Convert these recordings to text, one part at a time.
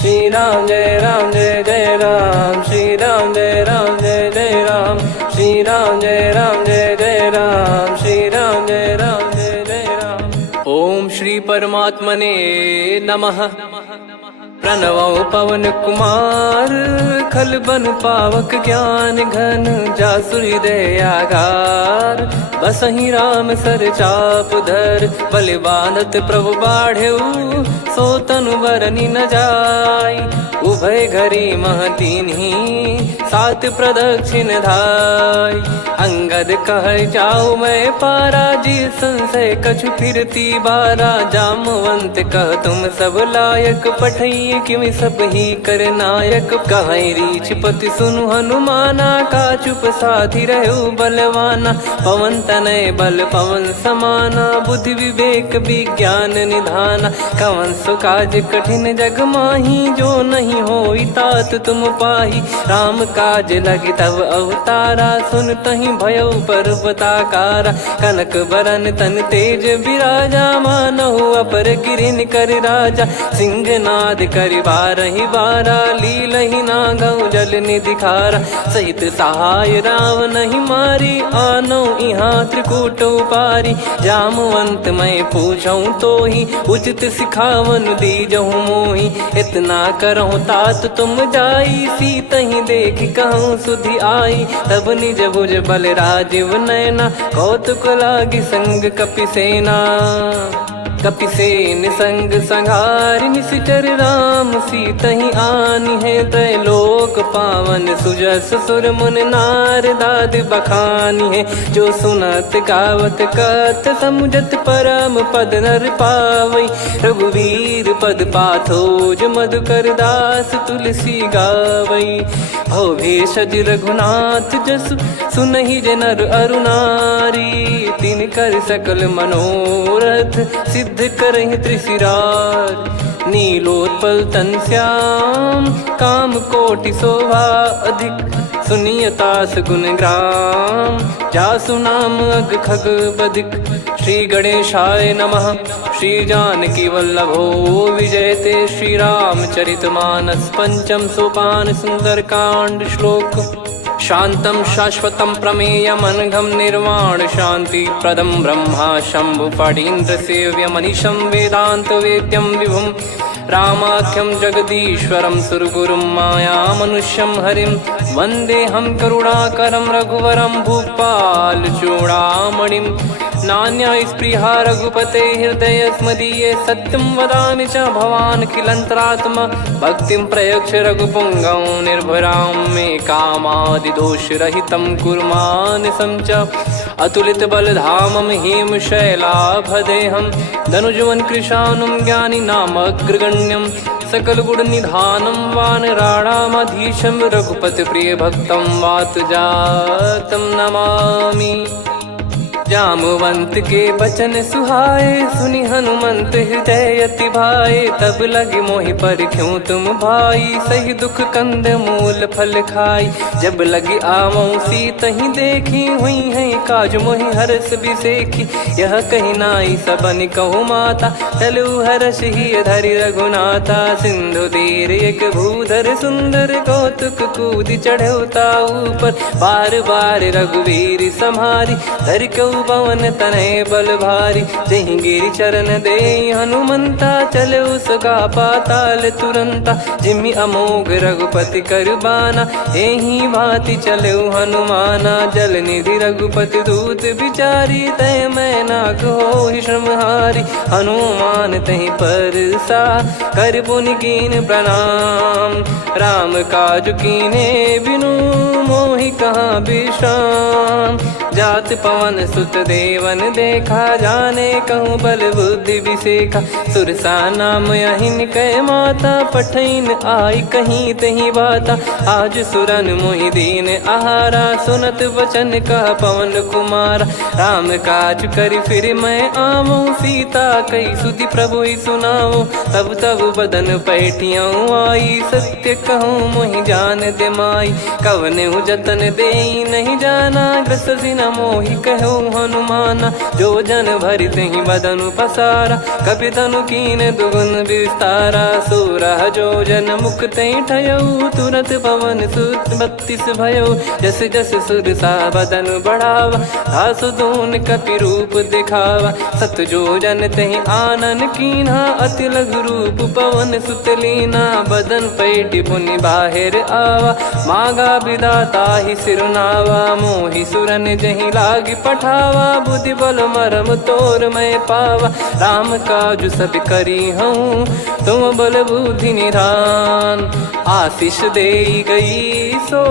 श्री राम जय जय राम, श्री राम जय जय राम, श्री राम जय जय राम, श्री राम जय जय राम। ओम श्री परमात्मने नमः। प्रणवो पवन कुमार, खल बन पावक ज्ञान घन, जासु हृदय आगार। बसहि राम सर चाप धर, बलि बांधत प्रभु बाढ़ेऊ, सो तनु बरनि न जाय। उभय घरी महतीन्ही, सात प्रदक्षिण धाय। अंगद कह जाऊ मैं पारा, जी संशय कछु फिरती बारा। जामवंत कह तुम सब लायक, पठई किमि सब ही कर नायक। कहीं रीछ पति सुनु हनुमाना, का चुप साधि रहु बलवाना। पवन तनय बल पवन समाना, बुद्धि विवेक विज्ञान निधाना। कवन सो काज कठिन जग माही, जो नहीं होई तात तुम पाही। राम काज लगी तब अवतारा, सुन तहि भयउ पर्वताकारा। कनक बरन तन तेज बिराजा, मानहु अपर गिरिन कर राजा। सिंहनाद करि बारहि बारा, लीलहि नागौ जल निधि खारा। सहित सहाय राम नहीं मारी, आनो इहाँ त्रिकूट उपारी। जामवंत मैं पूछऊँ तोहि, उचित सिखावन दीजहु मोहि। इतना करहु तात तुम जाई, सीतहि देख कहूँ सुधि आई। तब निज भुज बल राजीव नयना, कौतुक लागी संग कपिसेना। कपिसेन संग संघारि, निशिचर राम सीतहि आनी है। त्रैलोक पावन सुजस सुर मुन नार, दाद बखानी है। जो सुनत गावत कथ, समुझत परम पद नर पावई। रघुवीर पद पाथोज, मधुकर दास तुलसी गावई। भव भेषज रघुनाथ जसु, सुनहि जे नर अरु नारी। तिन कर सकल मनोरथ, सिद्ध करहि त्रिशिरार। नीलोत्पल तन श्याम, काम कोटि शोभा अधिक। सुनियतास गुण ग्राम, जासु नाम अग खग बदिक। श्री गणेशाय नमः। श्री जानकी वल्लभो विजयते, श्री रामचरित मानस। पंचम सोपान सुंदर कांड श्लोक। शांतं शाश्वतं प्रमेयमनघं, निर्वाण शांति प्रदं ब्रह्मा शंभु फणीन्द्र सेव्यमनिशं। वेदांत वेद्यं विभुं रामाख्यं जगदीश्वरं, सुरगुरुं माया मनुष्यं हरिं। वन्देऽहं करुणाकरं रघुवरं, भूपाल चूडामणिं। नान्या स्पृहा रघुपते हृदय स्मदीये, सत्यं वदामि च भवान् खिलन्तरात्मा। भक्तिं प्रयच्छ रघुपुङ्गं, निर्भरां मे कामादिदोषरहितं कुर्मानिसं च। अतुलित बलधामं हेमशैलाभदेहं, धनुजवन कृशानुं ज्ञानी नामग्रगण्यं। सकल गुण निधानं वानराणामधीशं, रघुपति प्रिय भक्तं वातजातं नमामि। जामवंत के बचन सुहाए, सुनि हनुमंत हृदय अति भाए। तब लगे मोहि पर क्यों तुम भाई, सही दुख कंद मूल फल खाई। जब लगे आवऊं सीतहि देखी, हुई है काज मोहि हरस बिसेखी। यह कही नाई सबन कहु माता, चलु हरष ही धरि रघुनाथा। सिंधु तीर एक भूधर सुंदर, कौतुक कूद चढ़ौता ऊपर। बार बार रघुवीर सम्हारी, धर कऊ पवन तनय बल भारी। जहि गिरि चरण दे हनुमंता, चले उसका पाताल तुरंता। जिमि अमोघ रघुपति कर बाना, एहि भांति चले हनुमाना। जल निधि रघुपति दूत बिचारी, तय मैं नाग होहि श्रमहारी। हनुमान तहि परसा, कर पुनि कीन प्रणाम। राम काज कीने बिनु, मोहि कहाँ विश्राम। जात पवन सुत देवन देखा, जाने कहूँ बल बुद्धि विसेखा। सुरसा नाम अहिन कै माता, पठैन आई कहीं तही बाता। आज सुरन मोहि दीन आहारा, सुनत वचन कह पवन कुमारा। राम काज करि फिर मैं आवऊं, सीता कई सुधि प्रभु ही सुनाओ। तब तब बदन पैठियाँ आई, सत्य कहूँ मोहि जान दे माई। कवने जतन दे नहीं जाना, ग्रसि न मोहि कहो हनुमाना। जो जन भरि तेहि बदनु पसारा, कपि तनु कीन दुगुन विस्तारा। सोरा जो जन मुख तेहि ठयऊ, तुरत पवन सुत 32 भयऊ। जस जस सुरसा बदन बढ़ावा, आसु दून कपि रूप दिखावा। सत जो जन तेहि आनन कीन्हा, अति लघु रूप पवन सुत लीना। बदन पैटि पुनि बाहिर आवा, मागा विधाता ही सिरुनावा। मोहि सुरन जहि लागी पठावा, बुद्धि बल मरम तोर मैं पावा। राम काजु सब करी हूँ, तुम बल बुद्धि निधान। आशीष देई गई सो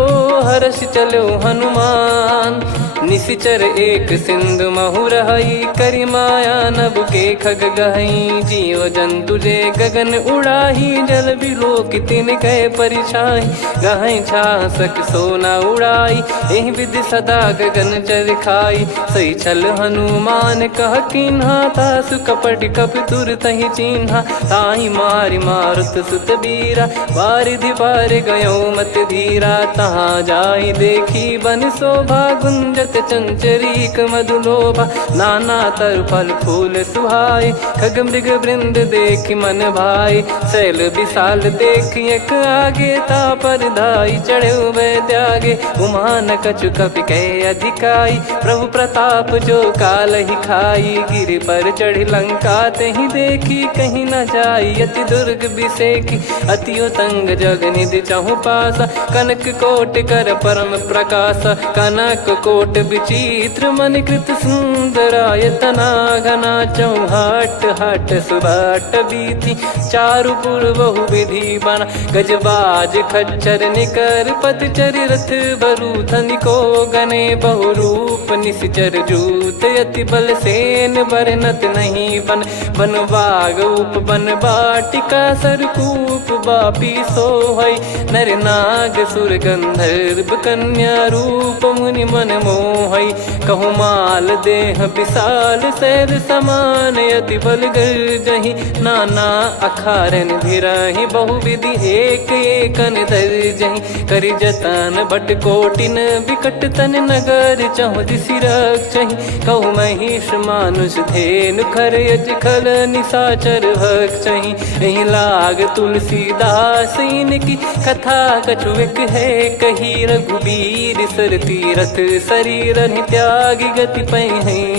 हर्ष चलो हनुमान। निशिचर एक सिंधु महु रहई, करी माया नभ के खग गहई। जीव जंतु जे गगन उड़ाही, जल बिलोक तिन कह परिछाई। गहई छासक सोना उड़ाई, एहि विधि सदा गगन चर खाई। सही छल हनुमान कह कीन्हा, तासु कपट कप तुर तहि चिन्हा। ताहि मारि मारुत सुत बीरा, वारिधि पार गयो मत धीरा। तहाँ जाई देखी बन शोभा, गुंजत चंचरीक मधुलोभा। नाना तर फल फूल सुहाए, खग मृग वृंद देख मन भाई। शैल विशाल देख एक आगे, तापर धाई चढ़े वै त्यागे। उमान कछु कपि कह अधिकाई, प्रभु प्रताप जो काल ही खाई। गिर पर चढ़ी लंका तेहि देखी, कहीं न जाई अति दुर्ग बिसेकी। अति उतंग जग निधि चहु पासा, कनक कोट कर परम प्रकाश। कनक कोट विचित्र मन कृत सुंदरायतना। घना चौहाट हाट सुबाट बीती, चारु पुर बहु विधि बना। गजबाज खच्चर निकर पतचर, रथ बरु धनिको गने। बहु रूप निशिचर जूत, अति बल सेन बरनत नहीं बन। बन बाग उप बन बाटिका, सरकूप बापी सोहई। नर नाग सुर गंधर्व कन्या, रूप मुनि मन मोहई। कहु माल देह विशाल, शैल समान अति बल गर्जहि। नाना अखारन भिरहि, बहु विधि एक एकन दर्जहि। करि जतन बट कोटिन, बिकट तन नगर चहु दिसि रक्षहि। कहु महिष मानुष धेनु, खर यज खल निशाचर भक्षहि। एहि लाग तुलसीदास इनकी, कथा कछु एक है कही। रघुबीर सर तीरथ शरीर, त्यागी गति पै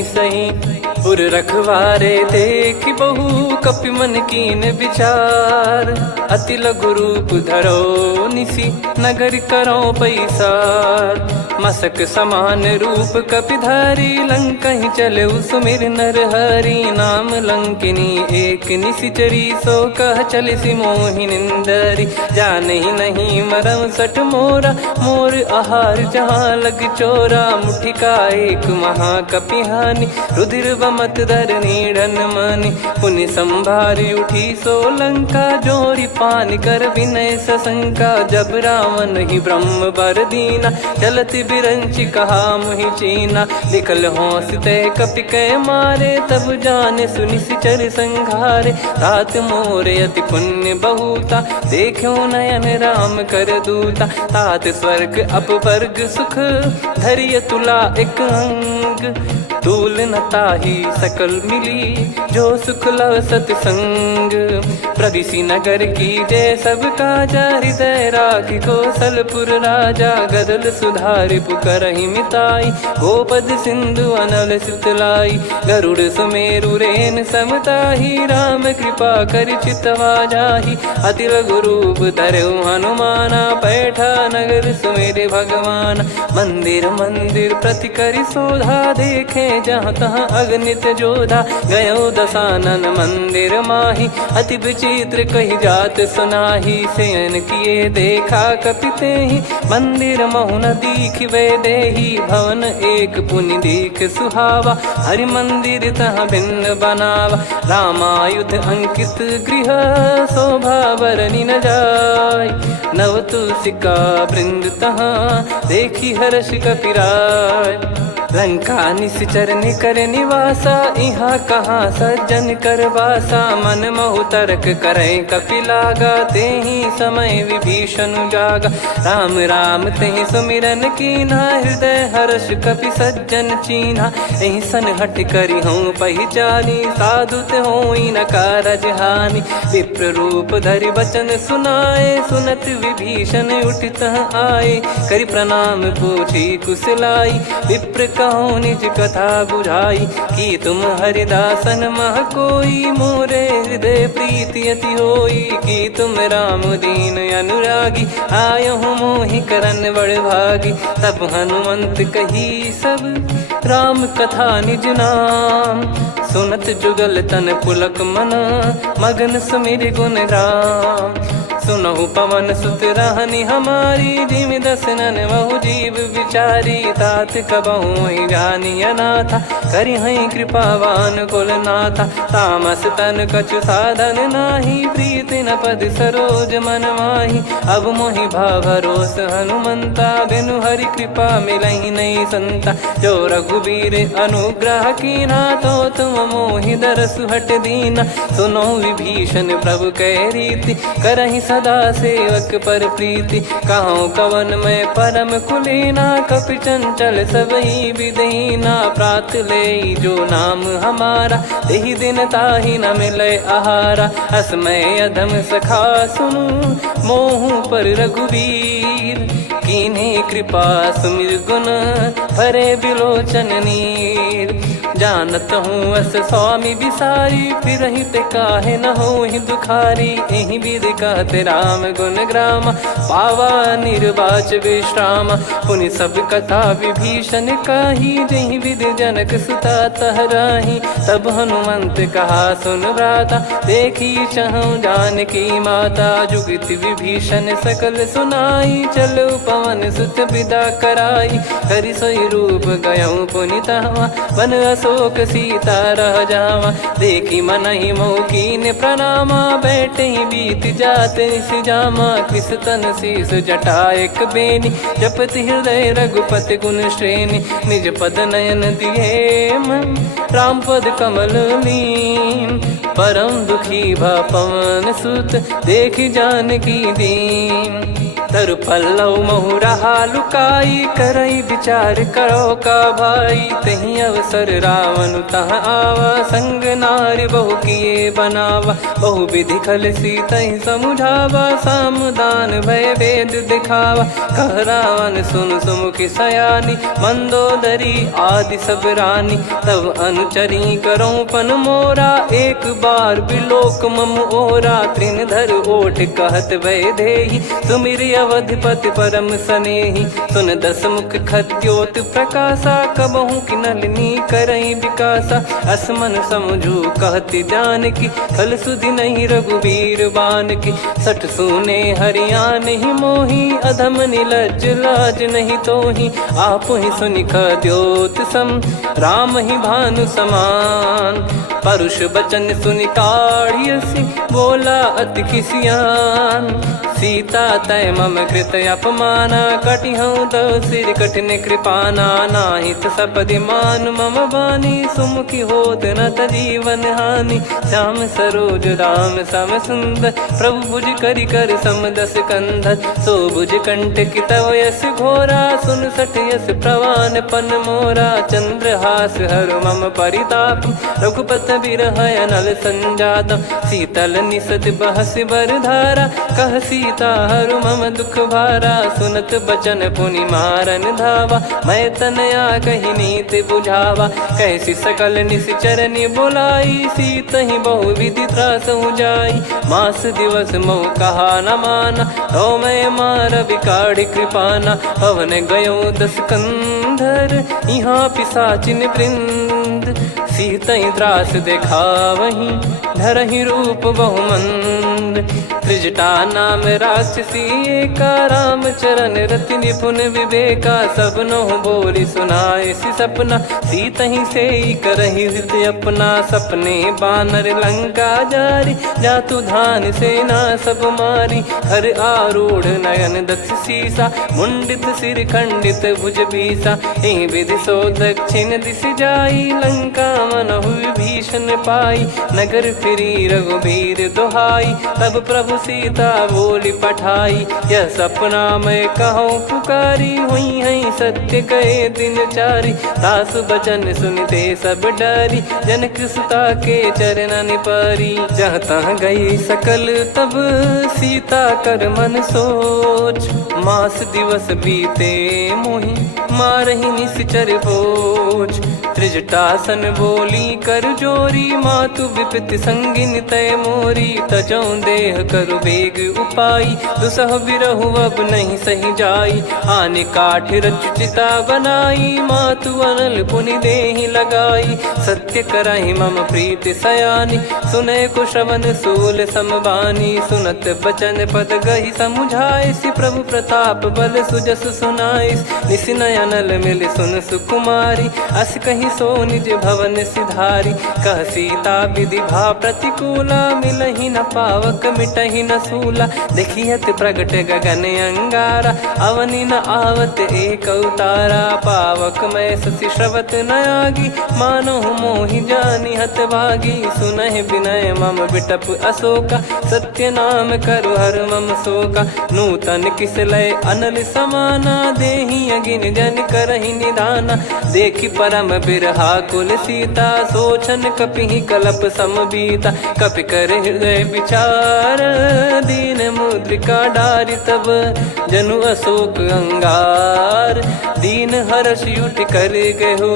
सही। पुर रखवारे देख बहु, कपि मन कीन विचार। अति लघु रूप धरो निसी, नगर करो पैसार। मसक समान रूप कपि धारी, लंकहि चले सुमिर नर हरि। नाम लंकिनी एक निशिचरी, सो कह चलिसि मोहि निंदरी। जानहि नहीं मरम सठ मोरा, मोर आहार जहाँ लग चोरा। मुठिका एक महाकपिहानि, रुधिर बमत धरनी ढन मानि। पुनि संभारी उठी सो लंका, जोरी पान कर विनय सशंका। जब रावण ही ब्रह्म बर दीना, चलत बिरंचि कहा मुहि चीना। लिखल होंस ते कपि कै मारे, तब जाने सुनिशिचर संघारे। तात मोरे अति पुण्य बहुता, देखो नयन राम कर दूता। तात स्वर्ग अपवर्ग सुख, धरिय तुला एक अंग। तूल न ताहि सकल मिली, जो सुख लव सतसंग। प्रविशि नगर की जय सब काजा, हृदय राखि कौशलपुर राजा। गदल सुधारि पुकरहि मिताई, गोपद सिंधु अनल सितलाई। गरुड़ सुमेरु रेन समताहि, राम कृपा करि चितवा जाहि। अति लघु रूप धरऊ हनुमाना, पैठा नगर सुमेरे भगवान। मंदिर मंदिर प्रति करि शोधा, देखे जहाँ तहाँ अगणित जोधा। गयो दशानन मंदिर माही, अति विचित्र कही जात सुनाही। शयन किए देखा कपि तेहि, मंदिर महु न दीखिबे देहि। भवन एक पुनि दीख सुहावा, हरि मंदिर तहाँ भिन्न बनावा। रामायुध अंकित गृह, शोभा बरनि न जाय। नव तुलसी का वृंद तहाँ, देखी हर्ष कपिराय। लंका निश्चर निकर निवासा, इहा कहाँ सज्जन कर वासा। मन महु तर्क करे कपिलागा, तेहि समय विभीषण जागा। राम राम तेहि सुमिरन कीन्हा, हृदय हर्ष कपि सज्जन चीन्हा। एहि सन हट करि हूँ पहिचानी, साधु ते होई न कारज हानि। विप्र रूप धरि वचन सुनाए, सुनत विभीषण उठित आए। करि प्रणाम पूछी कुशलाई, विप्र कहो निज कथा बुझाई। कि तुम हरिदासन मह कोई, मोरे हृदय प्रीति अति होई। कि तुम राम दीन अनुरागी, आयहु मोहि करन बड़ भागी। तब हनुमंत कही सब राम कथा निज नाम, सुनत जुगल तन पुलक मना, मगन सुमिर गुण राम। सुनहु पवन सुत रहनी हमारी, जिमि दसनन महु जीव विचारी। तात कबहु ही जानी अनाथा, करि हई कृपावान कुल नाथा। तामस तन कछु साधन नाही, प्रीति न पद सरोज मन माही। अब मोहि भरोस हनुमंता, बिनु हरि कृपा मिलहि नहीं संता। जो रघुबीर अनुग्रह कीन्हा, तो तुम मोहि दरसु हट दीना। सुनो विभीषण प्रभु कह रीति, करहि सदा सेवक पर प्रीति। कहूँ कवन में परम कुलीना, कपि चंचल सबही विदहीना। प्रात ले जो नाम हमारा, तेहि दिन ताहि न मिले आहारा। असमय अधम सखा सुनु, मोहु पर रघुवीर। कीन्हे कृपा सुमिर गुण, भरे बिलोचन नीर। जानत हूँ अस स्वामी बिसारी, फिरहि ते काहे न होहि दुखारी। एहि विधि कहते राम गुण ग्राम, पावा निर्वाच विश्राम। पुनि सब कथा विभीषण काही, जहि विधि जनक सुता तहराही। तब हनुमंत कहा सुन भ्राता, देखी चहु जानकी माता। जुगति विभीषण सकल सुनाई, चलो पवन सुत विदा कराई। करि सोई रूप गयऊँ पुनि तहवा, वन अशोक सीता रह जावा। देखी मनहि मोह कीन्ह प्रणामा, बैठे ही बीत जात निस जामा। कृस तन शीस जटा एक बेनी, जपति हृदय रघुपति गुण श्रेणी। निज पद नयन दिए मन, राम पद कमल लीन। परम दुखी भा पवन सुत, देखि जानकी दीन। तरु पल्लव महु रहा लुकाई, करई विचार करो का भाई। तहि अवसर रावण तह आवा, संग नारी बहु किए बनावा। बहु विधि खल सीतहि समुझावा, सामदान भय वेद दिखावा। कह रावण सुन सुमुखि सयानी, मंदोदरी आदि सब रानी। तब अनुचरी करो पन मोरा, एक बार बिलोक मम ओरा। तृण धर ओठ कहत भय देहि, सुमिर अवधिपति परम सनेहि। सुन दस मुख खद्योत प्रकाशा, कबहु कि नलिनी करई विकासा। असमन समझू कहति जानकी, खल सुधि नहीं रघुवीर बानकी। सठ सुने हरियाण ही मोही, अधम निलज्ज लाज नहीं तोही। आप ही सुनि खद्योत सम, राम ही भानु समान। परुष बचन सुनि काढ़ियसि, बोला अति किसियान। सीता तय मम कृत अपमाना, कटिहऊँ तो सिर कठिन कृपाना। नाहित सपदि मान मम बानी, सुमुखी होत न जीवन हानि। श्याम सरोज राम सम सुंदर, प्रभु भुज करि कर सम दस कंधर। सो भुज कंठ की तव यस घोरा, सुन सठ यस प्रवान पन मोरा। चंद्रहास हर मम परिताप, रघुपत बिरह अनल संजात। शीतल निसत बहस बर धारा, कह सीता हरु मम दुख भारा। सुनत बचन पुनि मारन धावा, मैं तनया कही नीति बुझावा। कैसी सकल निश्चरनि बुलाई, सीतहि बहु विधि त्रासहु जाई। मास दिवस मोह कहा न माना, तो मैं मार बिकाढ़ि कृपाना। पवन गयो दस कंधर, यहाँ पिशाचिन वृंद। मंद, सीतई त्रास देखावहीं धरहि रूप बहुमंद। त्रिजटा नाम राक्षसी एका, राम चरण रति निपुण विवेका। सब नहुँ बोली सुनाए सि सपना, सीतहि से करहि हृत अपना। सपने बानर लंका जारी, जातु धान सेना सब मारी। हर आरूढ़ नयन दक्ष सीसा, मुंडित सिर खंडित भुज बीसा। एहि विधि सो दक्षिण दिश जाई, लंका मनहु विभीषण पाई। नगर फिरी रघुबीर दुहाई, तब प्रभु सीता बोली पठाई। यह सपना मैं कहूँ पुकारी, हुई है सत्य कहे दिन चारी। दास बचन सुनते सब डरी, जनक सुता के चरण परी। जहाँ तहाँ गई सकल तब सीता कर मन सोच, मास दिवस बीते मोहि मारहि निश्चर बोझ। त्रिजटासन बोली कर जोरी, मातु विपत्ति संगिन तय मोरी। तजौ देह करु बेग उपाई, दुसह बिरहु अब नहीं सही जाई। आने काठ रचिता बनाई, मातु अनल पुनि देहि लगाई। सत्य करहि मम प्रीति सयानी, सुनय को श्रवण सूल समबानी। सुनत बचन पद गहि समुझाए, सि प्रभु प्रताप बल सुजस सुनाइस। निस नयनल मिल सुन सुकुमारी, अस कहि सो निज भवन सिधारी। कह सीता विधि भा प्रतिकूला, मिलहि न पावक मिटहि न सूला। देखियत प्रगट गगन अंगारा, अवनि न आवत एक अवतारा। पावक मैं शशि श्रवत न आगी, मानो मोहि जानि हत भागी। सुनहि विनय मम बिटप अशोका, सत्य नाम करु हर मम शोका। नूतन किस लय अनल समाना, देहि अगिन जन करहि निदाना। देखि परम बिरहा कुल सीता, सोचन कपिहि कलप समबीता। कपि कर हृदय विचार, दीन मुद्रिका डारि तब जनु अशोक अंगार। दीन हर्ष उठ कर गहु,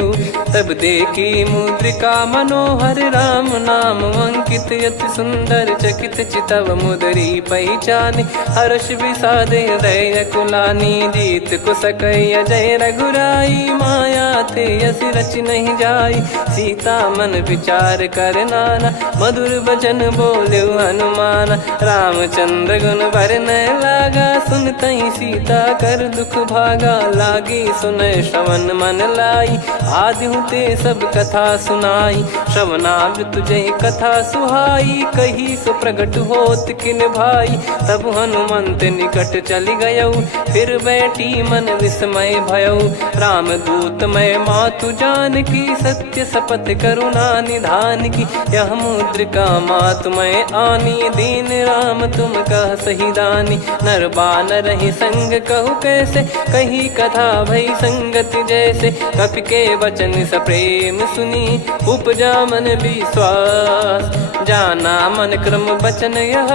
तब देखी मुद्रिका मनोहर। राम नाम अंकित अति सुंदर, चकित चितव मुदरी पहचान। हर्ष विषाद हृदय कुलानी, जीत को सकय जय रघुराई। माया थे यस रच नहीं जाई, सीता मन विचार कर नाना। मधुर बचन बोले हनुमान, रामचंद्र गुण बरनै लागा। सुनतहि सीता कर दुख भागा, लागी सुनय श्रवण मन लाई। आदिहु ते सब कथा सुनाई, श्रवणामृत जय कथा सुहाई। कही सो प्रगट होत किन भाई, तब हनुमंत निकट चली गयौ। फिर बैठी मन विस्मय भयौ, राम दूत मैं मातु जानकी। सत्य शपथ करुणा निधान की, यह मुद्रिका मातु मैं आनी। दीन राम तुम कह सही दानी, नर बानर ही संग कहु कैसे। कही कथा भई संगति जैसे, कपि के वचन सप्रेम सुनी। उपजा मन विश्वास, जाना मन क्रम बचन यह।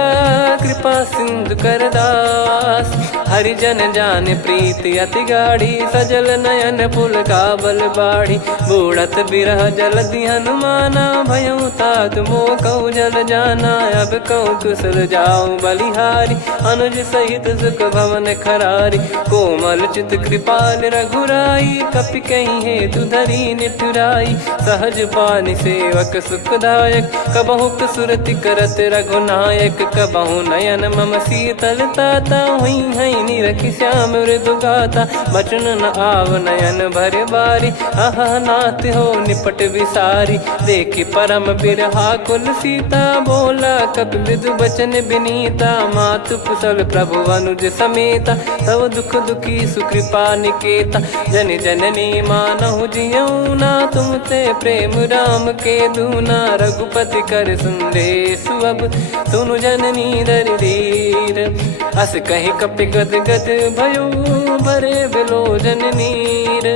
कृपा सिंधु कर दास, हरिजन जान प्रीति अति गाढ़ी। सजल नयन पुल काबल बाढ़ी, बूढ़त बिरह जल दी हनुमाना। भयउ तात मोह कहु जल जाना, अब कहु कुशल जाऊं बलिहारी। अनुज सहित सुख भवन खरारी, कोमल चित कृपाल रघुराई। कपि कहीं हेतु धरी निठुराई, सहज पानि सेवक सुखदायक। कबहु सुरति करत रघुनायक, कबहु नयन मम शीतल ताता। हुई है निरखि श्याम मृदु गाता, बचन न आव नयन भर बारी। आहा नाथ हो निपट विसारी, देखि परम बिरहा कुल सीता। बोला कपि मृदु बचन बिनीता, मातु कुशल प्रभु अनुज समेता। तव दुख दुखी सुकृपा निकेता, जन जननी मानहु जियऊ ना। तुम ते प्रेम राम के दूना, रघुपति कर संदेश अब सुनु जननी दर धीर। अस कहि कपि गद गद भयो, भरे बिलोचन नीर।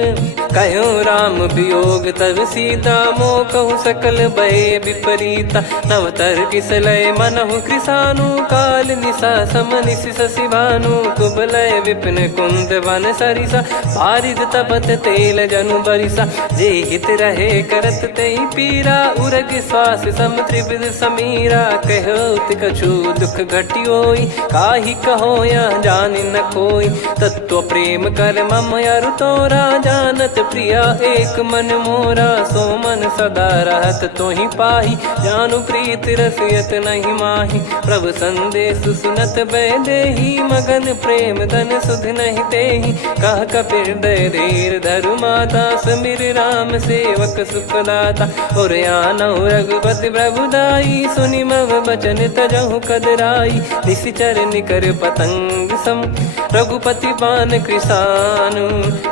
कहो राम वियोग तब सीता, मोह कहु सकल भय विपरीता। नवतर किसलय मनहु कृसानु, काल निशा समनिशि शशि भानु। कुबलय विपिन कुंद वन सरिसा, पारिद तपत तेल जनु बरिसा। जे हित रहे करत तेहि पीरा, उरग श्वास सम त्रिविध समीरा। कहो कछु दुख घटियोई, काहि कहो या जान न कोई। तत्व प्रेम कर मम अरु तोरा, जानत प्रिया एक मन मोरा। सो मन सदा रहत तो ही पाही, जानु प्रीत रसियत नहीं माही। प्रभु संदेश सुनत बैदेही, मगन प्रेम धन सुध नहीं तेही। कह कपिर दय धीर धरु माता, समिर राम सेवक सुखदाता। और आनौ रघुपति प्रभुदाई, सुनि मव बचन तजहु कदराई। निशिचर निकर पतंग सम, रघुपति पान कृसानु।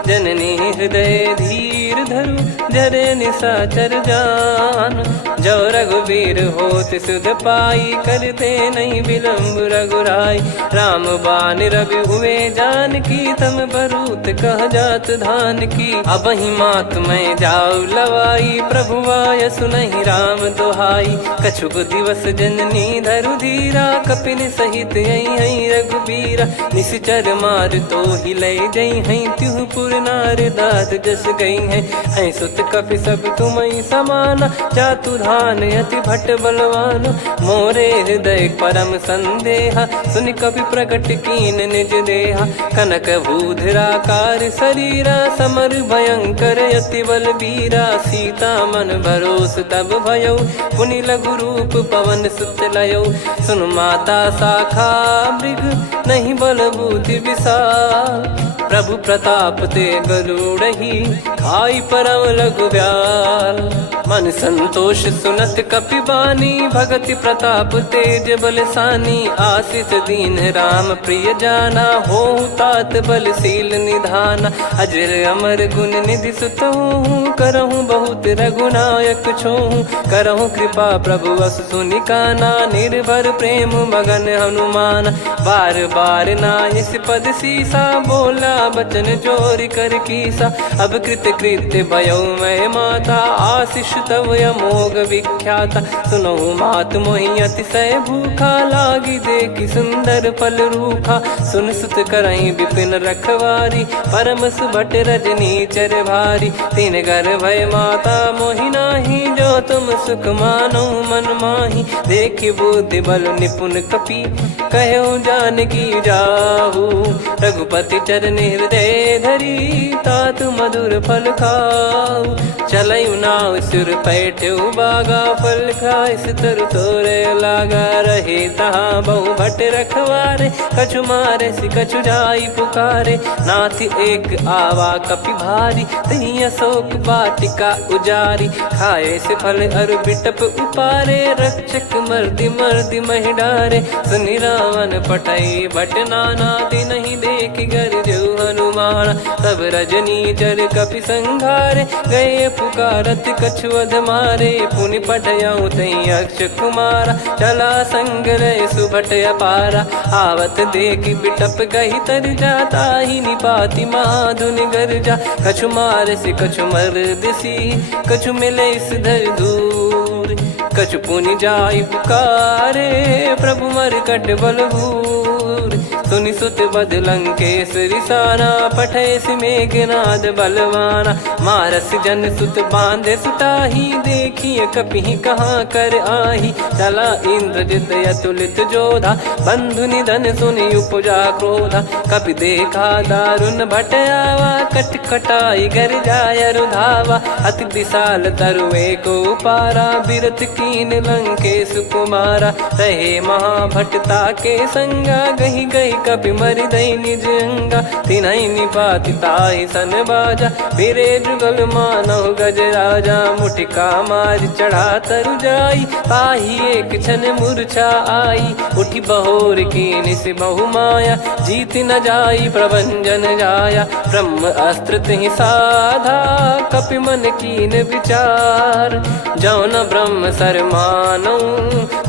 जननी हृदय धीर धरु, जरे निशाचर जान। जो रघुवीर होत सुध पाई, करते नहीं विलम्ब रघुराई। राम बान रवि हुए जानकी, तम बरूत कह जात धान की। अब ही मात मैं जाऊ लवाई, प्रभु आय सुनहि राम दोहाई। कछुक दिवस जननी धरु धीरा, कपिन सहित यही रघुबीरा। निशिचर मार तो ही ले जई हैं, त्युह पुर नार दाद जस गई हैं। सुत कपि सब तुमहि समाना, जातु धान अति भट बलवान। मोरे हृदय परम संदेहा, सुनि कपि प्रकट कीन निज देहा। कनक भूधराकार शरीरा, समर भयंकर अति बलबीरा। सीता मन भरोस तब भयउ, पुनि लघु रूप पवन सुत लयउ। सुन माता शाखा मृग, नहीं बल बुद्धि विशाल। प्रभु प्रताप ते गरुड़ही, खाई परम लघु ब्याल। मन संतोष सुनत कपि बानी, भगति प्रताप तेज बलसानी। आशीष दीन राम प्रिय जाना, होहु तात बलशील निधाना। अजर अमर गुण निधि सुतहु, करहु बहुत रघुनायक छोहु। करहु कृपा प्रभु अस सुनि काना, निर्भर प्रेम मगन हनुमान। बार बार नायस पद सीसा, बोला बचन चोरी कर कीसा। अब कृत कृत्य भयउ मैं माता, आशीष तव अमोघ विख्याता। सुनहु मात मोहि अतिशय भूखा, लागी देखि सुंदर फल रूखा। सुन सुत करहि विपिन रखवारी, परम सुभट रजनी चर भारी। तीन घर भय माता मोहि नाही, जो तुम सुख मानो मन माही। देखि बुद्धि बल निपुण कपि, कहु जानकी जाहु। रघुपति चरण हृदय धरी, तात मधुर फल खाऊ। चलयु नाव सुर पैठ्यु बागा, फल खाइस तरु तोरे लागा। रहे तहाँ बहु भट रखवारे, कछु मारे सि कछु जाई पुकारे। नाथ एक आवा कपि भारी, तही अशोक वाटिका उजारी। खाए से फल अरु बिटप उपारे, रक्षक मर्दि मर्दि महि डारे। सुनि रावण पटई भट नाना, तिनहि देखि गरजु हनुमान। तब रजनी चर कपि संघारे, गए पुकारत कछु अध मारे। पुनि पटयउ तई अक्ष कुमारा, चला संग रहे सुभट अपारा। आवत देखि बिटप गही तर जाता, ही निपाति महाधुनि गर्जा। कछु मार से कछु मर्दिसी, कछु मिले इस धर दूर। कछु पुनि जाई पुकारे, प्रभु मरकट बलभूर। सुनि सुत बद लंकेश्वरी साना, पठय मेघनाद बलवाना। मारस जन सुत बांधे सुताही, देखिए कपि कहाँ कर आही। चला इंद्रजित अतुलित जोधा, बंधु निधन सुनि उपजा क्रोधा। कपि देखा दारुण भट आवा, कट कटाई गर जाय रुधावा। अति विशाल तरुए को पारा, बिरत कीन लंकेश कुमारा। रहे महाभटता के संगा, गही गही कपि मरि दई निज अंगा। तिन्हि निपाति ताहि सन बाजा, फिरे जुगल मानव गज राजा। मुटिका मार चढ़ा तरु जाई, ताहि एक क्षण मूर्छा आई। उठि बहोर कीन से बहु माया, जीत न जाई प्रभंजन जाया। ब्रह्म अस्त्र तिहि साधा, कपि मन कीन विचार। जौ न ब्रह्म सर मानौ,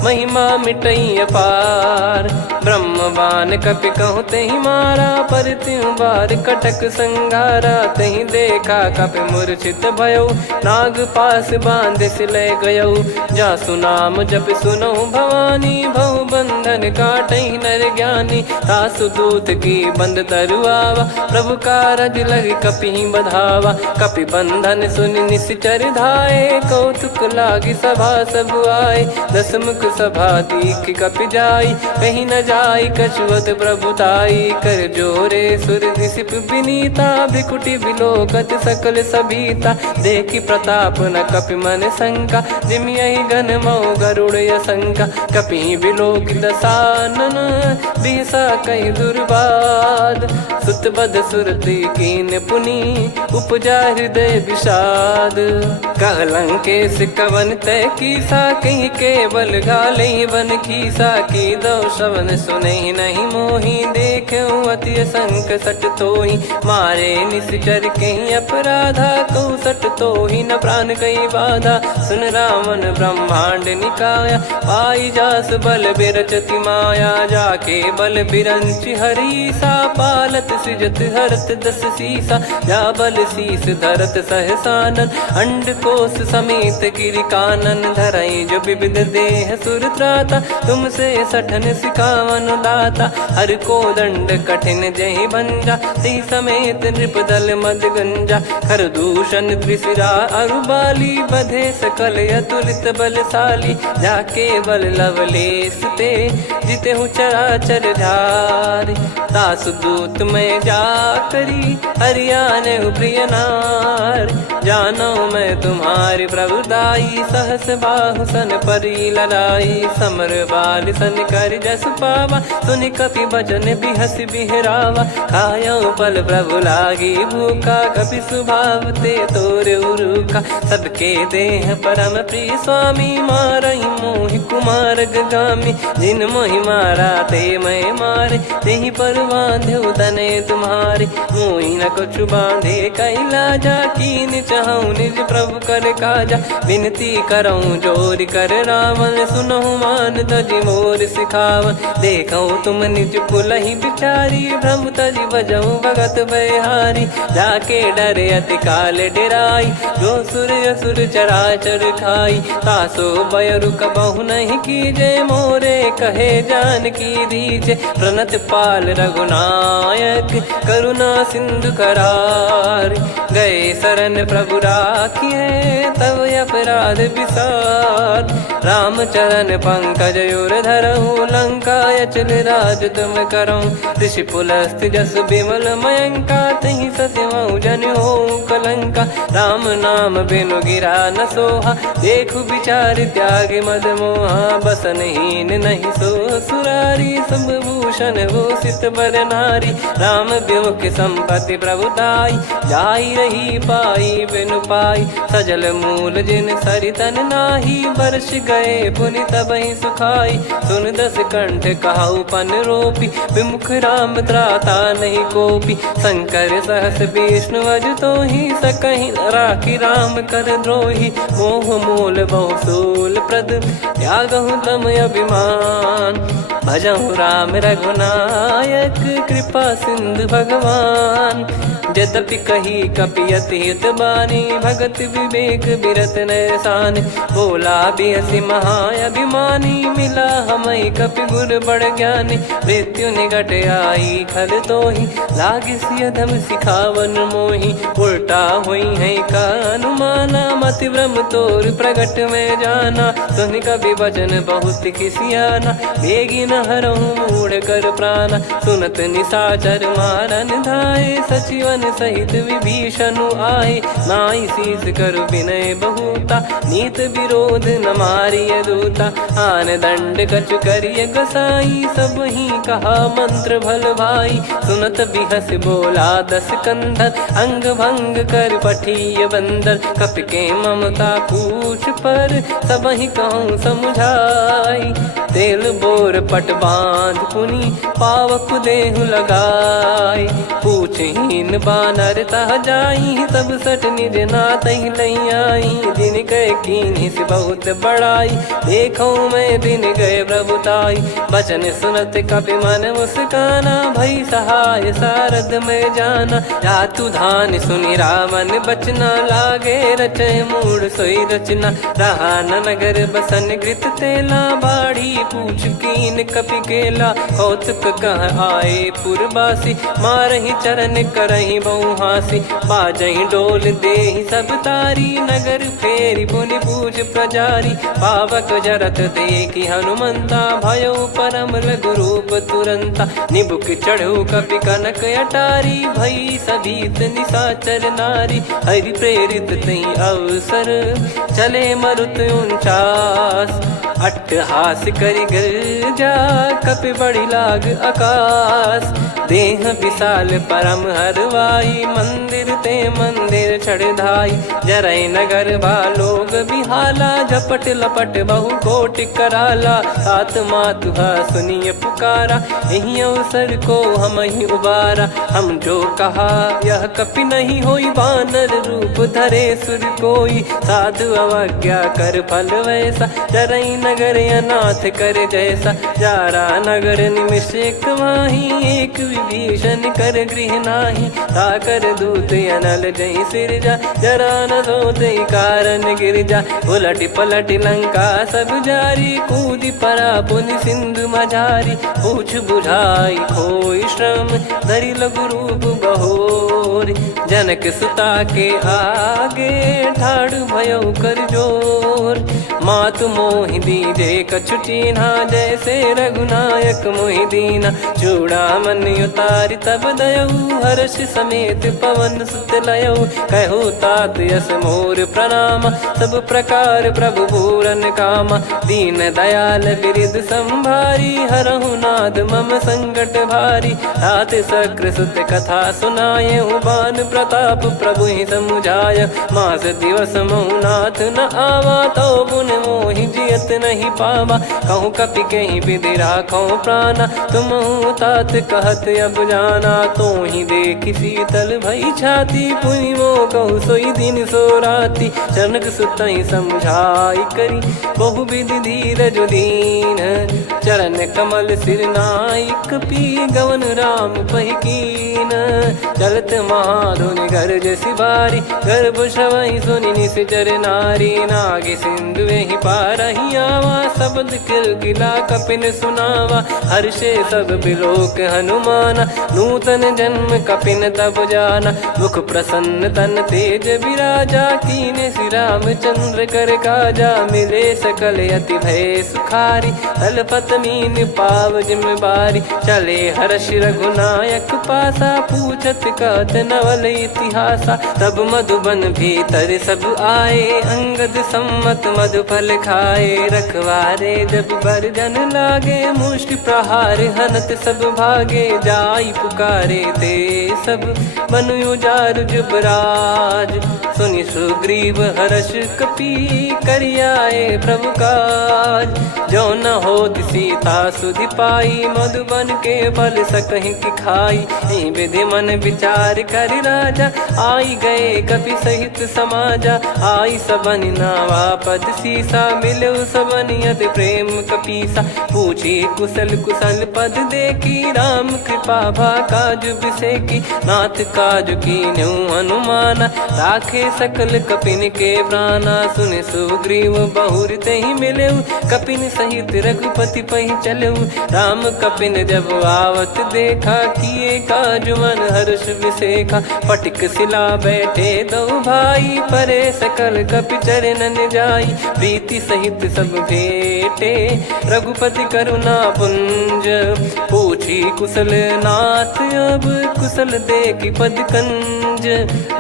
महिमा मिटई अपार। ब्रह्म बान कपि कहु तहि मारा, पर त्यों बार कटक संगारा। तहि देखा कपि मूर्छित भयउ, नाग पास बांध सिले गयउ। जासु नाम जप सुनहु भवानी, भव बंधन काटहि नर ज्ञानी। तासु दूत की बंद तरुआवा, प्रभु कारज लग कपि बधावा। कपि बंधन सुनि निश्चर धाये, कौतुक लागी सभा सब आए। दस मुख सभा दीख कपि जाई, कहीं न जाई कछुवत प्रभुताई। कर जोरे सुर दिसिप विनीता, भ्रिकुटि बिलोकत सकल सबीता। देखि प्रताप न कपि मन शंका, जिमियहि गन मऊ गरुड़ असंका। कपि बिलोक दसानन, बिहसा कहि दुर्वाद। सुत बध सुरति कीन पुनि, उपजा हृदय विषाद। कहलंकेश कवन तय कीसा, कहीं केवल गाले बन खीसा। की दो श्रवण सुने नहीं मोही, देखे अति संक सट तोही। मारे निश्चर कहीं अपराधा, कहूँ सट तोही न प्राण कहीं बाधा। सुन रावण ब्रह्मांड निकाया, पाई जास बल बिरचति माया। जाके बल बिरंच हरीसा, पालत सृजत हरत दस सीसा। जा बल शीस धरत सहसानन, अंड कोश समेत गिरि कानन। धरई जो विविध देह सुर त्राता, तुमसे सठन सिखावन दाता। हर को दंड कठिन जहि भंजा, ती समेत नृप दल मद गंजा। खर दूषण त्रिशिरा अरुबाली, बधे सकल अतुलित बलशाली। जाके बल लवलेस ते, जिते हूँ चराचर धारी। दास दूत में जा करी, हरियाने प्रिय नार। जानो मैं तुम्हारी प्रभुताई, सहस बाहु सन परी लड़ाई। समर बाल सन कर जस पावा, सुनि कपि भजन बिहस बिहरावा। खायो पल प्रभु लागी भूखा, कपि स्वभाव ते तोर उरुखा। सबके देह परम प्रिय स्वामी, मारई मोहि कुमार गगामी। जिन मोहि मारा ते मैं मारे, तेहि पर बांधो तने तुम्हारे। मोहि न कुछ बांधे कैलाजा, कीन चाहूँ निज प्रभु कर काजा। विनती करऊँ जोर कर रावण, सुनहु मान तजि मोर सिखावन। देखऊँ तुम निज पुलहि बिचारी, भ्रम तजि बजऊँ भगत बहारी। जाके डरे अति काल डेराई, जो सुर असुर चराचर खाई। तासो बयरु कबहु नहीं कीजे, मोरे कहे जान की दीजे। प्रणत पाल रघुनायक, करुणा सिंधु करार। गए शरण प्रभु राखिए, तब अपराध विसार। राम चरण पंकज उर धरऊँ, लंका अचल राज तुम करऊँ। ऋषि पुलस्त जस विमल मयंका, तहि सत्यमऊ जन हो कलंका। राम नाम बिनु गिरा न सोहा, देखु विचार त्याग मद मोहा। बसनहीन नहीं सो सुरारी, सब भूषण भूषित बर नारी। राम विमुख संपत्ति प्रभुताई, जाई रही पाई बिनु पाई। सजल मूल जिन सरितन नाही, वर्ष गए पुनि तबहि सुखाई। सुन दस कंठ कहाऊ पन रोपी, विमुख राम त्राता नहीं कोपी। शंकर सहस विष्णु अज तोहि, सकहि न राखी राम कर द्रोही। मोह मूल बहु सूल प्रद, त्यागहु तम अभिमान। भजहु राम रघुनायक, कृपा सिंधु भगवान। यद्यपि कही कपियति हित बानी, भगत विवेक बिरत नैसान। बोला बिहसि महाअभिमानी, मिला हमई कपि गुर बड़ ज्ञानी। मृत्यु निकट आई खल तोहि, लागिसि अधम सिखावन मोहि। उल्टा हुई है का अनुमाना, मति भ्रम तोर प्रगट में जाना। सुन कवि वचन बहुत खिसियाना, बेगी न हरहु मूढ़ कर प्राणा। सुनत निशाचर मारन धाये, सचिवन सहित विभीषणु आए। नाई शीस कर विनय बहुता, नीत विरोध न मारिय दूता। आन दंड कछु करिय गसाई, सब ही कहा मंत्र भल भाई। सुनत बिहस बोला दस कंधर, अंग भंग कर पठिय बंदर। कपि के ममता पूछ पर, सब ही कहूँ समुझाई। तेल बोर पट बांध पुनि, पावक देहु लगाई। पूछहीन बानर तह जाई, सब सट निज नातहि लई आई। दिन गए कीन्ही से बहुत बड़ाई, देखो मैं दिन गए प्रभुताई। बचन सुनत कपि मन मुस्काना, भई सहाय सारद में जाना। जातु धान सुनि रावण बचना, लागे रचय मूढ़ सोई रचना। रहा न नगर बसन घृत तेला, बाढ़ी पूछ कीन कपि केला कौतुक कह आए पुरबासी मारही चरण करही बहु हासी बाजही डोल देहि सब तारी नगर फेरी पुनि पूज प्रजारी पावक जरत देखी हनुमंता भयो परम लघु रूप तुरंता निबुक चढ़ू कपि कनक अटारी भई सभीत निशाचर नारी हरि प्रेरित तई अवसर चले मरुत 49 अट्टहास करि गिरजा कपि बड़ी लाग आकाश देह विशाल परम हरवाई मंदिर ते मंदिर चढ़ाई जरई नगर बालोग बिहाला झपट लपट बहु कोट कराला सात मातुहा सुनिय पुकारा यही अवसर को हम ही उबारा हम जो कहा यह कपि नहीं होई बानर रूप धरे सुर कोई साधु अवज्ञा कर फल वैसा जरई नगर अनाथ कर जैसा जारा नगर निमिष एक माही एक विभीषण कर गृह नाही ताकर दूत अनल जय सिरजा जरा न सोते कारण गिरजा उलट पलट लंका सब जारी कूदी परा पुनि सिंधु मझारी पूछ बुझाई खोई श्रम धरि लघु रूप बहोरी जनक सुता के आगे ठाड़ भयो कर जोर मातु मोहि दीजे कछु चीन्हा जैसे रघुनायक मोहि दीना चूड़ामन उतारि तब दयऊ हर्ष समेत पवन सुत लयऊ कहु तात यस मोर प्रणाम सब प्रकार प्रभु पूरन कामा दीन दयाल बिरिद संभारी हरहु नाद मम संकट भारी तात सक्र सुत कथा सुनाये बान प्रताप प्रभु ही समुझाय मास दिवस महु नाथ न आवा तो पुन मोहि जियत नहीं पावा कहूँ कपि कहीं विधि राखो प्राणा तुम तात कहत अब जाना तो ही देख शीतल भई छाती पुनि मो कहु सोई दिन सो राती जनक सुतई समझाई करी बहु विधि धीरज दीन चरण कमल सिर नाइक पी गवन राम पहिकीन चलत महाधुनि गर्ज सिबारी गर्भ श्रवहि सुनि निश्चर नारी नागे सिंधु ही पारही आवा शब्द किलकिला कपिन सुनावा हर्षे सब बिलोक हनुमाना नूतन जन्म कपिन तब जाना मुख प्रसन्न तन तेज विराजा कीने श्री रामचंद्र कर काजा मिले सकल अति भय सुखारी तलपत मीन पाव जिम्मेवारी चले हर्ष रघुनायक पासा पूछत कहत नवल इतिहासा तब मधुबन भीतर सब आए अंगद सम्मत मधुफल खाए रखवारे जब बरजन लागे मुष्टि प्रहार हनत सब भागे जाई पुकारे ते सब मनु उजार जुबराज सुनि सुग्रीव हर्ष कपि करियाए प्रभु काज जो न हो सीता सुधि पाई मधुबन के फल सकहि की खाई विधि मन विचार कर राजा आई गए कपि सहित समाजा आई सबन नावा पद सीसा मिलो सबनियत प्रेम कपीसा पूछी कुशल कुशल पद देखी राम कृपा भा काज बिसेकी नाथ काज की न्यू हनुमाना राखे सकल कपिन के प्राणा सुन सुग्रीव बहुर ते ही मिले कपिन सहित रघुपति पही चले राम कपिन जब आवत देखा किए काज मन हर्ष विसेखा पटिक सिला बैठे दो भाई परे सकल कपि चरणन जाई प्रीति सहित सब भेटे रघुपति करुणा पुंज पूछी कुशल नाथ अब कुशल देखी पद कंज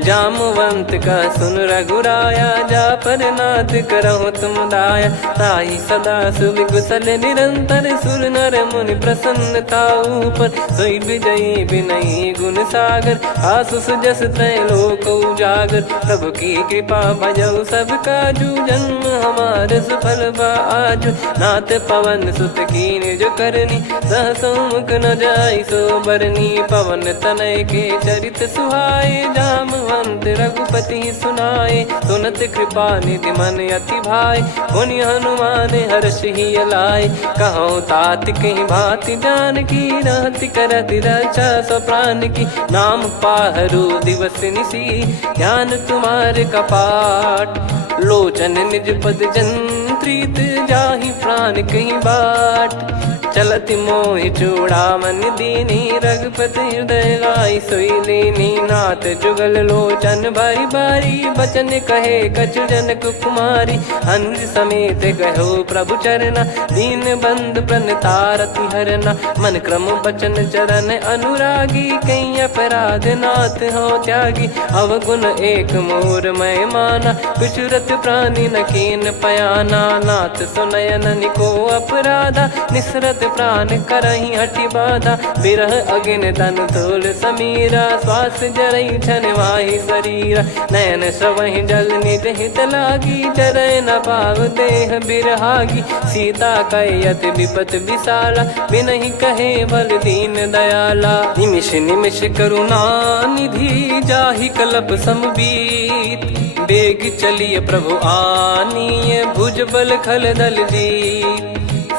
जामवंत का सुन रघुराया जा पर नाथ करहु तुम दाया ताई सदा सुभि कुशल निरंतर सुर नर मुनि प्रसन्नता ऊपर सोई विजयी विनयी गुण सागर आसु सुजस त्रैलोक उजागर प्रभु की कृपा भजऊ सब काजू जन्म हमार सफल बाजू नाथ पवन सुत कीन जो करनी सहसो मुख न जाई सो बरनी पवन तनय के चरित सुहाए जामवंत रघुपति सुनाए सुनत कृपा निधि मन अति भाई पुनि हनुमान हर्ष ही लाए कहो तात कहीं भांति जान की रहति करति रक्षा सो प्राण की नाम पाहरू दिवस निसी ध्यान तुम्हारे कपाट लोचन निज पद जन प्रीत जाहि प्राण कहीं बाट। चलत मोहि चूड़ामन दीनी रघुपति हृदय लाई सोई लीनी। नाथ जुगल लोचन बारी बारी बचन कहे कछु जनक कुमारी। हंस समेत गहो प्रभु चरना दीन बंद प्रणतारति हरना। मन क्रम बचन चरण अनुरागी कहीं अपराध नाथ हो त्यागी। अवगुण एक मोर मैं माना विचुरत प्राणी न कीन पयाना। नाथ सुनयन निको अपराधा निसरत प्राण करही हटि बाधा। बिरह अगिन तन तोल समीरा श्वास जरई छन वाहि शरीरा। नयन सवहि जल निज हित लागी चरय न पाव देह बिरहागी। सीता कयत विपत विशाला बिनहि कहे बल दीन दयाला। निमिष निमिष करुणा निधि जाहि कलप समबीत। बेग चलिए प्रभु आनीय भुज बल खल दल जीत।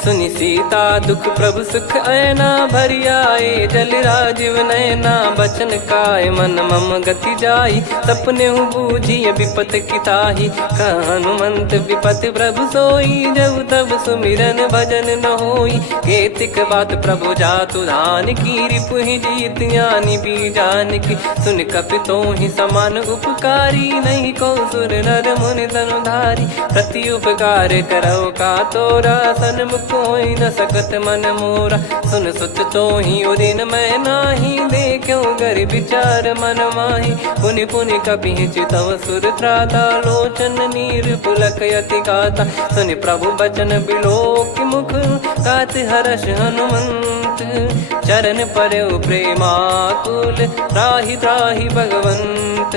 सुनि सीता दुख प्रभु सुख ऐना भरि आए जल राजीव नैना। बचन काय मन मम गति जाई सपने बूझी विपत किताही। हनुमंत विपत प्रभु सोई जब तब सुमिरन भजन न होई। केतिक बात प्रभु जातु धान की रिपुहि जीत ज्ञानी बीजान की। सुन कपितो ही समान उपकारी नहीं को सुर नर मुनि तनुधारी। प्रति उपकार करो का तोरा सन्मुख कोई न सकत मन मोरा। सुन सुत तो ही उदिन मैं नाही देखो गर विचार मन माही। पुनि पुनि कपि चितव सुर त्राता लोचन नीर पुलक यति गाता। सुनि प्रभु बचन बिलोक मुख गात हर्ष हनुमंत। चरण परयो प्रेमाकुल त्राहि त्राहि भगवंत।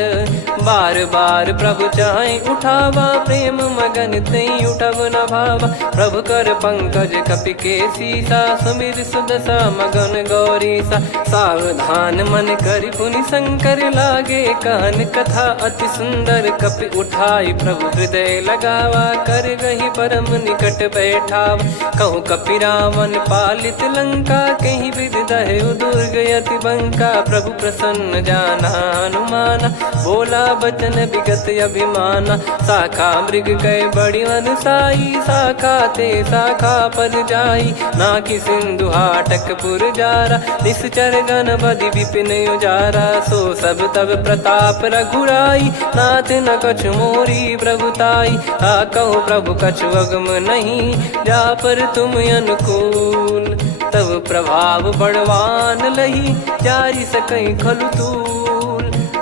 बार बार प्रभु चाहे उठावा प्रेम मगन तई उठब न भावा। प्रभु कर पंकज कपि के सीसा सुमिर सुदशा मगन गौरीसा। सावधान मन करि पुनि शंकर लागे कहन कथा अति सुंदर। कपि उठाई प्रभु हृदय लगावा कर गही परम निकट बैठावा। कहूँ कपि रावण पालित लंका कहीं विधि दहु दुर्ग यति बंका। प्रभु प्रसन्न जाना हनुमाना बोला बचन विगत अभिमाना। शाखा मृग गए बड़ी अनुसाई शाखा ते शाखा पर जाई। ना कि सिंधु हाटक पुर जारा निश्चर गण बदि विपिन उजारा। सो सब तब प्रताप रघुराई नाथ न कछु मोरी प्रभुताई। कहूँ प्रभु कछु अगम नहीं जा पर तुम अनुकूल। तब प्रभाव बड़वान लही जारी सकई खलु तूल।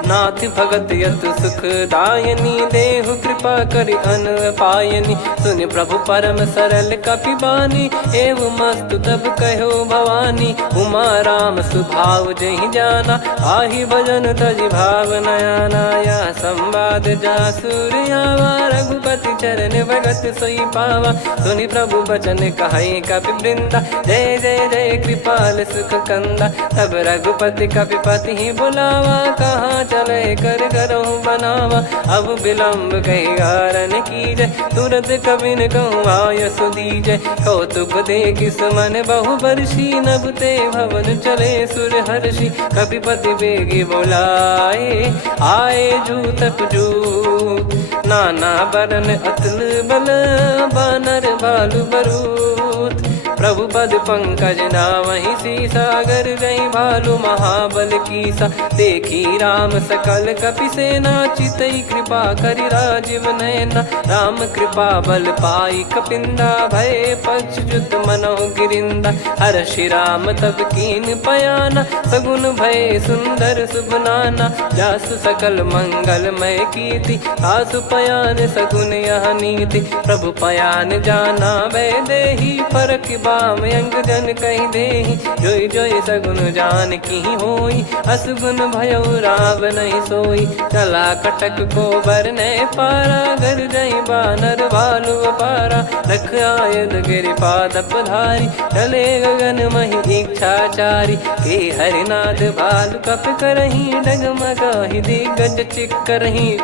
नाथ भगत यत सुख दायनी देहु कृपा करि अन पायनी। सुन प्रभु परम सरल कपि बानी एवं मस्तु तब कहो भवानी। उमा राम सुभाव जहि जाना आहि भजन तजि भाव नयाना। या संवाद जासुर आवा रघुपति चरण भगत सोई पावा। सुनि प्रभु बचन कहे कपि वृंदा जय जय जय कृपाल सुख कंदा। तब रघुपति कपि पति ही बुलावा कहाँ चले कर करहु बनावा। अब विलम्ब कही कारण कीजय तुरंत कबिन कहूँ आयस दीजय। कौतुक देख सुमन बहु बरसी नभ ते भवन चले सुर हर्षि। कपिपति बेगी बोलाए आए जूतक जूत। नाना बरन अतुल बल बानर भालु बरूत। प्रभु पद पंकज नावहि सीसागर गई भालु महाबल कीसा। देखी राम सकल कपि सेना चितई कृपा करि राजीव नयना। राम कृपा बल पाई कपिंदा भय पक्ष जुत मनो गिरिंदा। हर्षि राम तब कीन पयाना सगुन भय सुंदर सुभनाना। जासु सकल मंगलमय कीर्ति आसु पयान सगुन यह नीति। प्रभु पयान जाना वै देही फरक बाम अंग जन कहीं देही। जोई जोई सगुन जान की होई असगुन भयो राव नहीं सोई। चला कटक को बरने पारा घर जई बानर भालु पारा। रख आयद गिरि पाद पधारी चले गगन मही इच्छाचारी। के हरिनाथ भालु कप करही डगमगाहि दिग्गज चिक्करही।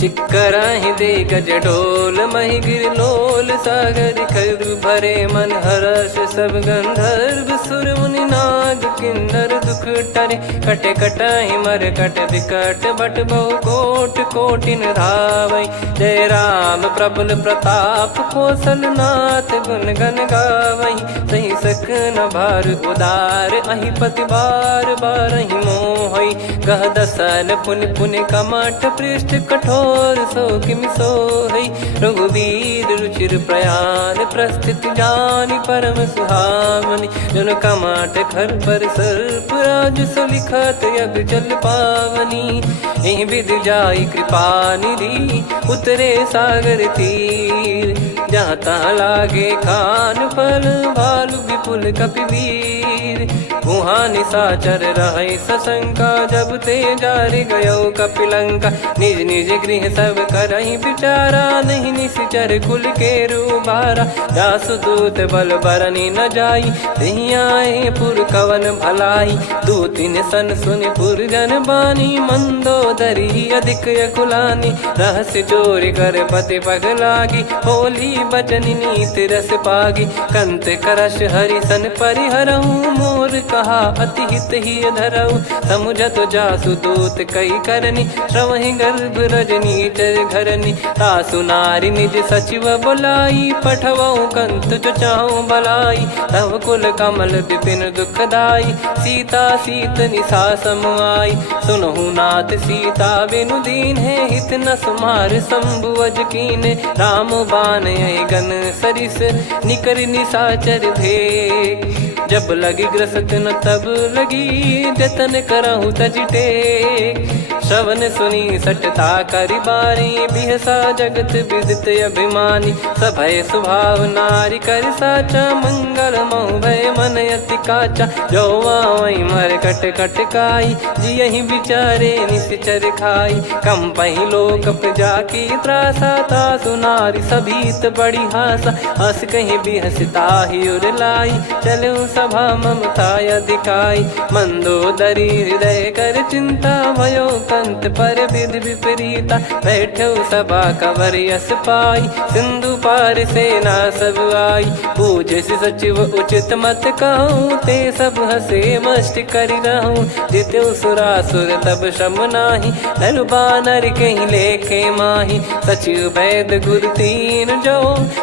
चिक्कराहि दे गज डोल मही गिर लोल सागर खर भरे मन हर्ष सब गंधर्व सुर मुनि नार माग किन्नर दुख टरे। कटे कटहि मर कट विकट बट बहु कोट कोटिन धावै। जय राम प्रबल प्रताप कौशल नाथ गुण गण गावै। सही सकन भार उदार अहि पति बार बारहि मोहै। गह दसल पुन पुन कमठ पृष्ठ कठोर सो किमि सोहै। रघुवीर रुचिर प्रयाण प्रस्थित जानि परम सुहावनि। जन कमठ खर पर सर्प राज सलिखत यग जल पावनी। एहि विधि जाई कृपा निधि उतरे सागर तीर। जहाँ तहाँ लागे खान फल भालु विपुल कपिवीर। वहाँ निशाचर रहै सशंका जब ते जारि गयो कपिलंका। निज निज गृह सब करहि विचारा नहीं निश्चर कुल के रूबारा। जासु दूत बल बरनि न जाई तेहि आए पुर कवन भलाई। दूतिन सन सुनि पुर जन बानी मंदोदरी अधिक यकुलानी। रहस्य चोरी कर पति पग लागी होली बचन नीति रस पागी। कंत करश हरिसन परिहरहु मोर कहा अति हित ही धरऊ। समुझत जासु दूत कई करनी श्रवहि गर्भ रजनी चर घरनी। तासु नारी निज सचिव बुलाई पठवऊ कंत जो चाहूं बलाई। तव कुल कमल विपिन दुखदाई सीता सीत निशा समाई। सुनहु नाथ सीता बिनु दीन है हित न सुमार शंभु अज कीने। राम बाण गन सरिस निकर निशाचर भेग। जब लगी ग्रसत न तब लगी जतन करहु तज टेक। श्रवण सुनी सटता करि बारी बिहसा जगत विदित अभिमानी। सभय स्वभाव नारी कर साचा मंगल मऊ भय मन अति काचा। जो आवै मर कट कट काई जियहि विचारे निश्चर खाई। कम पहि लोक जाकी त्रासा तासु नारी सभीत बड़ी हासा। हस कहीं बिहसता ही उर लाई चलऊ सभा ममता अधिकाई। मंदोदरी हृदय कर चिंता भयो कंत पर विधि विपरीता। बैठो सभा कवर यस पाई सिंधु पार सेना सब आई। पूज्य सचिव उचित मत कहूँ ते सब हसे मष्ट करि रहूँ। जित्यु सुरासुर तब श्रम नाही नर बानर कहीं लेखे माही। सचिव वैद गुरु तीन जो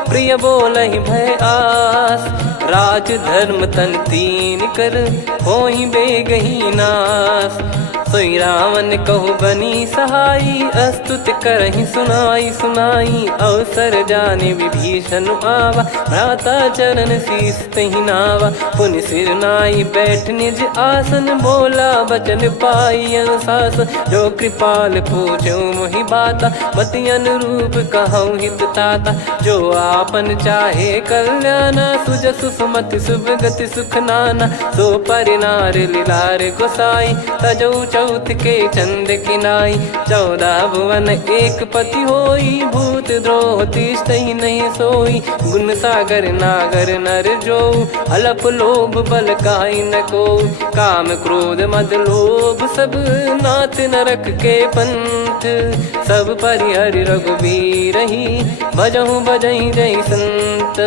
प्रिय बोलहि भय आस। राज धर्म तन तीन कर होई बेगही नास। सोई रावण कहु बनी सहाई अस्तुत करहि सुनाई सुनाई। अवसर जाने विभीषण आवा भ्राता चरण शीस तहि नावा। पुनि सिर नाई बैठ निज आसन बोला बचन पाई अनुशासन। जो कृपाल पूछो मोहि बाता मति अनुरूप कहूँ हित ताता। जो आपन चाहे कल्याणा सुजसु सुमति सुभगति सुख नाना। सो परिनार लीलार गोसाई तजौ चौथ के चंद किनाई। 14 भुवन एक पति होई भूत द्रोह तिष्ठहि नहीं सोई। गुण सागर नागर नर जो अलप लोभ बल काई न को। काम क्रोध मद लोभ सब नाथ नरक के पंथ। सब परिहरि रघुबीर ही भजहु भजहि जय संत।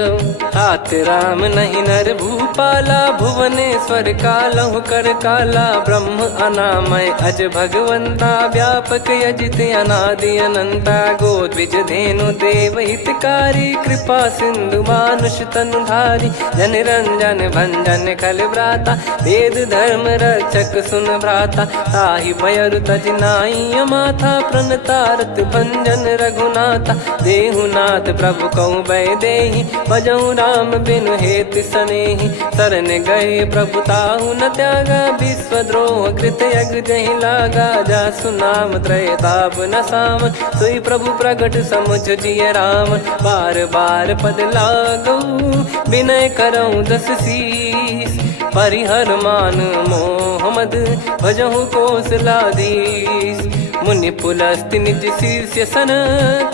तात राम नहीं नर भूपाला भुवनेश्वर कालहु कर काला। ब्रह्म अनामय अज भगवंता व्यापक यजित अनादि अनंता। गोद्विज धेनु देव हितकारी कृपा सिंधु मानुष तनुधारी। जन रंजन भंजन खल भ्राता वेद धर्म रक्षक सुन भ्राता। ताहि भयरु तज नाई माथा प्रणतारत भंजन रघुनाथा। देहुनाथ प्रभु कहु भय देहि भजहु राम बिनु हेत सनेहि। शरण गए प्रभु ताहु न त्यागा विश्वद्रोह कृत यज्ञ जहि लागा। जासु नाम त्रय ताप न सामन सोई प्रभु प्रगट समुझ जिय राम। बार बार पद लागऊ विनय करऊँ 10 शीस। परिहर मान मोह मद भजहु कौशलाधीश। मुनि पुलस्त्य निज शिष्य सन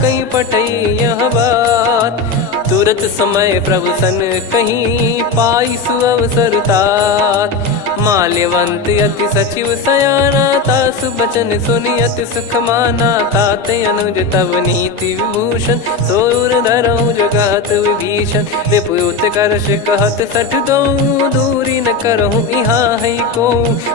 कहीं पठई यह बात। तुरत समय प्रभु सन कहीं पाई सुअवसर तात। माल्यवंत अति सचिव सयाना तासु बचन सुनि अति सुख माना। ताते अनुज तव नीति विभूषण सोर धरऊ जगत विभीषण। विपुत करश कहत सठ दो दूरी न करहु यहाँ है को।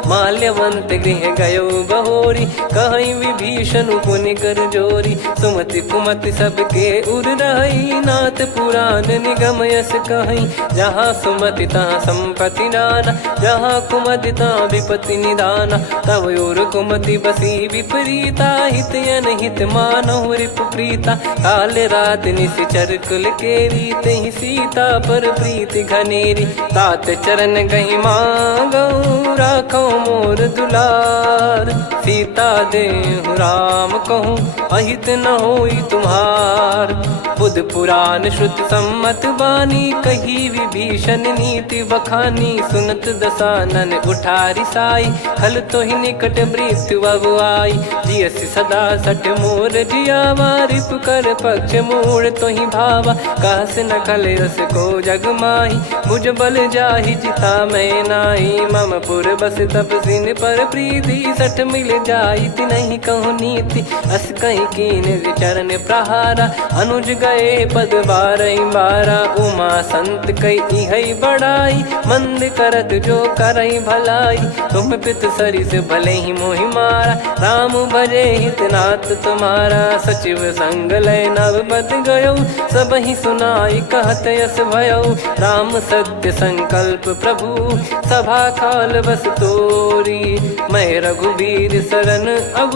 माल्यवंत गृह गयो बहोरी, कहीं विभीषण पुनि कर जोरी। सुमति कुमति सबके उर रही, नाथ पुराण निगम यस कहीं। जहाँ सुमति तहाँ संपत्ति नाना, जहाँ कुमति तहाँ विपत्ति निदाना। तब और कुमति बसी विपरीता, हित अनहित मानहु रिपु प्रीता। काल रात निश्चर कुल केरी, तहि सीता पर प्रीति घनेरी। तात चरण गही मांगऊ, राखो मोर दुलार। सीता देहु राम कहूँ, अहित न होई तुम्हार। बुध पुराण श्रुत सम्मत बानी, कही विभीषण नीति बखानी। सुनत दसानन उठारी साई, खल तो ही निकट मृत्यु अब आई। जियसि सदा सठ मोर जियावा, रिप कर पक्ष मूड़ तो ही भावा। कहस न खल रस को जग माही, मुझ बल जाहि जिता मैं नाई। मम पुर बस तपसिन पर प्रीति, सठ मिल जाई नहीं कहूँ नीति। अस कहीं कीन चरण प्रहारा, अनुज गए पद बारई बारा। उमा संत कई है बड़ाई, मंद करत जो करई भलाई। तुम पित सरिस भले ही मोहि मारा, राम भजे हित नाथ तुम्हारा। सचिव संग लय नव बद गयो, सब ही सुनाई कहत यस भयो। राम सत्य संकल्प प्रभु, सभा काल बस तोरी। मैं रघुबीर शरण अब,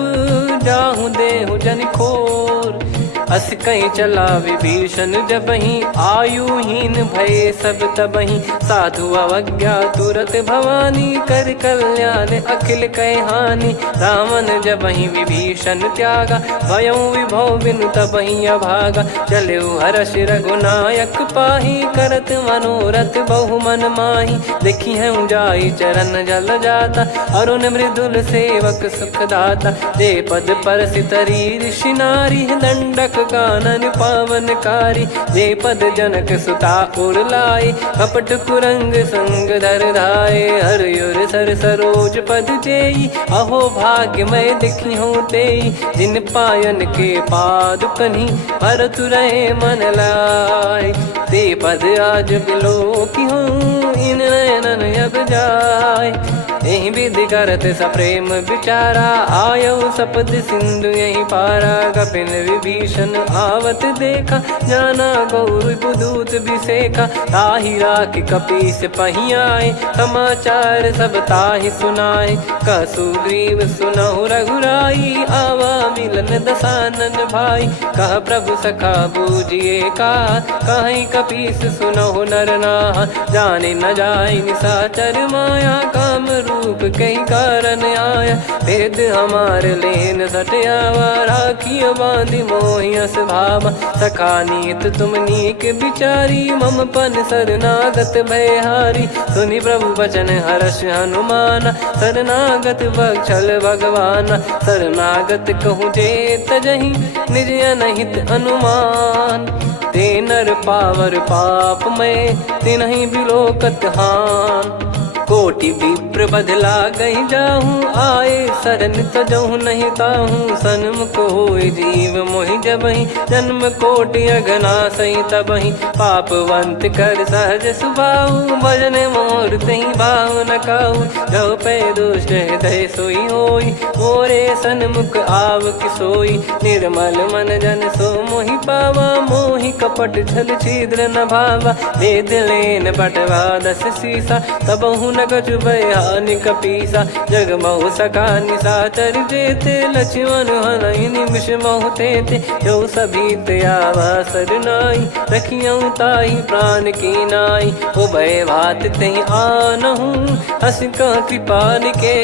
जाहूँ देहु जन खोर। अस कहीं चला विभीषण जबहि, आयुहीन भय सब तबहि। साधु अवज्ञा तुरत भवानी, कर कल्याण अखिल कह हानि। रावण जबहि विभीषण त्यागा, भयउ विभव बिनु तबहि अभागा। चलऊ हर्ष रघुनायक पाही, करत मनोरथ बहु मन माही। देखी है जाई चरण जल जाता, अरुण मृदुल सेवक सुखदाता। जे पद पर सितरी ऋषि नारी, दंडक कानन पावनकारी। जे पद जनक सुता उर लाए, कपट कुरंग संग धर धाये। हरियुर सर सरोज पद जेई, अहो भाग्य मैं दिखी हूँ तेई। जिन पायन के पाद कन्ही, भरत रहे मन लाए। ते पद आज बिलो की हूँ, इन नयनन अब जाय। यही विधि करत सप्रेम विचारा, आयऊ सपद सिंधु यही पारा। कपिन विभीषण आवत देखा, जाना गौर बुदूत बिसेखा। ताहि राख कपीस पही आए, समाचार सब ताहि सुनाए। कह सुग्रीव सुनहु रघुराई, आवा मिलन दसानन भाई। कह प्रभु सखा बूझिए का, कहीं कपीस सुनहु नर नाहा। जाने न जाय निशाचर माया, काम रूप कई कारण आया। भेद हमार लेन सटयावा, राखियो बांधि मोहियस भावा। सखा नीत तुम नीक बिचारी, मम पन शरणागत भयहारी। सुनि प्रभु वचन हर्ष हनुमाना, शरणागत बक्षल भगवाना। शरणागत कहूँ जे तजहि, निज अनहित अनुमान। ते नर पावर पाप में, तिन्हि बिलोकत हान। कोटि विप्र बदला गई जाहूँ, आए शरण तजहु नहीं ताहूँ। सन्मुख होय जीव मोहि जबहि, जन्म कोटि अगना सही तबहि। पापवंत कर सहज सुभाऊ, भजन मोर तहि भाव न काहू। जो पै दुष्ट हृदय सोई होई, मोरे सन्मुख आव किसोई। निर्मल मन जन सो मोहि पावा, मोहि कपट छल छिद्र न भावा। वेद लेन बटवा दस सीसा, तबहु न कछु भयानि कपीसा। जग महु सखा निशाचर जेते, लक्ष्मण हनहि निमिष महु तेते। जो सभी त्यावा सरनाई, रखियऊ ताहि प्राण की नाई। उभय भात तहि आनहु, हस कह कृपाल के।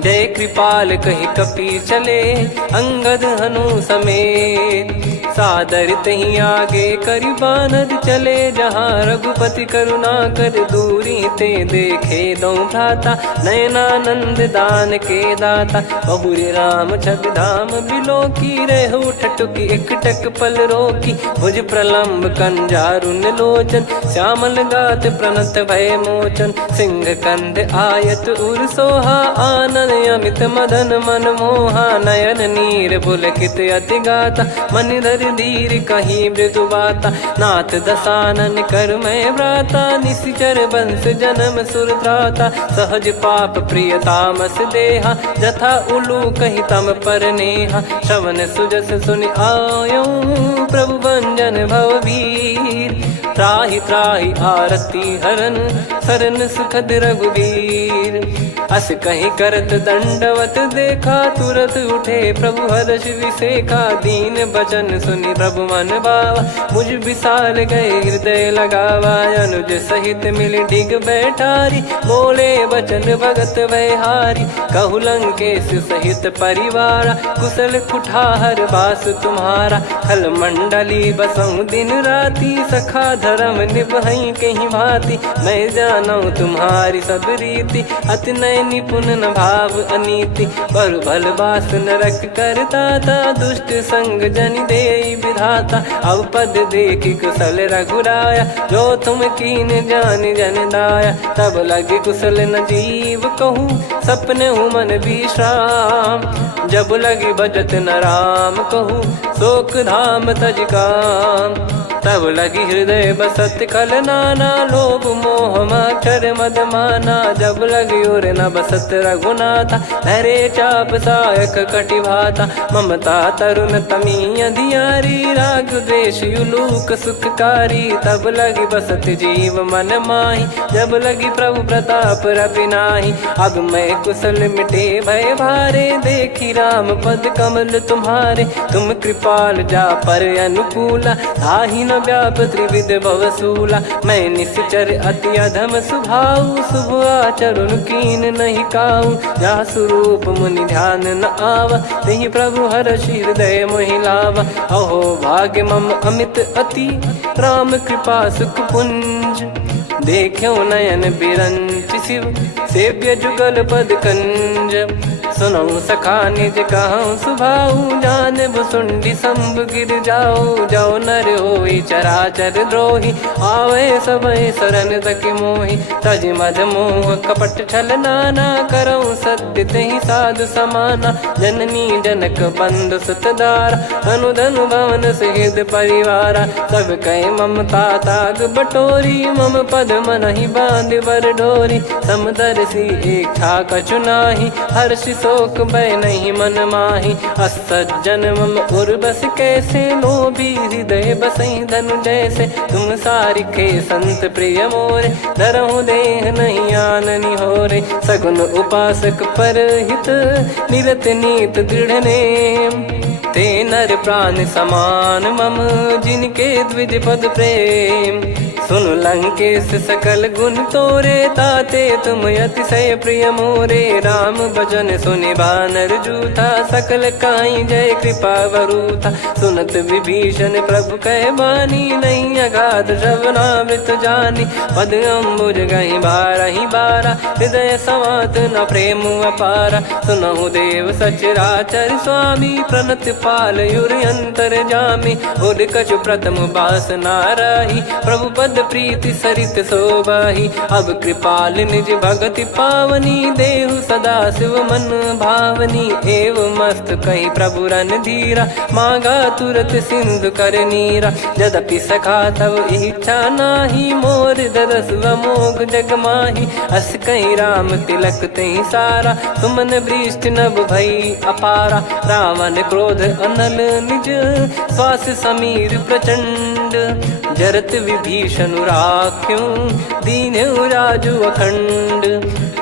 जय कृपाल कहि कपी चले, अंगद हनु समेत। सादर तही आगे करि बानर चले, जहाँ रघुपति करुणा कर दूरी ते देखे दो भ्राता। नयनानंद दान के दाता, बहुरी राम छग धाम बिलो की। रेहु ठटुकी एकटक पल रोकी, भुज प्रलम्ब कंजारुन लोचन। श्यामल गात प्रणत भय मोचन, सिंह कंध आयत उर सोहा। आनन अमित मदन मन मोहा, नयन नीर पुलकित अति गाता। मनिधर कर धीर कहीं मृदु बाता। नाथ दसानन कर मैं व्राता, निशिचर बंस जन्म सुर त्राता। सहज पाप प्रिय तामस देहा, जथा उलू कही तम पर नेहा। श्रवण सुजस सुनि आयो, प्रभु भंजन भवबीर। त्राहि त्राहि आरती हरन, सरन सुखद रघुबीर। अस कहीं करत दंडवत देखा, तुरत उठे प्रभु हर्ष विसेखा। दीन बचन सुनि प्रभु मन भावा, मुझ विसाल गए हृदय लगावा। अनुज सहित मिल डिग बैठारी, बोले बचन भगत वैहारी। कहु लंकेश सहित परिवारा, कुशल कुठार बास तुम्हारा। खल मंडली बसऊं दिन राती, सखा धर्म निभई कहीं भांति। मैं जानू तुम्हारी सब रीति, अति नय निपुण न भाव अनीति। पर भल बास नरक करता था, दुष्ट संग जन दे विधाता। अब पद देखी कुशल रघुराया, जो तुम कीन जान जन दाया। तब लगे कुशल न जीव कहूँ, सपने हूँ मन विश्राम। जब लगी बजत न राम कहूँ, शोक धाम तज काम। तब लगी हृदय बसत खल नाना, लोभ मोह मक्षर मद माना। जब लगी उर न बसत रघुनाथा, धरे चाप सायक कटि भाता। ममता तरुण तमी अधियारी, राग द्वेष युलूक सुखकारी। तब लगी बसत जीव मन माही, जब लगी प्रभु प्रताप रवि नाही। अब मैं कुशल मिटे भय भारे, देखी राम पद कमल तुम्हारे। तुम कृपाल जा पर अनुकूला, ताहि न व्याप त्रिविध भवसूला। मैं निश्चर अति अधम सुभाऊ, शुभ आचरण कीन नहीं काऊ। जा स्वरूप मुनि ध्यान न आवा, तेहि प्रभु हर्ष हृदय मोहि लावा। अहो भाग्य मम अमित अति, राम कृपा सुख पुंज। देखो नयन बिरंच शिव, सेव्य जुगल पद कंज। सुनऊ सखा निज कहूँ सुभाऊ, जान भुसुंडी संभ गिर जाओ। जाओ नर होई चराचर द्रोही, आवे सबय शरण तक मोहि। तज मद मोह कपट छल नाना, करऊँ सत्य तेहि साधु समाना। जननी जनक बंधु सुतदारा, धनु धनु भवन सहित परिवारा। सब कहे ममता ताग बटोरी, मम पद मनहि बांध बर डोरी। समदर्शी इच्छा कछु नाही, हर्ष शोक भय नहीं मन माही। असज्जन मम उर्वश कैसे, लोभी हृदय बसई धनु जैसे। तुम सारिखे संत प्रिय मोरे, धरहु देह नहीं आननि होरे। सगुन उपासक परहित, निरत नीत दृढ़ नेम। ते नर प्राण समान मम, जिनके द्विज पद प्रेम। सुन लंकेश सकल गुण तोरे, ताते तुम अतिशय प्रिय मोरे। राम भजन सुनि बानर जूथा, सकल काई जय कृपा वरूथा। सुनत विभीषण प्रभु कह बानी, नहीं अगाध श्रवणामृत जानी। पद अम्बुज गहि बारहि बारा, हृदय समात न प्रेम अपारा। सुनहु देव सचराचर स्वामी, प्रणत पाल युर अंतर जामी। उद कछु प्रथम बास नाराही, प्रभु पद प्रीति सरित शोभाही। अब कृपाल निज भगति पावनी, देहु सदा शिव मन भावनी। एव मस्त कही प्रभु रन धीरा, मांगा तुरत सिंधु कर नीरा। यद्यपि सखा तब इच्छा नाही, मोर दरस अमोघ जग माही। अस कहीं राम तिलक तहि सारा, सुमन वृष्ट नभ भई अपारा। रावण क्रोध अनल निज, श्वास समीर प्रचंड। जरत विभीषण राख्यों, दीन्हु राजु अखंड।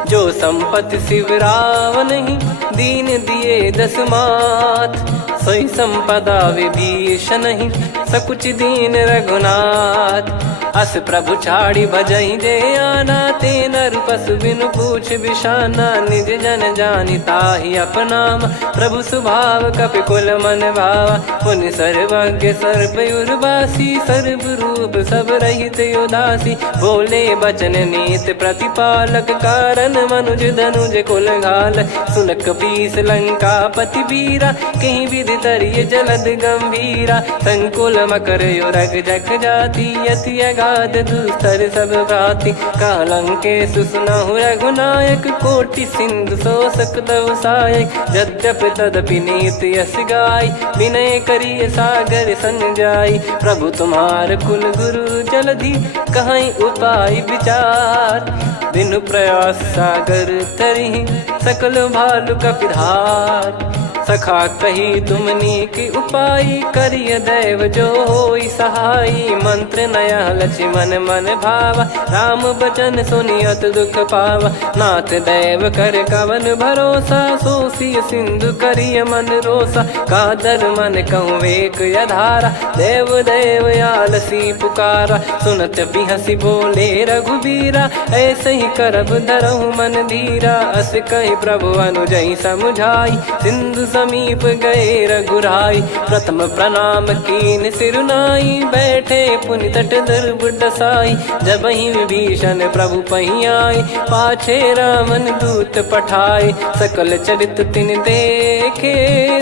जो संपत्ति शिव रावण ही, दीन दिए दस मात। सोई संपदा विभीषण ही, सकुच दीन रघुनाथ। अस प्रभु छाड़ी भजई जे आना, ते नर पशु बिनु पूछ बिशाना। निज जन जानि ताहि अपनाम, प्रभु स्वभाव कपि कुल मन भावा। मुनि सर्वज्ञ सर्वयुर्वासी, सर्व रूप सब रहित उदासी। बोले बचन नीत प्रतिपालक, कारण मनुज धनुज कुल घाल। सुन कपीस लंका पति वीरा, कहीं विधि तरिय जलद गंभीरा। संकुल मकर युरग जख जाति, यति गाद दुस्तर सब भांति कालंके सुसुनाहु रघुनायक कोटि सिंधु शोषक तव सहायक यद्यपि तदपि नीत यस गाय विनय करिय सागर सन जाई प्रभु तुम्हार कुल गुरु जलधि कहीं उपाय विचार बिनु प्रयास सागर तरिहि सकल भालु कपिधार सखा कही तुमनी की उपाय करिय दैव जो होई सहाई मंत्र नया लक्ष्मण मन भावा राम बचन सुनियत दुख पावा नाथ दैव कर कवन भरोसा सोसिय सिंधु करिय मन रोसा कादर मन कहूँ वेक यधारा देव देव आलसी पुकारा सुनत बिहसी बोले रघुबीरा ऐसे ही करब धरहु मन धीरा अस कही प्रभु अनुजई समुझाई सिंधु समीप गए रघुराई प्रथम प्रणाम कीन सिरुनाई बैठे पुनि तट दर्भ डसाई जब ही विभीषण प्रभु पही आए पाछे रामन दूत पठाए सकल चरित तिन देखे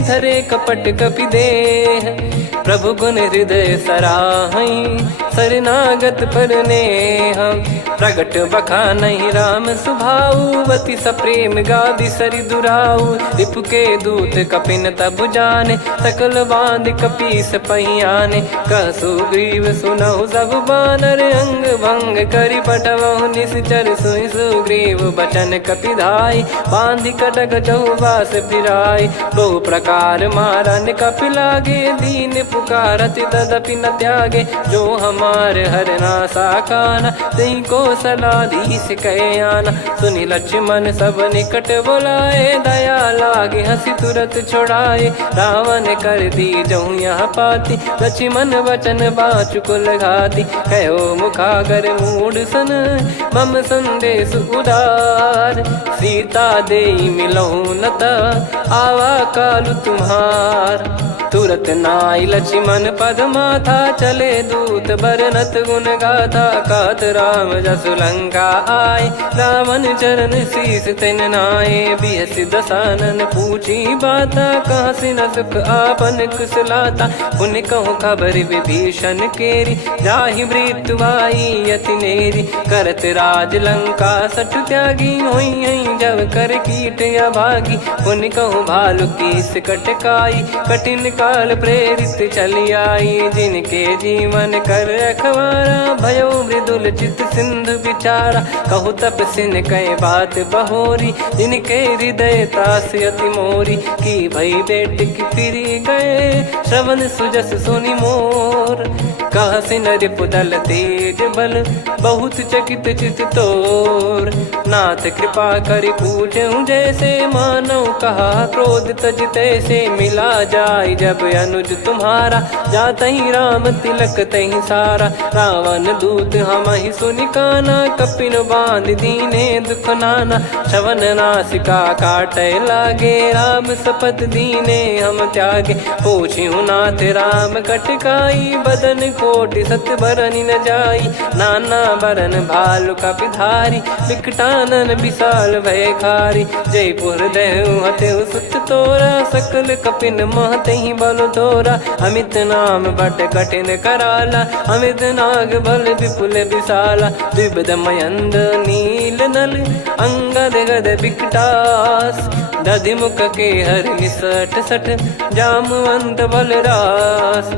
धरे कपट कपि देह प्रभु गुण हृदय सराहई शरणागत पर नेह प्रगट बखानहि राम सुभाऊ वति सप्रेम गादि सरि दुराऊ रिपु के दूत कपिन तब जाने सकल बांध कपीस पहियाने कह सुग्रीव सुनहु सब बानर अंग भंग करि पटवहु निश्चर सुनि सुग्रीव बचन कपिधाई बांधि कटक चहुबास फिराई बहु प्रकार मारन कपि लागे दीन पुकारति तदपि न त्यागे जो हमार हरना साकाना तही को सलाधीश कहे आना सुनि लक्ष्मण सब निकट बुलाए दया लागे हंसी तुरत छोड़ाए रावण कर दी जहूँ यहाँ पाती लक्ष्मण वचन बाचु कुल घाती कहो मुखागर मूड सन मम संदेश उदार सीता देई मिलहु नता आवा कालु तुम्हार तुरत नाई लक्ष्मण पद माथा चले दूत बरनत गुण गाथा कात राम जसु लंका आए रावण चरण शीस तिन नाये बिहसि दसानन पूछी बाता कहाँ से न सुख आपन कुशलाता पुन कहूँ खबर विभीषण केरी जाहि मृत्यु आई यति नेरी करत राज लंका सठ त्यागी होई जब कर कीट अभागी पुन कहूँ भालु कीस कटकाई कठिन काल प्रेरित चली आई जिनके जीवन कर रखवारा भयो मृदुल चित सिंधु विचारा कहु तप सिन कई बात बहोरी जिनके हृदय तास अति मोरी की भई बेट की फिरी गए श्रवण सुजस सुनि मोर कह सिन रिपुदल तेज बल बहुत चकित चित तोर नाथ कृपा करि पूछूं जैसे मानव कहा क्रोध तज तैसे मिला जाय जब अनुज तुम्हारा जात ही राम तिलक तही सारा रावण दूत हम ही सुनि काना कपिन बांध दीने दुख नाना श्रवण नासिका काटे लागे राम सपत दीने हम त्यागे पूछ्यू नाथ राम कटकाई बदन कोटि सत बरनि न जाई नाना बरन भालु कपिधारी विकटानन विशाल भय खारी जयपुर देहु हतेउ सुत तोरा सकल कपिन महतहि बल तोरा अमित नाम बट कठिन कराला अमित नाग बल विपुल विशाला द्विपद मयंद नील नल अंगद गद विकटास दधि मुख के हर निसठ सठ जामवंत बलरास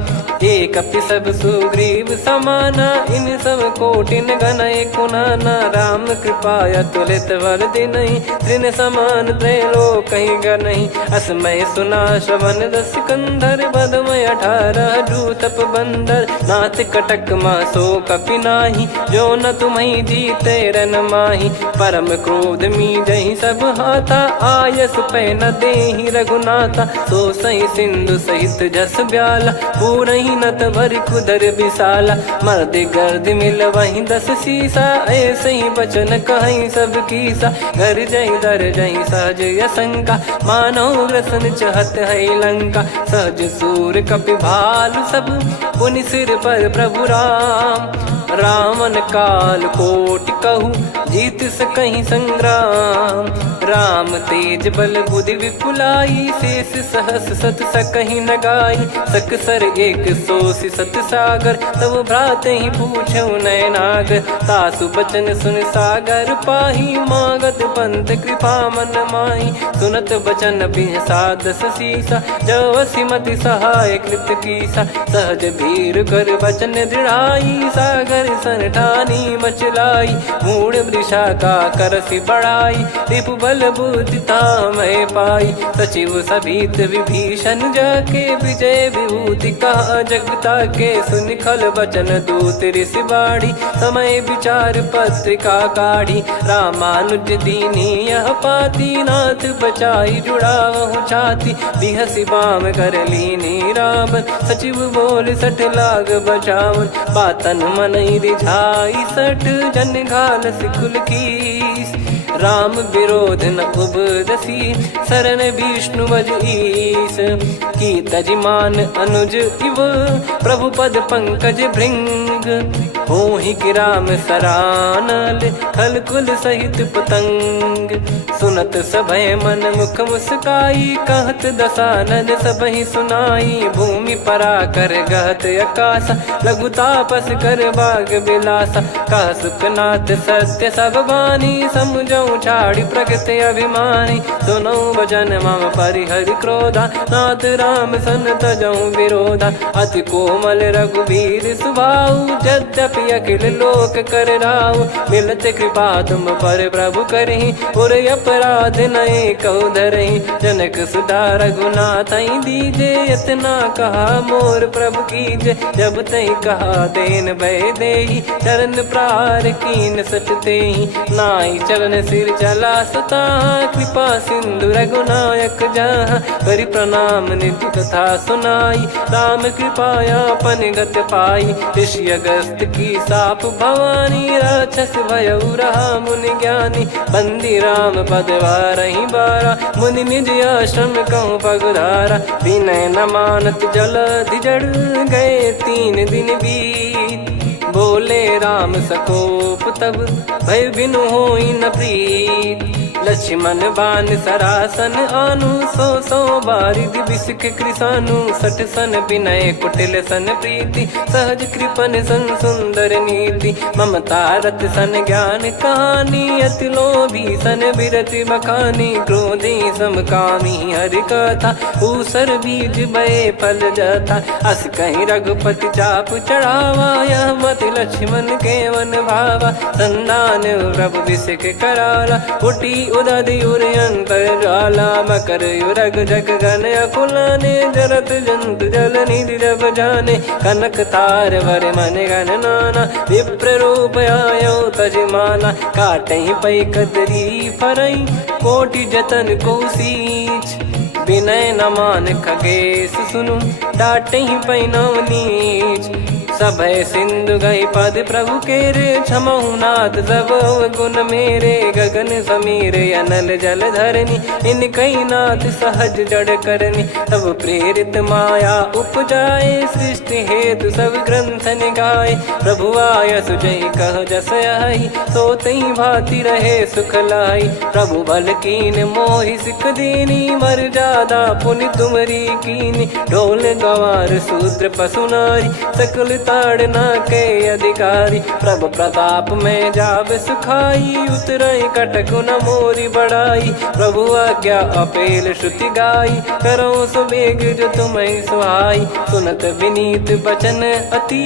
एक अपि सब सुग्रीव समाना इन सब कोटिन गनय कुनाना राम कृपा अतुलित बल दिनहि त्रिन समान त्रैलोक कहीं गनहि असमय सुना श्रवण दस कंधर बदमय 18 जूतप बंदर नाथ कटक मासो कपि नाही जो न तुम्हि जीते रन माही परम क्रोध मी जहि सब हाथा आयस पै न देहि रघुनाथा सो सही सिंधु सहित जस ब्याला पूरहि नत भरि कुदर विशाला मर्द गर्द मिल वहीं 10 सीसा ऐसे ही बचन कहीं सब कीसा घर जहि दर जहि सहज यसंका मानव रसन चहत है लंका सहज सूर कपि भालु सब पुनि सिर पर प्रभु राम रावण काल कोटि कहु जीत सकहीं संग्राम। राम तेज बल बुद्धि विपुलाई, शेष सहस सत सकहीं न गाई। सकसर एक सोसी सत सागर, तब भ्रात ही पूछो नयनागर। तासु बचन सुन सागर पाही, मागत पंथ कृपा मन माही। सुनत बचन बिहसादस सीसा, जव सिमति सहाय कृत कीसा। सहज भीर कर बचन दृढ़ाई, सागर सन ठानी मचलाई। मूढ़ वृषा का करसि बढ़ाई, रिपु बल बुद्धि तामय पाई। सचिव सभीत विभीषण जाके, विजय विभूति कहा जगता के। सुनि खल बचन दूत ऋषि बाड़ी, समय विचार पत्रिका काढ़ी। रामानुज दीनी यह पाती, नाथ बचाई जुड़ावहु छाती। बिहसि बाम कर लीनी रावण, सचिव बोल सठ लाग बचावन। बातन मनई रिझाई सठ, जन घाल सिकुल कीस। राम विरोध न उपदसी, शरण विष्णु बज ईस। की तजिमान अनुज इव, प्रभु पद पंकज भृंग। होहि कि राम सरानल, खल कुल सहित पतंग। सुनत सभय मन मुख मुस्काई, कहत दसानन सबहि सुनाई। भूमि परा कर गहत आकाशा, लघु तापस कर बाग बिलासा। कह सुखनाथ सत्य सब बानी, समुझौ छाड़ी प्रगति अभिमानी। सुनो भजन मम परिहरि क्रोधा, नाथ राम सन तजौ विरोधा। अति कोमल रघुवीर सुभाऊ, यद्यपि अखिल लोक कर राऊ। मिलत कृपा तुम पर प्रभु करहि, पुर अपराध नए कौ धरहि। जनक सुधा रघुनाथ दीजे, इतना कहा मोर प्रभु कीजे। जब तई कहा देन भय देहि, चरण प्रार कीन सट तेहि। नाई चरण सिर चला सता, कृपा सिंधु रघुनायक जहाँ। करि प्रणाम निधि कथा सुनाई, राम कृपाया पन गत पाई। ऋषि अगस्त की साप भवानी, राक्षस भयउ रहा मुनि ज्ञानी। बंदी राम पद वारहि बारा, मुनि निज आश्रम कहूँ पगधारा। विनय न मानत जलधि जड़, गए 3 दिन बीत। बोले राम सकोप तब, भय बिनु होई न प्रीत। लक्ष्मण बान सरासन आनु, 100 बारिधि बिसक कृसानु। 60 सन विनय कुटिल सन प्रीति, सहज कृपन सन सुंदर नीति। ममता रत सन ज्ञान कहानी, अति लोभी सन बिरति बखानी। क्रोधी समकामी हरि कथा, ऊसर बीज बये फल जथा। अस कहीं रघुपति चाप चढ़ावा, यह मत लक्ष्मण के मन भावा। संदान प्रभु बिसक कराला, उठी उदधि उर अंतर ज्वाला। मकर युरग जग गण अकुलाने, जरत जंतु जल निधि जब जाने। कनक तार वर मन गण नाना, विप्र रूप आयो तजमाना। काटहि पै कदरी फरई, कोटि जतन को सींच। विनय न मान खगेश सुनु, डांटहि पै नव नीच। सभय सिंधु गई पद प्रभु केरे, क्षमहु नाथ सब गुण मेरे। गगन समीरे अनल जल धरनी, इन कई नाथ सहज जड़ करनी। तब प्रेरित माया उपजाए, सृष्टि हेतु सब ग्रंथ निगाए। प्रभु आय सुजई कह जस आई, सोतई भांति रहे सुख लाई। प्रभु बल कीन मोहि सिख दीनी, मर्यादा पुनि तुमरी कीनी। ढोल गवार शूद्र पशु नारी, सकल ताड़ना के अधिकारी। प्रभु प्रताप में जाब सुखाई, उतरई कटक न मोरी बढ़ाई। प्रभु आज्ञा अपेल श्रुति गाई, करो सुबेग जो तुम्हें सुहाई। सुनत विनीत बचन अति,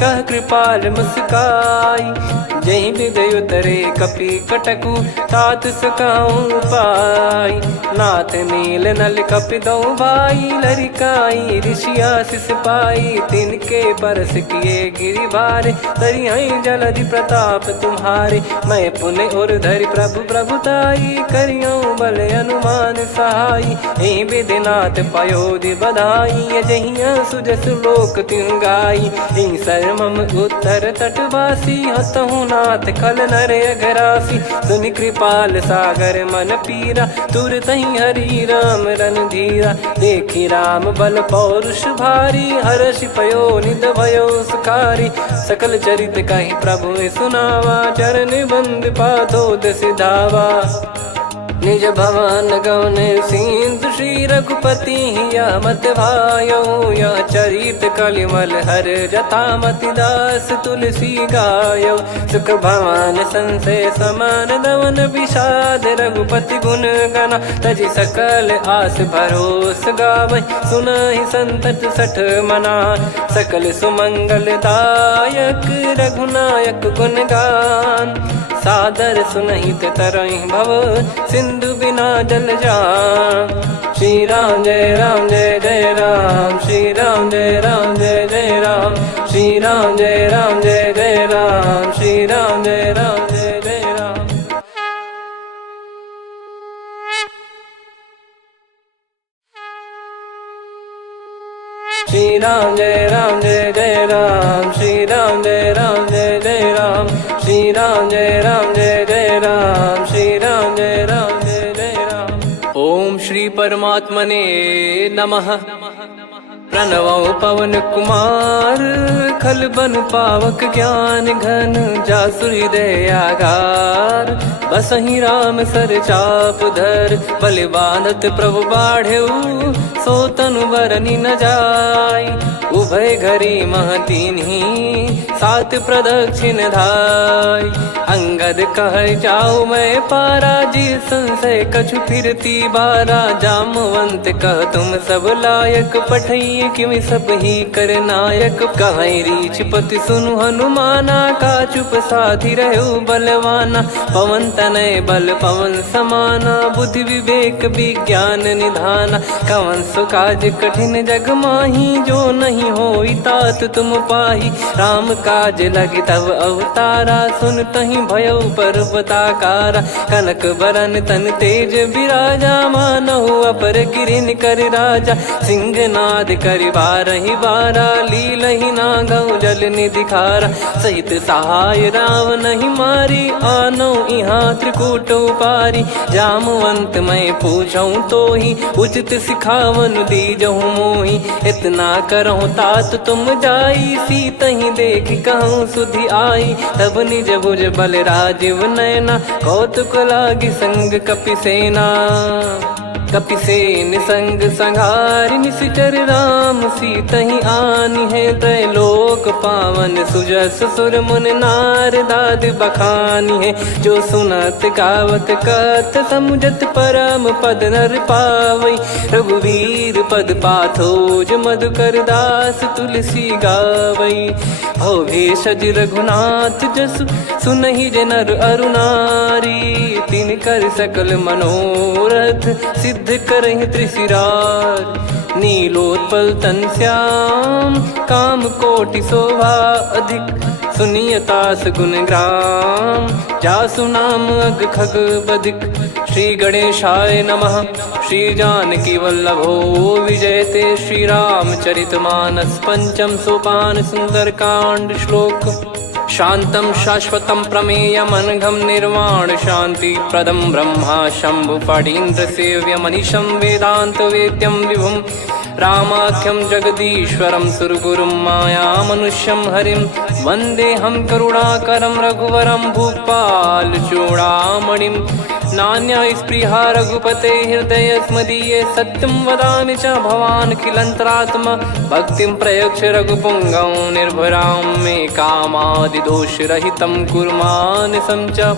कह कृपाल मुस्काई। जहि हृदय उतरे कपि कटकु, तात सकाऊं पाई। नाथ नील नल कपि दो भाई, लरिकाई ऋषि आशीष पाई। तिनके परस किए गिरि भारे, तरिहै जलधि प्रताप तुम्हारे। मैं पुण्य और धरि प्रभु प्रभुताई, करियौ बल अनुमान सहाई। एहि विधिनाथ पयोधि बधाई, जहिया सुजस लोक तिहुँ गाई। एहि सरमम उत्तर तटवासी, हतहु रघुनाथ खल नर अघरासी, सुनि कृपाल सागर मन पीरा, तुरतहि हरि राम रणधीरा। देखि राम बल पौरुष भारी, हर्षि पयो निध भयो सुखारी। सकल चरित कहि प्रभु सुनावा, चरण बंद पादोद सिधावा। निज भवन गौन सिंधु श्री रघुपति हिया मत भायो, यह चरित कलिमल हर जथा मति दास तुलसी गायो। सुख भवन संशय समान दवन विषाद, रघुपति गुण गना तजि सकल आस भरोस गावै। सुनहि संतत सठ मना, सकल सुमंगल दायक रघुनायक गुण गान। सादर सुनहित तरहि भव, सिंधु बिना जल जान। श्री राम जय जय राम, श्री राम जय जय राम, श्री राम जय जय राम, श्री राम जय जय राम। श्री राम जय जय राम, श्री राम जय जय राम, श्री राम जय जय राम, श्री राम जय जय राम। ओम श्री परमात्मने नमः। प्रणवौ पवन कुमार, खल बन पावक ज्ञान घन, जासु हृदय आगार। बसहि राम सर चाप धर, बलि बांधत प्रभु बाढ़ऊ, सो तनु बरनि न जाय। उभय घरी महतीन्ही, सात प्रदक्षिण धाय। अंगद कह जाऊ मैं पारा, जी संशय कछु फिरती बारा। जामवंत कह तुम सब लायक, पठई किमि सब ही कर नायक। कहै रीछ पति सुनु हनुमाना, का चुप साधि रहु बलवाना। पवन तनय बल पवन समाना, बुद्धि विवेक विज्ञान निधाना। कवन सो काज कठिन जग माही, जो नहीं होई तात तुम पाही। राम काज लगी तब अवतारा, सुन तहि भयउ पर्वताकारा। कनक बरन तन तेज बिराजा, मानहु अपर गिरिन कर राजा। सिंहनाद करि बारहि बारा, लीलहि नागौ जल निधि खारा। सहित सहाय राम नहीं मारी, आनौ इहाँ त्रिकूट उपारी। जामवंत मैं पूछऊँ तोहि, उचित सिखावन दीजहु मोहि। इतना करहु तात तुम जाई, सीतहि देख कहूँ सुधि आई। तब निज भुज बल राजीव नयना, कौतुक लागी संग कपिसेना। कपिसेन संग संघारि निशिचर राम, सीतहि आनि है त्रैलोक पावन। सुजस सुर मुन नार दाद बखानी है, जो सुनत गावत कथ समुझत परम पद नर पावै। रघुवीर पद पाथोज मधुकर दास तुलसी गावै। भव भेषज रघुनाथ जसु, सुनहि जे नर अरु नारी। तिन कर सकल मनोरथ, सिद्ध करहि त्रिशिरार। नीलोत्पल तन श्याम, काम कोटि शोभा अधिक। सुनियतास गुण ग्राम, जासु नाम अग खग बधिक। श्री गणेशाय नमः। श्री जानकी वल्लभो विजयते, श्री रामचरित मानस पंचम सोपान सुंदरकांड श्लोक। शांतं शाश्वतं प्रमेयमनघं निर्वाण शांति प्रदं ब्रह्मा शंभु फणीन्द्र सेव्य मनीषं वेदांत वेद्यं विभुं। रामाख्यं जगदीश्वरं सुरगुरुं माया मनुष्यं हरिं। वन्देऽहं करुणाकरं रघुवरं भूपाल चूडामणिं। नान्या स्पृहा रघुपते हृदय स्मदीये, सत्यं वदामि च भवान् खिलन्तरात्मा। भक्तिं प्रयच्छ रघुपुङ्गं निर्भरां मे कामादिदोषरहितं कुर्मानसं च।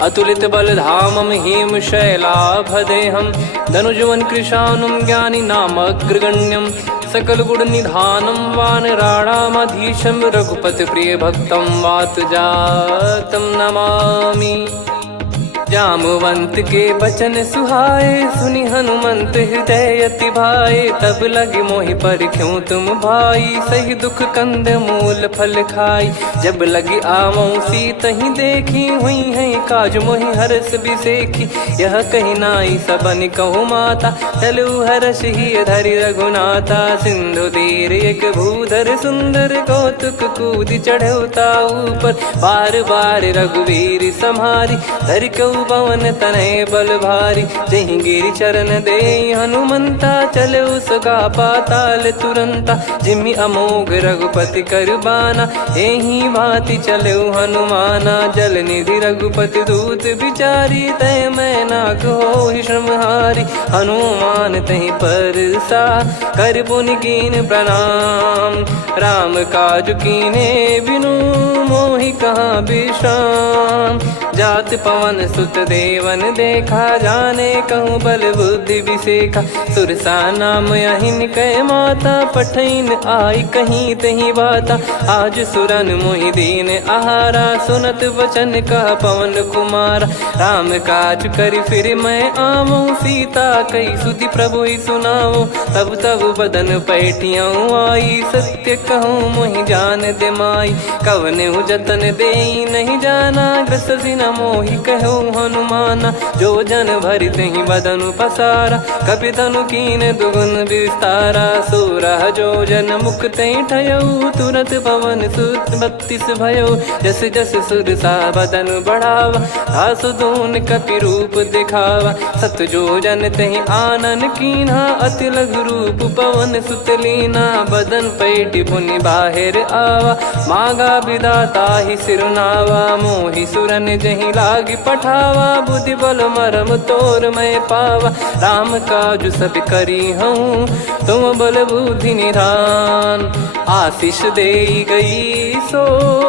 अतुलित बलधामं हेमशैलाभदेहं, धनुजवन कृशानुं ज्ञानिनामग्रगण्यं। सकल गुण निधानं वानराणामधीशं, रघुपति प्रिय भक्तं वातजातं नमामि। जामवंत के बचन सुहाए, सुनि हनुमंत हृदय अति भाए। तब लगे मोहि पर क्यों तुम भाई, सही दुख कंद मूल फल खाई। जब लगी आवऊं सीत ही देखी, हुई है काज मोहि हरस बिसेखी। यह कही नाई सबन कहु माता, चलू हरष ही धरि रघुनाथा। सिंधु तीर एक भूधर सुंदर, कौतुक कूद चढ़ौता ऊपर। बार बार रघुवीर सम्हारी, धरि कहु पवन तनय बल भारी। जहि गिरि चरण दे हनुमंता, चलो सगा पाताल तुरंता। जिमि अमोघ रघुपति कर बाना, एहि भांति चलो हनुमाना। जल निधि रघुपति दूत बिचारी, तय मैं नाग होहि श्रमहारी। हनुमान तहि परसा, कर पुनि कीन प्रणाम। राम काज कीने बिनु, मोहि कहाँ विश्राम। जात पवन सुत देवन देखा, जाने कहूँ बल बुद्धि विसेखा। सुरसा नाम अहिन कै माता, पठैन आई कहीं तहीं बाता। आज सुरन मोहि दीन आहारा, सुनत वचन कह पवन कुमारा। राम काज करि फिर मैं आवऊं, सीता कई सुधि प्रभु ही सुनाओ। तब तब बदन पैठियाँ आई, सत्य कहूँ मोहि जान दे माई। कवने जतन दे नहीं जाना, ग्रसि न मोहि कहूँ हनुमाना। जो जन भरि तहि बदनु पसारा, कपि तनु कीन दुगुन विस्तारा। सोरह जो जन मुख तहि ठयऊ, तुरत पवन सुत 32 भयऊ। जस जस सुरसा बदन बढ़ावा, आसु दून कपि रूप दिखावा। सत जो जन तहि आनन कीन्हा, अति लघु रूप पवन सुत लीना। बदन पैठि पुनि बाहिर आवा, मांगा विधाता ही सिरुनावा। मोहि सुरन जहि लागी पठावा, बुद्धि बल मरम तोर मैं पावा। राम काज सब करी हूँ, तुम बल बुद्धि निधान। आशीष दे गई सो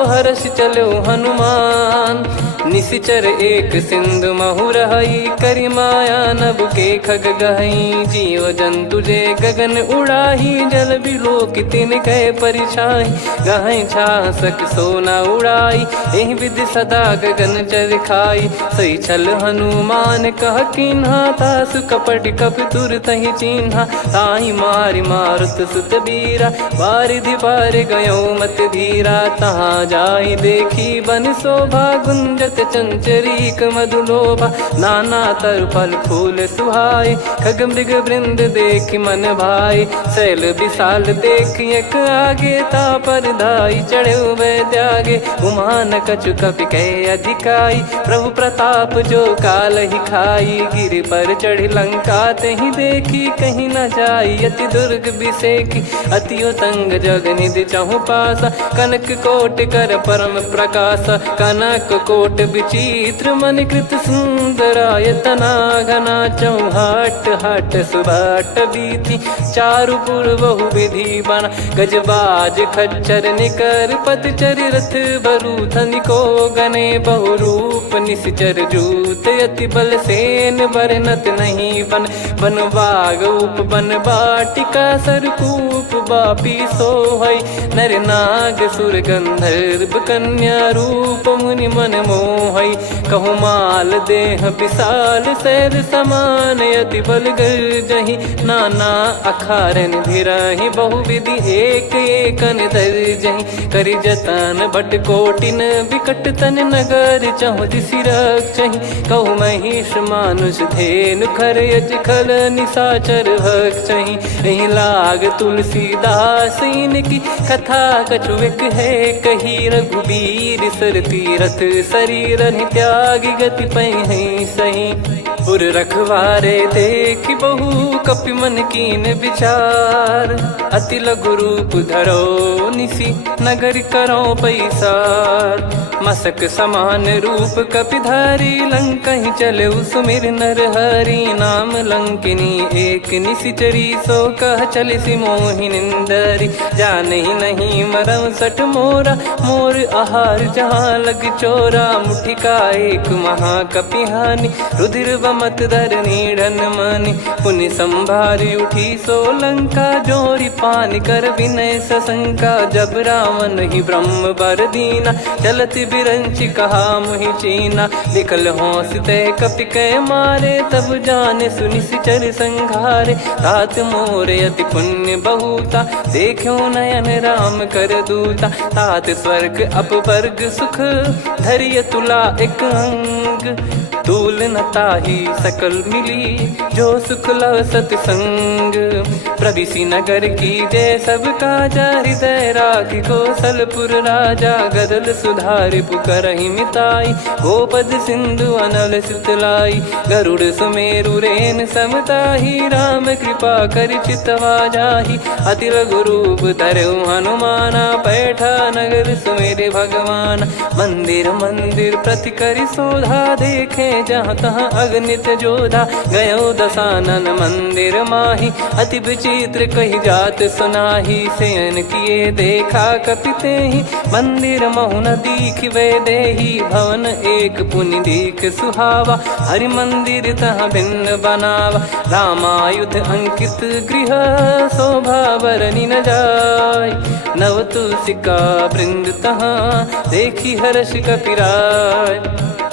हर्ष चलो हनुमान। निशिचर एक सिंधु महु रहई, करि माया नभ के खग गहई। जीव जंतु जे गगन उड़ाही, जल बिलोक तिन कह परिछाई। गहई छासक सोना उड़ाई, एहि विधि सदा गगन चर खाई। सही छल हनुमान कह कीन्हा, तासु कपट कपि तुर तहि चिन्हा। ताहि मारि मारुत सुत बीरा, बारिधि पार गयो मत धीरा। तहाँ जाई देखी बन शोभा, गुंजत चंचरीक मधुलोभा। नाना तरु फल फूल सुहाए, खग मृग वृंद देख मन भाई। शैल विशाल देख एक आगे, तापर धाई चढ़े वै त्यागे। उमान कछु कपि कह अधिकाई, प्रभु प्रताप जो काल ही खाई। गिर पर चढ़ी लंका तहि देखी, कहीं न जाई अति दुर्ग बिसेखी। अति उतंग जग निधि चहु पासा, कनक कोट कर परम प्रकाशा। कनक कोट विचित्र मन कृत सुंदरायतना। घना चौहाट हाट सुबाट बीथी, चारु पुर बहु विधि बना। गजबाज खच्चर निकर पतचर, रथ बरु धनिको गने। बहु रूप निश्चर जूत, अति बल सेन बरनत नहीं बन। बन बाग उप बन बाटिका, सरकूप बापी सोहई। नर नाग सुर गंधर्व कन्या, रूप मुनि मन मोहई। कहु माल देह विशाल, शैल समान अति बल गर्जहि। नाना अखारन भिरहि, बहु विधि एक एकन दर्जहि। करि जतन भट कोटिन, विकट तन नगर चहु दिसि रक्षहि। कहु महिष मानुष धेनु, खर यज खल निशाचर भक्षहि। एहि लाग तुलसीदास इनकी, कथा कछु एक है कही। रघुबीर सर तीरथ शरीर, त्यागी गति पै सही। पुर रखवारे देख बहु, कपि मन कीन विचार। अति लघु रूप धरो निसी, नगर करो पैसार। मसक समान रूप कपि धारी, लंकहि चले सुमिर नर हरि। नाम लंकिनी एक निशिचरी, सो कह चलिसि मोहि निंदरी। जानहि नहीं मरम सठ मोरा, मोर आहार जहाँ लग चोरा। मुठिका एक महाकपि हानि, रुधिर बमत धरनी ढन मनि पुनि संभारी उठी सोलंका जोरी पानी कर विनय सशंका जब रावण ही ब्रह्म बर दीना चलत बिरंची कहा मुहि चीना निकल होंस ते कपि कै मारे तब जाने सुनि सिचर संघारे तात मोरे अति पुण्य बहुता देखो नयन राम कर दूता तात स्वर्ग अपवर्ग सुख धरिय तुला एक अंग तूल न ताही सकल मिली जो सुख लव सतसंग प्रविसी नगर की जय सब काजा हृदय राखी कौशलपुर राजा गदल सुधारि पुकरहि मिताई गोपद सिंधु अनल सितलाई गरुड़ सुमेरु रेन समताही राम कृपा कर चितवा जाही अति लघु रूप धरऊ हनुमाना बैठा नगर सुमेरे भगवान मंदिर मंदिर प्रति करि शोधा देखे जहाँ तहाँ अगणित जोधा गयो दशानन मंदिर माही अति विचित्र कही जात सुनाही सेन किए देखा कपिते ही मंदिर महु न दीख वे देही भवन एक पुनि दीख सुहावा हरि मंदिर तहाँ भिन्न बनावा रामायुध अंकित गृह शोभा बरनी न जाय नव तुलसी का वृंद तहाँ देखी हर्ष कपिराय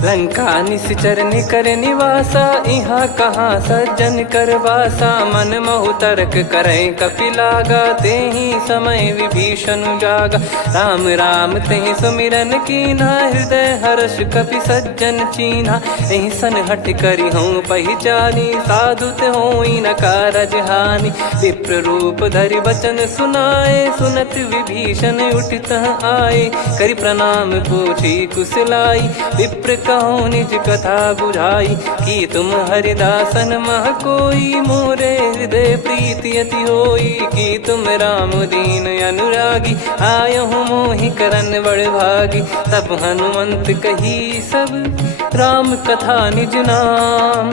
लंका निश्चर निकर निवासा यहाँ कहाँ सज्जन कर वासा मन महु तर्क करे कपिलागा ते ही समय विभीषण जागा राम राम ते सुमिरन कीना हृदय हर्ष कपि सज्जन चीन्हा यही सन हट करी हूँ पहचानी साधु ते होई न कारज हानि विप्र रूप धरि वचन सुनाए सुनत विभीषण उठित आए करि प्रणाम पूछी कुशलाई विप्र कहो निज कथा बुझाई कि तुम हरिदासन मह कोई मोरे हृदय प्रीति अति होई कि तुम राम दीन अनुरागी आयहु मोहि करन बड़ भागी तब हनुमंत कही सब राम कथा निज नाम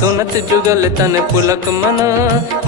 सुनत जुगल तन पुलक मन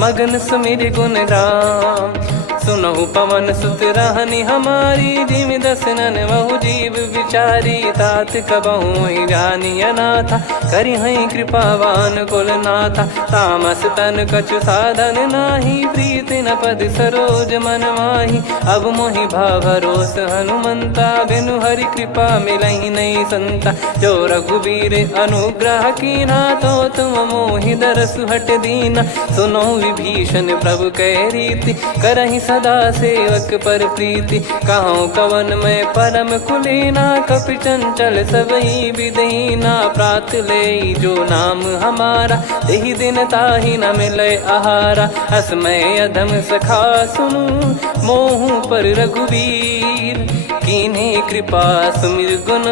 मगन सुमिर गुण राम सुनहु पवन सुत रहनी हमारी जिमि दसनन बहु जीव विचारी तात कबहु ही जानी अनाथा करि हई कृपावान कुल नाथा तामस तन कछु साधन नाही प्रीति न पद सरोज मन माही अब मोहि भाव भरोस हनुमंता बिनु हरि कृपा मिलहि नहीं संता जो रघुबीर अनुग्रह कीना तो तुम मोहि दरस हट दीना सुनो विभीषण प्रभु कह रीति करहि सदा सेवक पर प्रीति कहूँ कवन में परम कुलीना कपि चंचल सबही विदहीना प्रात ले जो नाम हमारा यही दिन ताहि न मिले आहारा असमय अधम सखा सुनु मोहु पर रघुवीर कीन्हे कृपा सुमिर गुण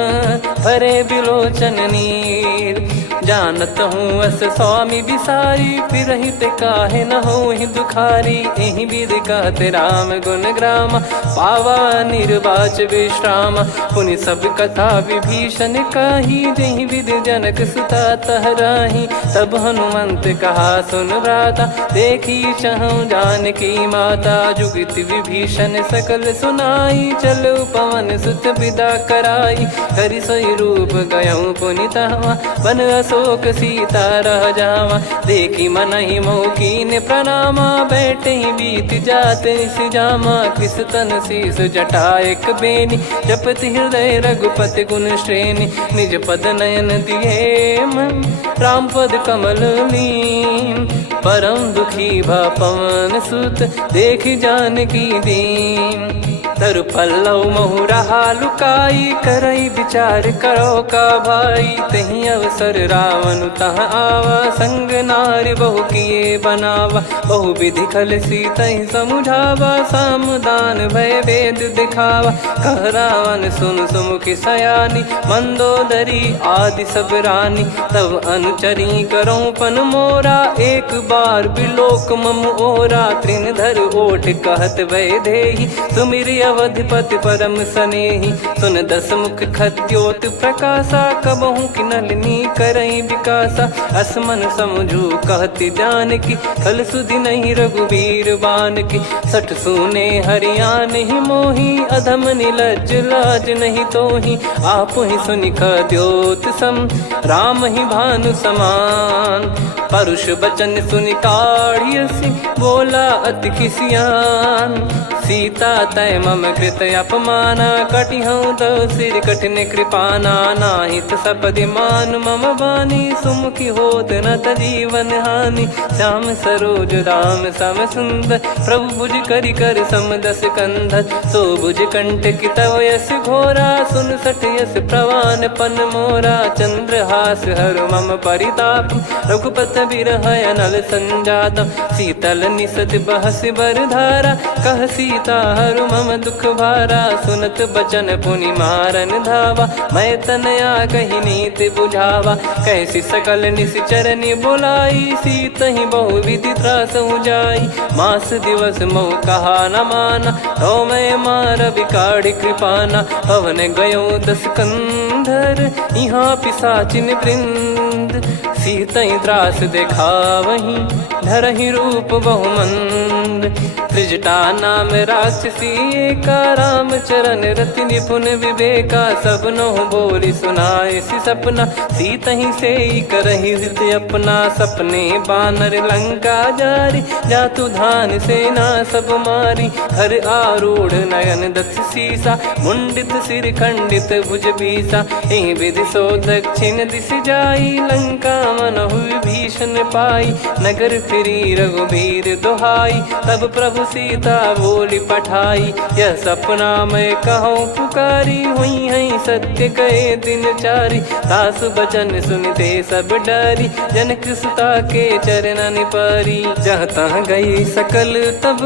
भरे बिलोचन नीर जानत हूँ अस स्वामी बिसारी फिर हित काहे न हो ही दुखारी यही विध कहते राम गुण ग्राम पावा निर्वाच विश्राम पुनि सब कथा विभीषण काही जही विध जनक सुता तहराही तब हनुमंत कहा सुन भ्राता देखी चहु जानकी माता जुगित विभीषण सकल सुनाई चलो पवन सुत विदा कराई करि सोई रूप गयऊँ पुनि तहवा बन अशोक सीता रह जावा देखी मन ही मौकीन प्रणामा बैठे ही बीत जाते जामा कृष तन शीस जटा एक बेनी जपति हृदय रघुपति गुण श्रेणी निज पद नयन दिए मन राम पद कमल लीन परम दुखी भा पवन सुत देखी जानकी दीन तरु पल्लव महु रहा लुकाई करई विचार करो का भाई तही अवसर रावण तह आवा संग नारी बहु किए बनावा बहु विधि खल सीतहि समुझावा सामदान भय वेद दिखावा कह रावण सुन सुमुखी सयानी मंदोदरी आदि सब रानी तब अनुचरी करो पन मोरा एक बार बिलोक मम ओरा तृण धर ओट कहत वै देहि सुमिर अवधिपति परम सनेही। सुन दस मुख खद्योत प्रकाशा, कबहू की नलिनी करई विकासा। असमन समझू कहती जान की, खल सुधि नहीं रघुबीर बान की। सठ सुने हरियाण ही मोही, अधम निलज लाज नहीं तोही। आप ही सुनि खद्योत सम, राम ही भानु समान। परुष बचन सुनि काढ़ियसि, बोला अति किसियान। सीता तय मम कृत अपमाना, कटिहऊँ तो सिर कठिन कृपाना। नाहित सपदि मान मम बानी, सुमुखी होत न जीवन हानि। श्याम सरोज राम सम सुंदर, प्रभु भुज करि कर सम दस कंधर। सो भुज कंठ की तव यस घोरा, सुन सठ यस प्रवान पन मोरा। चंद्रहास हर मम परिताप, रघुपत बिरह अनल संजात। शीतल निसत बहस बर धारा, कह सीता हरु मम दुख भारा। सुनत बचन पुनि मारन धावा, मैं तनया कही नीति बुझावा। कैसी सकल निश्चरनि बुलाई, सीत ही बहु विधि त्रास जाई। मास दिवस मोह कहा न माना, तो मैं मार बिकाढ़ी कृपाना। पवन गयो दस कंधर, यहाँ पिशाचिन वृंद। सीतहि त्रास देखावहीं, धरहि रूप बहुमंद। त्रिजटा नाम राक्षसी एका, राम चरण रति निपुण विवेका। सबनो बोली सुनाए सि सपना, सीतहि सेई करहि हृद अपना। सपने बानर लंका जारी, जातु धान सेना सब मारी। हर आरूढ़ नयन दस सीसा, मुंडित सिर खंडित भुज बीसा। एहि विधि सो दक्षिण दिश जाई, लंका मनहु भीषण पाई। नगर फिरी रघुबीर दुहाई, तब प्रभु सीता बोली पठाई। यह सपना मैं कहूँ पुकारी, हुई है सत्य कहे दिन चारी। सासु बचन सुनते सब डरी, जनक सुता के चरण परी। जहाँ तहाँ गई सकल तब,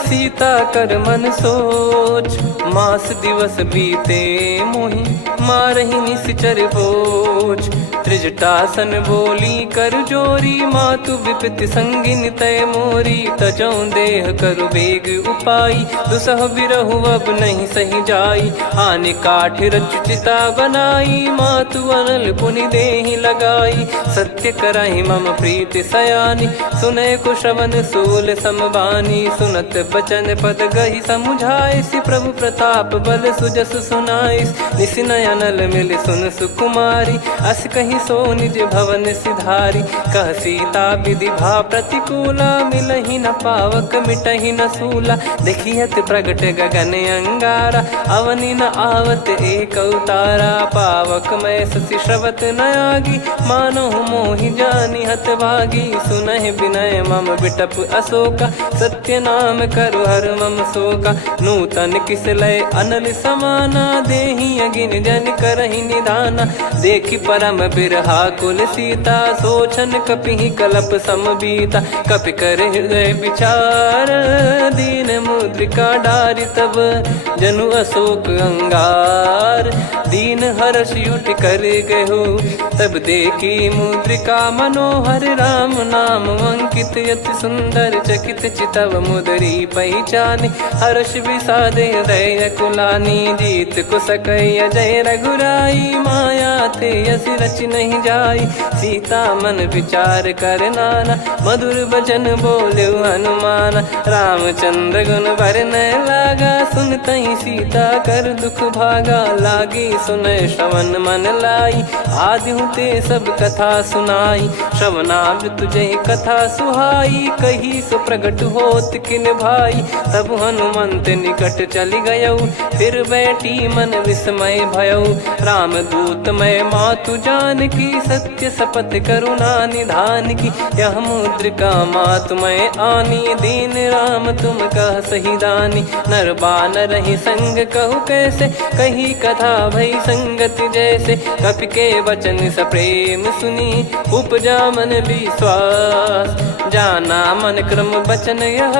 सीता कर मन सोच। मास दिवस बीते मोहि, मारहि निश्चर बोझ। त्रिजटासन बोली कर जोरी, मातु विपति संगिन तय मोरी। तजौ देह करु बेग उपाई, दुसह बिरहु अब नहीं सही जाई। आने काठ रचु चिता बनाई, मातु अनल पुनि देहि लगाई। सत्य करहि मम प्रीति सयानी, सुनय को श्रवण सूल समबानी। सुनत बचन पद गहि समुझाइसि, प्रभु प्रताप बल सुजस सुनाइस। निसिनय अनल मिल सुन सुकुमारी, अस कहि सो निज भवन सिधारी। कह सीता विधि भा प्रतिकूला, मिलहि न पावक मिटहि न सूला। देखियत प्रगट गगन अंगारा, अवनि न आवत एक अवतारा। पावक मैं ससि श्रवत न आगी, मानो मोहि जानि हत भागी। सुनहि विनय मम बिटप अशोका, सत्य नाम करु हर मम शोका। नूतन किस लय अनल समाना, देहि अगिन जन करहि निधाना। देखि परम बिरहा कुल सीता, सोचन कपिहि कलप समबीता। कपि कर हृदय विचार, दीन मुद्रिका डारि तब। जनु अशोक अंगार, दीन हर्ष उठ कर गहु। तब देखी मुद्रिका मनोहर, राम नाम अंकित अति सुंदर। चकित चितव मुदरी पहचानी, हर्ष विषाद हृदय कुलानी। जीत को सकय जय रघुराई, माया थे यसी रच नहीं जाई। सीता मन विचार कर नाना, मधुर बचन बोले हनुमान। रामचंद्र गुण बरनय लागा, सुनतहि सीता कर दुख भागा। लागी सुनय श्रवण मन लाई, आदिहु ते सब कथा सुनाई। श्रवणाब तुझे कथा सुहाई, कही सो प्रगट होत किन भाई। तब हनुमंत निकट चली गयौ, फिर बैठी मन विस्मय भयौ। राम दूत मैं मातु जान की, सत्य शपथ करुणा निधान की। यह मुद्रिका मातु मैं आनी, दीन राम तुम कह सही दानी। नर बानर ही संग कहु कैसे, कही कथा भई संगति जैसे। कपि के वचन सप्रेम सुनी, उपजा मन विश्वास। जाना मन क्रम बचन यह,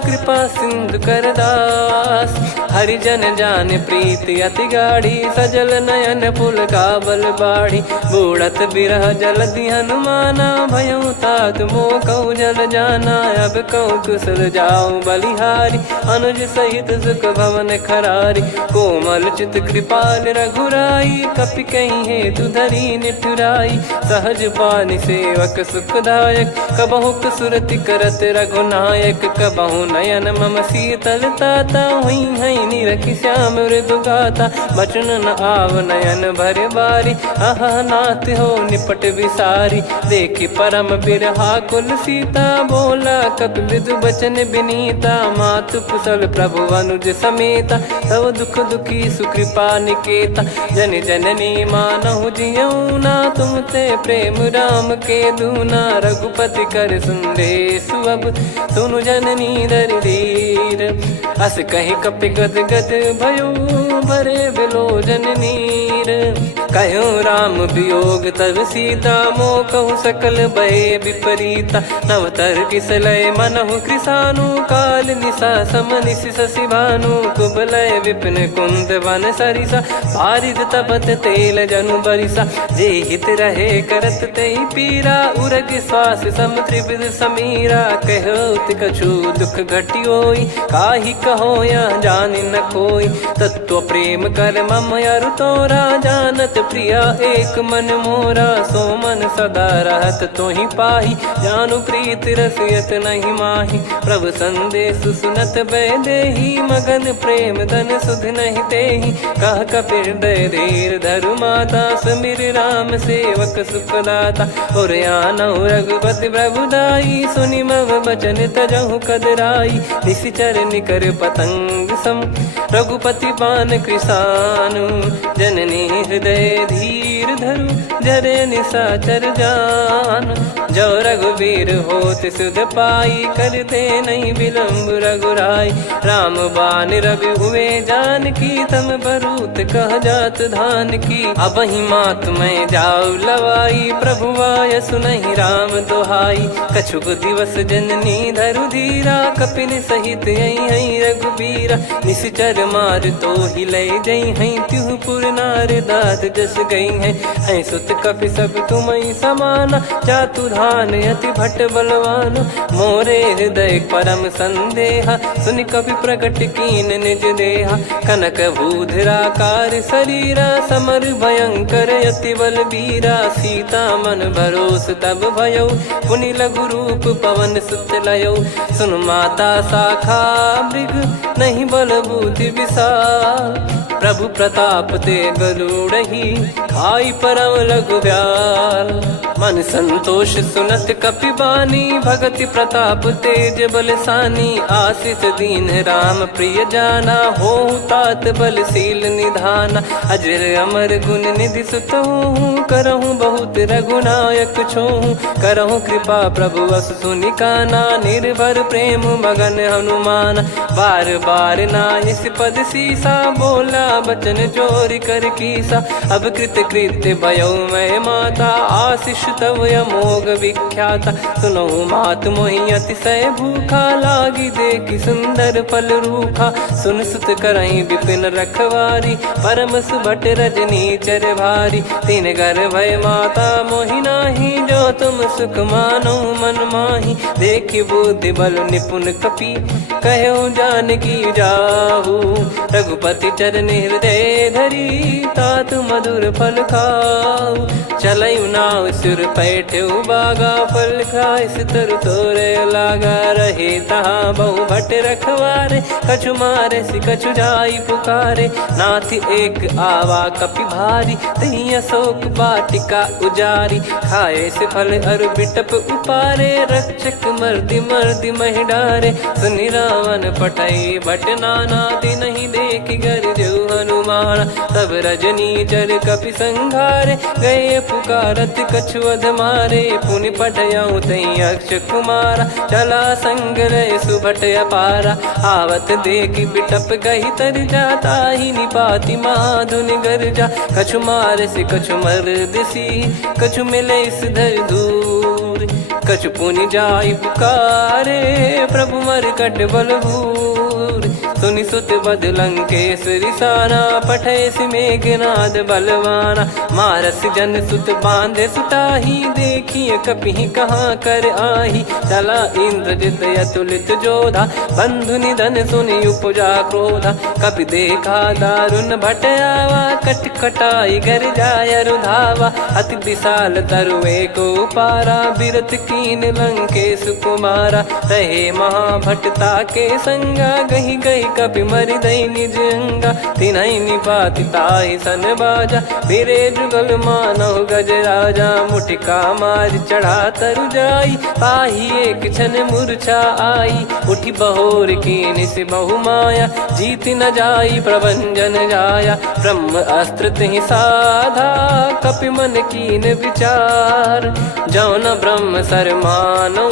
कृपा सिंधु कर दास। हरिजन जान प्रीति अति गाढ़ी, सजल नयन पुल काबल बाढ़ी। बूढ़त बिरह जलधि हनुमाना, भयउ तात मोह कहु जल जाना। अब कहु कुशल जाऊं बलिहारी, अनुज सहित सुख भवन खरारी। कोमल चित कृपाल रघुराई, कपि कहीं हेतु धरी निठुराई। सहज पानि सेवक सुखदायक, कबहु सुरति करत रघुनायक। कबहु नयन मम शीतलता, हुई हई निरखि श्याम मृदु गाता। बचन न आव नयन भर बारी, आहा नाथ हो निपट विसारी। देखि परम बिरहा कुल सीता, बोला कपि मृदु बचन बिनीता। मातु कुशल प्रभु अनुज समेता, तव दुख दुखी सुकृपा निकेता। जन जननी मानहु जियऊ ना, तुम ते प्रेम राम के दूना। रघुपति कर संदेशु अब, सुनु जननी दर धीर। अस कहि कपि गद गद भयो, भरे बिलोचन नीर। कहूँ राम वियोग तब सीता, मोह कहूँ सकल भय विपरीता। नवतर किसलय मनहु कृसानु, काल निशा समनिशि शशि भानु। कुबलय विपिन कुंद वन सरिसा, पारिद तपत तेल जनु बरिसा। जे हित रहे करत तेहि पीरा, उरग श्वास सम त्रिविध समीरा। कहत कछु दुख घटियोई, काहि कहो या जानि न कोई। तत्व प्रेम कर मम अरु तोरा, जानत प्रिया एक मन मोरा। सो मन सदा रहत तोहि पाही, जानु प्रीत रसियत नहीं माही। प्रभु संदेश सुनत बैदेही, मगन प्रेम धन सुध नहीं तेहि। कह कपिर दय धीर धरु माता, सुमिर राम सेवक सुखदाता। और आनहु रघुपति प्रभु दाई, सुनि मव बचन तजहु कदराई। निशिचर निकर पतंग सम, रघुपति पान कृसानु। जननी हृदय धीर धरु, जरे निशाचर जान। जो रघुवीर होत सुध पाई, करते नहीं विलम्ब रघुराई। राम बान रवि हुए जानकी, तम बरूत कह जात धान की। अब ही मात मैं जाऊ लवाई, प्रभु आय सुनहि राम दोहाई। कछुक दिवस जननी धरु धीरा, कपिन सहित यही रघुबीरा। निश्चर मार तो ही ले जई हैं, त्यों पुर नार दाद जस गई हैं। सुत कपि सब तुमहि समाना, चातुधान अति भट्ट बलवान। मोरे हृदय परम संदेहा, सुन कपि प्रकट कीन निज देहा। कनक भूधराकार शरीरा, समर भयंकर अति बलबीरा। सीता मन भरोस तब भयउ, पुनि लघु रूप पवन सुत लयउ। सुन माता शाखा मृग, नहीं बल बुद्धि विशाल। प्रभु प्रताप ते गरुड़हि, खाई परम लघु ब्याल। मन संतोष सुनत कपि बानी, भगति प्रताप तेज बलसानी। आशीष दीन राम प्रिय जाना, होहु तात बलशील निधाना। अजर अमर गुण निधि सुतहु, करहु बहुत रघुनायक छोहु। करहु कृपा प्रभु अस सुनि काना, निर्भर प्रेम मगन हनुमान। बार बार नायस पद सीसा, बोला बचन चोरी कर कीसा। अब कृत कृत्य भयो मैं माता, आशीष तव अमोघ विख्याता। सुनहु मात मोहि अतिशय भूखा, लागी देखि सुंदर फल रूखा। सुन सुत करहि विपिन रखवारी, परम सुभट रजनी चर भारी। तीन घर भय माता मोहि नाही, जो तुम सुख मानो मन माही। देखि बुद्धि बल निपुण कपि, कहु जानकी जाहु। रघुपति चरण हृदय धरी, तात मधुर फल खाऊ। चलऊ नाव सुर पैठऊ बागा, फल खाइस तरु तोरे लागा। रहे तहाँ बहु भट रखवारे, कछु मारे सि कछु जाई पुकारे। नाथ एक आवा कपि भारी, तही अशोक वाटिका उजारी। खाए से फल अरु बिटप उपारे, रक्षक मर्दि मर्दि महि डारे। सुनि रावण पटई भट नाना, तिनहि देखि गरजऊ हनुमान। तब रजनी चर कपि संघारे, गए पुकारत कछु अध मारे। पुनि पटयऊ तई अक्ष कुमारा, चला संग रहे सुभट अपारा। आवत देखि बिटप गही तर जाता, ही निपाति माधुन गर्जा। कछु मार से कछु मर्द सी, कछु मिले इस धर दूर। कछु पुनि जाई पुकारे, प्रभु मर कट बलभूर। सुनि सुत बद लंकेश्वरी साना, पठैसि मेघनाद बलवाना। मारस जन सुत बांधे सुताही, देखिए कपिहि कहाँ कर आही। चला इंद्रजित अतुलित जोधा, बंधु निधन सुनि उपजा क्रोधा। कपि देखा दारुण भट आवा, कट कटाई घर जाय रुधावा। अति विशाल तरुए को पारा, बिरत कीन लंकेश कुमारा। रहे महाभटता के संगा, गही गही कपि मरि दई निज अंगा। तिन्हि निपाति ताहि सन बाजा, बिरे जुगल मानव गज राजा। मुटिका मार चढ़ा तरु जाई, पाही एक क्षण मूर्छा आई। उठी बहोर कीन से बहु माया, जीत न जाई प्रभंजन जाया। ब्रह्म अस्त्र तिहि साधा, कपि मन कीन विचार। जौ न ब्रह्म सर मानौ,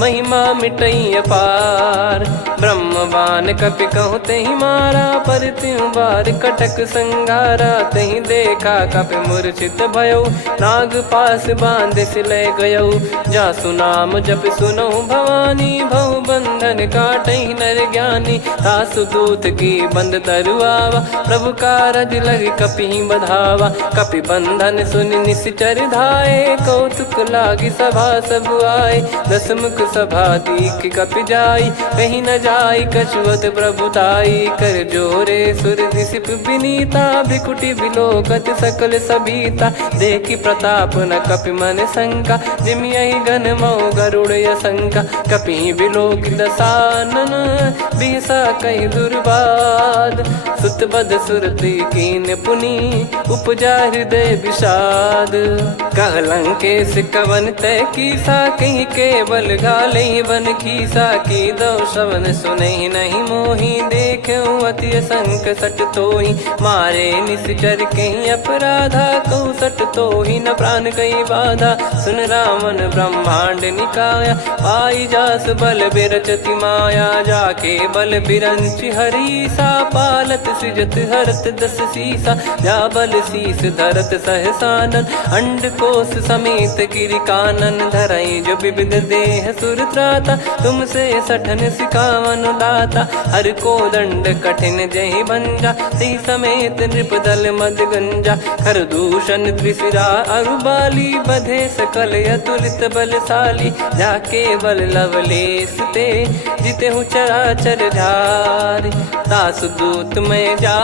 महिमा मिटई अपार। ब्रह्म बान कपि कहु तेहि मारा, पर त्यों बार कटक संगारा। तेहि देखा कपि मूर्छित भयौ, नाग पास बांध सिले गयौ। जासु नाम जप सुनौ भवानी, भव बंधन काटहि नर ज्ञानी। तासु दूत की बंद तरुआवा, प्रभु कारज लग कपि बधावा। कपि बंधन सुनि निश्चर धाये, कौतुक लागी सभा सब आए। दसमुख सभा दीख कपि जाई, कहीं न जाई कछुवत प्रभुताई। कर जोरे सुर दिसिप विनीता, भ्रिकुटि बिलोकत सकल सबीता। देखि प्रताप न कपि मन शंका, जिमियहि घन मऊ गरुड़ असंका। कपि बिलोक दसानन, बिहसा कहि दुर्बाद। सुत बद सुरति कीन पुनि, उपजा हृदय विषाद। कहलंकेश कवन तय कीसा, कहीं केवल घाले बन खीसा। की दो श्रवण सुनहि नहीं मोही, देखऊं अति संक सट तोहि। मारे निश्चर कहीं अपराधा, कहूँ सट तोहि न प्राण कहीं बाधा। सुन रावण ब्रह्मांड निकाया, पाई जास बल बिरचति माया। जाके बल बिरंच हरीसा, पालत सृजत हरत दस सीसा। जा बल शीस धरत सहसानन, अंड कोश समेत गिरि कानन। धरई जो विविध देह सुर त्राता, तुमसे सठन सिखावन दाता। हर को दंड कठिन जहि भंजा, ती समेत नृप दल मद गंजा। कर दूषण त्रिशिरा अरुबाली, बधे सकल अतुलित बलशाली। जाके बल लवलेस ते, जिते हूँ चराचर झारी। दास दूत में जा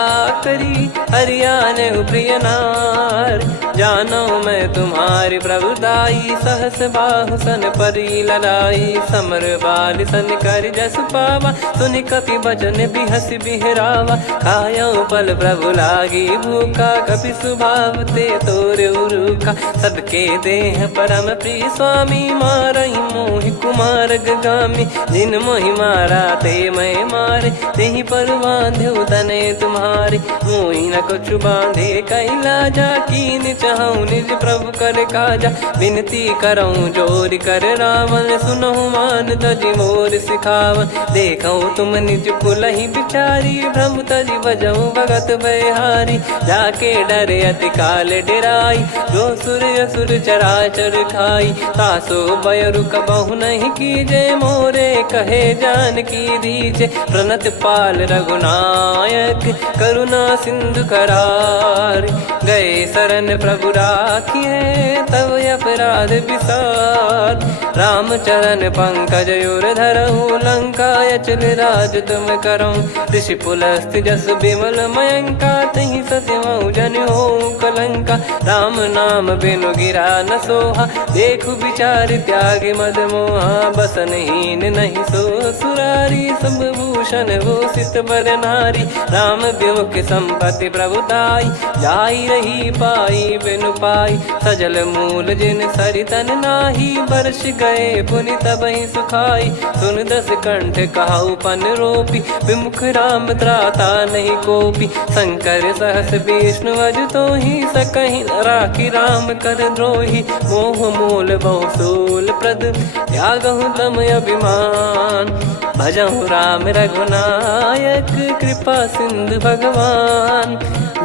करी, हरियाने प्रिय नार। जानो मैं तुम्हारी प्रभुताई, सहस बाहु सन परी लड़ाई। समर बाल सन कर जस पावा, सुनि कपि बचन बिहस बिहरावा। खायो पल प्रभु लागी भूखा, कपि स्वभाव ते तोर उरुखा। सबके देह परम प्रिय स्वामी, मारहि मोहि कुमार गगामी। जिन मोहि मारा ते मैं मारे, तेहि पर बांध्यो तने तुम्हारे। मोहि न कछु बांधे कैलाजा, कीन चाहूं निज प्रभु कर काजा। विनती करऊं जोरि कर रावण, सुनहु मान तजि मोर सिखावन। देखऊं तुम निज कुलहि बिचारी, भ्रम तजि बजऊं भगत बयहारी। जाके डरे अति काल डेराई, जो सुर असुर चराचर खाई। तासो बयरु कबहु नहीं कीजे, मोरे कहे जान की दीजे। प्रणत पाल रघुनायक, करुणा सिंधु करार। गए शरण प्रभु राखिए, तब अपराध विसार। राम चरण पंकज उर धरऊं, लंका अचल राज तुम करऊं। ऋषि पुलस्त्य जस विमल मयंका, तहि ससिमऊ जन होऊं कलंका। राम नाम बिनु गिरा न सोहा, देखु विचार त्याग मद मोहा। बसनहीन नहीं सो सुरारी, सब भूषण भूषित बर नारी। राम विमुख संपत्ति प्रभुताई, जाई रही पाई बिनु पाई। सजल मूल जिन सरितन नाही, बरस गए पुनि तबहि सुखाई। सुन दस कंठ कहाऊ पन रोपी, विमुख राम त्राता नहीं कोपी। शंकर सहस विष्णु अज तोहि, सकहि न राखी राम कर द्रोही। मोह मूल बहु सूल प्रद, त्यागहु तम अभिमान। भजहु राम रघुनायक, कृपा सिंधु भगवान।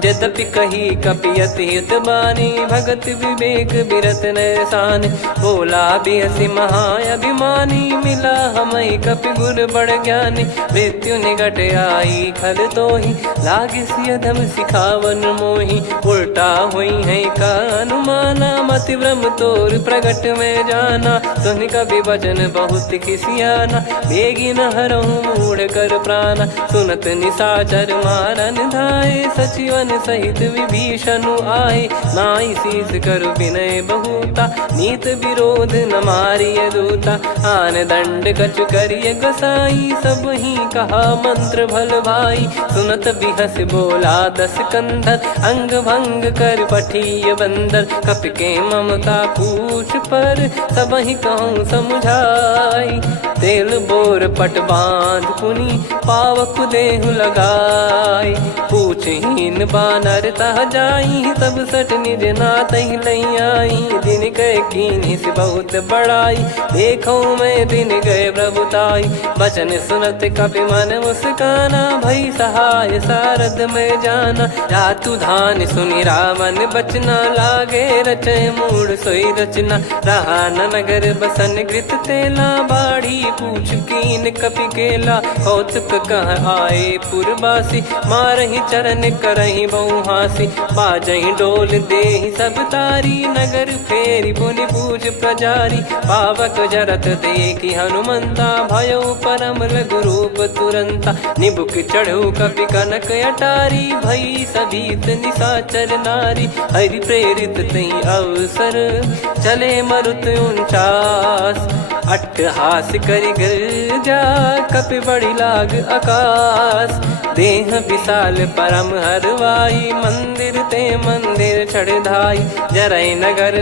यद्यपि कही कपियत हित बानी भगत विवेक बिरत नैसान बोला बियसि महाअभिमानी मिला हमई कपि गुर बड़ ज्ञानी मृत्यु निकट आई खल तो ही लागिस अधम सिखावन मोही उल्टा हुई है का अनुमाना मति भ्रम तोर प्रगट में जाना सुन कवि वचन बहुत खिसियाना बेगी न हरहूँ मूढ़ कर प्राण सुनत निशाचर मारन धाये सचिवन सहित विभीषण आए नाई शीस कर विनय बहुता नीत विरोध न मारिय दूता आन दंड कछु करिय गोसाई सब ही कहा मंत्र भल भाई सुनत बिहस बोला दस कंधर अंग भंग कर पठिय बंदर कपि के ममता पूछ पर सब ही कहूँ समझाई तेल बोर पट बांध पुनी पावक देहु लगाई पूछहीन बानर तह जाई तब सट निज नाथ लई आई दिन गए कीनी से बहुत बड़ाई देखो मैं दिन गए प्रभुताई बचन सुनत कपि मन मुस्काना भई सहाय सारद में जाना जातु धान सुनि रामन बचना लागे रचय मूड सोई रचना रहा न नगर बसन कृत तेला बाढ़ी पूछ कीन कपि केला कौतुक कह आए पुरबासी मारहि चरण करहि बहुहासी बाजहि डोल देहि सब तारी नगर फेरी पुनि पूज प्रजारी पावक जरत देखि हनुमंता भयो परम लघु रूप तुरंता निबुक चढ़ऊ कपि कनक अटारी भई सभीत निशाचर नारी हरि प्रेरित तई अवसर चले मरुत 49 अट्टहास करि गिरजा कपि बड़ी लाग आकाश देह विशाल परम हरवाई मंदिर ते मंदिर चढ़ाई जरई नगर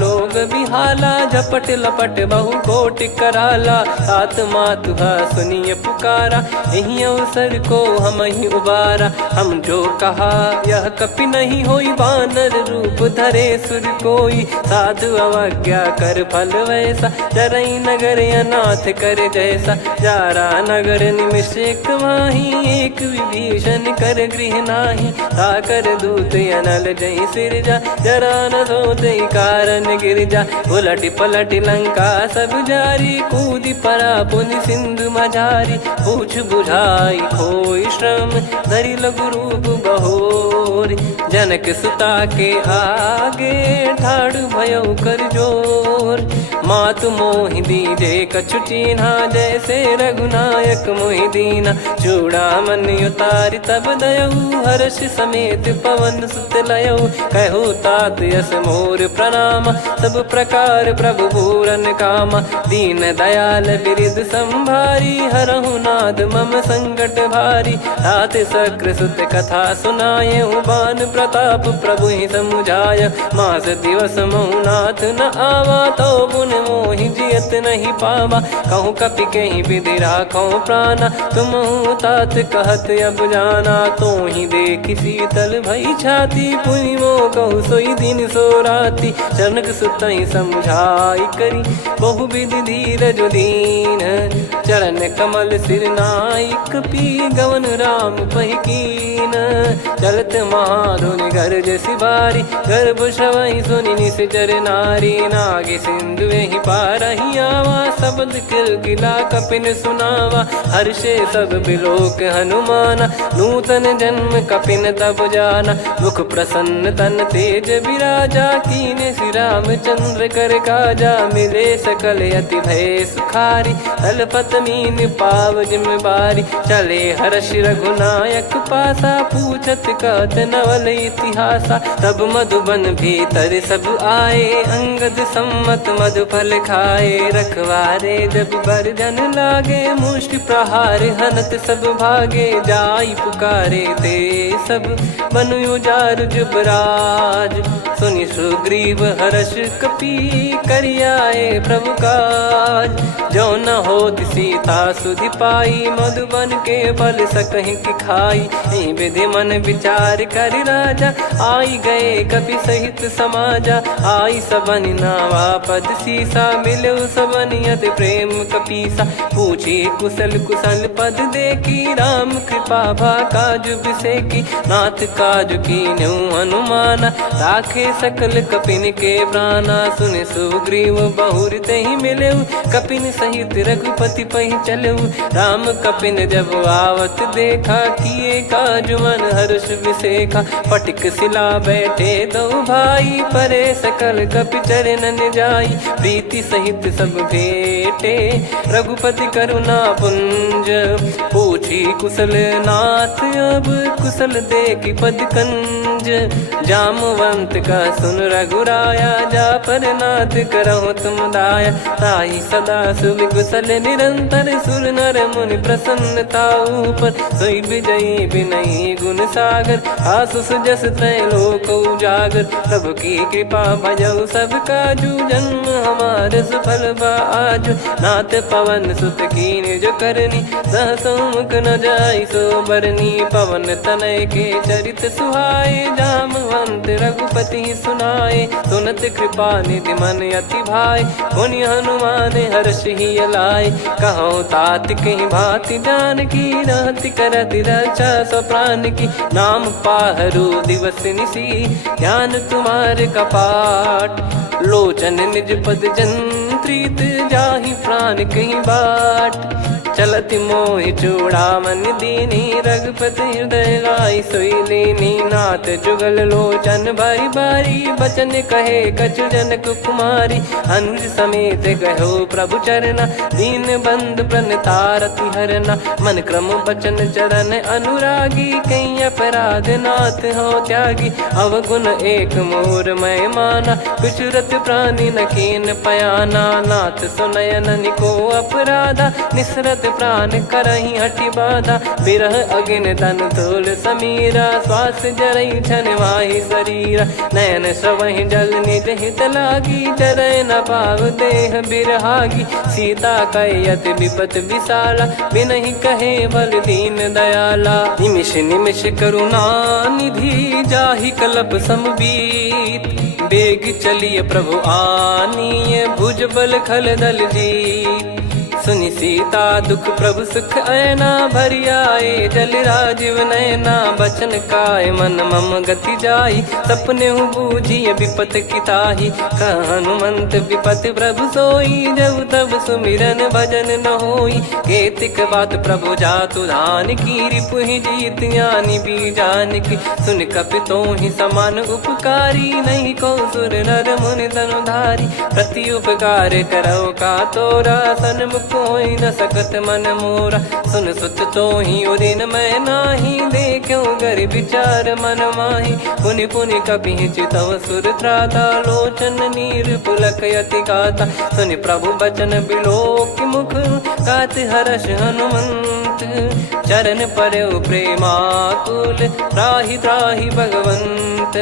लोग बिहाला झपट लपट बहु कोट कराला सात मातुहा सुनिय पुकारा यही अवसर को हम ही उबारा हम जो कहा यह कपि नहीं होई वानर रूप धरे सुर कोई साधु अवज्ञा कर फल वैसा जरई नगर अनाथ कर जैसा जारा नगर निमिष एक माही एक विभीषण कर गृह नाही ताकर दूत अनल जय सिरजा जरा न सोते कारण गिरजा उलट पलट लंका सब जारी कूदी परा पुनि सिंधु मझारी पूछ बुझाई खोई श्रम धरि लघु रूप बहोरी जनक सुता के आगे ठाड़ भयो कर जोर मातु मोहि दीजे कछु चिन्हा जैसे रघुनायक मोहि दीना चूड़ामन उतारि तब दयऊ हर्ष समेत पवन सुत लयऊ कहु तात यस मोर प्रणाम सब प्रकार प्रभु पूरन कामा दीन दयाल बिरिद संभारी हरहु नाद मम संकट भारी तात सक्र सुत कथा सुनाये बान प्रताप प्रभु ही समुझाय मास दिवस मौनाथ न आवा तो पुन मोहि जियत नहीं पावा कहूँ कपि कहीं विधि राखो प्राणा तुम तात कहत अब जाना तो ही देख शीतल भई छाती पुनि मो कहु सोई दिन सो राती जनक सुतई समझाई करी बहु विधि धीरज दीन चरण कमल सिर नाइक पी गवन राम पहिकीन चलत महाधुनि गर्ज सिबारी गर्भ श्रवई सुनि निश्चर नारी नागे सिंधु ही पारही आवा शब्द किलकिला कपिन सुनावा हर्षे सब बिलोक हनुमाना नूतन जन्म कपिन तब जाना मुख प्रसन्न तन तेज विराजा कीने श्री रामचंद्र कर काजा मिले सकल अति भय सुखारी तलपत मीन पाव जिम्मेवारी चले हर्ष रघुनायक पासा पूछत कहत नवल इतिहासा तब मधुबन भीतर सब आए अंगद सम्मत मधु फल खाए रखवारे जब बरजन लागे मुष्टि प्रहार हनत सब भागे जाई पुकारे ते सब बनु उजार जुबराज सुनि सुग्रीव हर्ष कपि करियाए प्रभु काज जो न होत सीता सुधि पाई मधुबन के फल सकहि की खाई विधि मन विचार कर राजा आई गए कपि सहित समाजा आई सबन नावा पद सीसा मिलो सबन करत प्रेम कपीसा। पूछी कुशल कुशल पद देखी राम कृपा भा काज बिसेकी। नाथ काज कीन्हु हनुमाना राखे सकल कपिन के प्राणा। सुन सुग्रीव बहुर तेहि मिलेउ कपिन सहित रघुपति पहि चलेउ। राम कपिन जब आवत देखा किए काज मन हर्ष विसेखा। फटिक सिला बैठे दो भाई परे सकल कपि चरणन जाई। प्रीति सहित सब भेटे रघुपति करुणा पुंज। पूछी कुशल नाथ अब कुशल देखी पद कंज। जामवंत का सुन रघुराया जा पर नाथ करहु तुम दाया। ताई सदा सुविकुशल निरंतर सुर नर मुनि प्रसन्नता ऊपर। सोई विजयी विनयी गुण सागर आसु सुजस त्रैलोक उजागर। प्रभु की कृपा भजऊ सब काजू जन्म हमारे सफल बा आजु। नाथ पवन सुत कीन जो करनी सहसो मुख न जाई सो बरनी। पवन तनय के चरित सुहाए जामवंत रघुपति सुनाए। सुनत कृपा निधि मन अति भाई पुनि हनुमान हर्ष ही लाए। कहो तात कहीं भांति जान की रहति करति रक्षा सो प्राण की। नाम पाहरु दिवस निसी ध्यान तुम्हारे कपाट। लोचन निज पद जंत्रित जाहि प्राण कहीं बाट। चलति मोहि चूड़ामन दीनी रघुपति हृदय लाई सोई लीनी। नाथ जुगल लोचन बारी बारी बचन कहे कछु जनक कुमारी। अनुज समेत गहो प्रभु चरना दीन बंद प्रणतारति हरना। मन क्रम बचन चरण अनुरागी कहीं अपराध नाथ हो त्यागी। अवगुण एक मोर मैं माना कुछुरत प्राणी न कीन पयाना। नाथ सुनयन निको अपराधा निसरत प्राण करही हटि बाधा। बिरह अगिन तन तोल समीरा श्वास जरई छन वाहि शरीरा। नयन श्रवहि जल निज हित लागी चरय न पाव देह बिरहागी। सीता कयत विपत विशाला बिनहि कहे बल दीन दयाला। निमिष निमिष करुणा निधि जाहि कलप समबीत। बेग चलिए प्रभु आनीय भुज बल खल दल जीत। सुनि सीता दुख प्रभु सुख ऐना भरि आए। जल राजीव नयना बचन काय मन मम गति जाई। सपने हूँ बूझिए विपत किताही हनुमंत विपत प्रभु सोई। जब तब सुमिरन भजन न होई केतिक बात प्रभु जातु धान की। रिपु ही जीत ज्ञानी बीजान की सुन कपितो ही समान उपकारी। नहीं को सुर नर मुनि धनुधारी प्रति उपकार करो का तोरा। सन्मुख कोई न सकत मन मोरा सुन सुत तो ही उदिन मैं नाही। देखो गर विचार मन माही पुनि पुनि कपि चितव सुर त्राता। लोचन नीर पुलक यति गाता सुनि प्रभु बचन बिलोक मुख। गात हर्ष हनुमंत चरण परौ प्रेमाकुल। त्राहि त्राहि भगवंत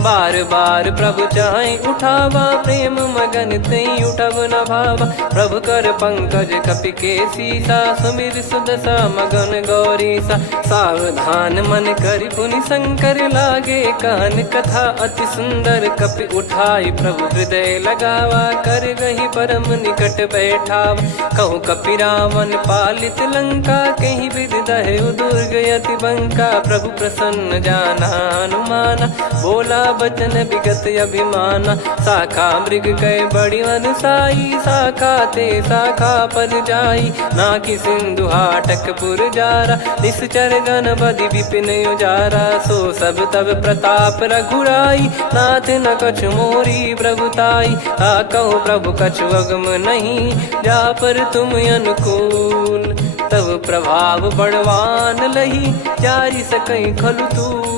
बार बार प्रभु चाहि उठावा। प्रेम मगन तई उठब न भावा। प्रभु कर पंकज कपि के सीसा सुमिर सुदशा मगन गौरीसा। सावधान मन करि पुनि शंकर लागे कहन कथा अति सुंदर। कपि उठाई प्रभु हृदय लगावा कर गही परम निकट बैठावा। कहु कपि रावण पालित लंका कहीं विधि दहु दुर्ग यति बंका। प्रभु प्रसन्न जाना हनुमाना बोला बचन विगत अभिमाना। शाखा मृग गए बड़ी अनुसाई शाखा ते शाखा पर जाई। नाकि सिंधु हाटक पुर जारा निश्चर गण बदि विपिन उजारा। सो सब तब प्रताप रघुराई नाथ न कछु मोरी प्रभुताई। कहो प्रभु कछु अगम नहीं जा पर तुम अनुकूल। तब प्रभाव बड़वान लही जारी सकई खलु तूल।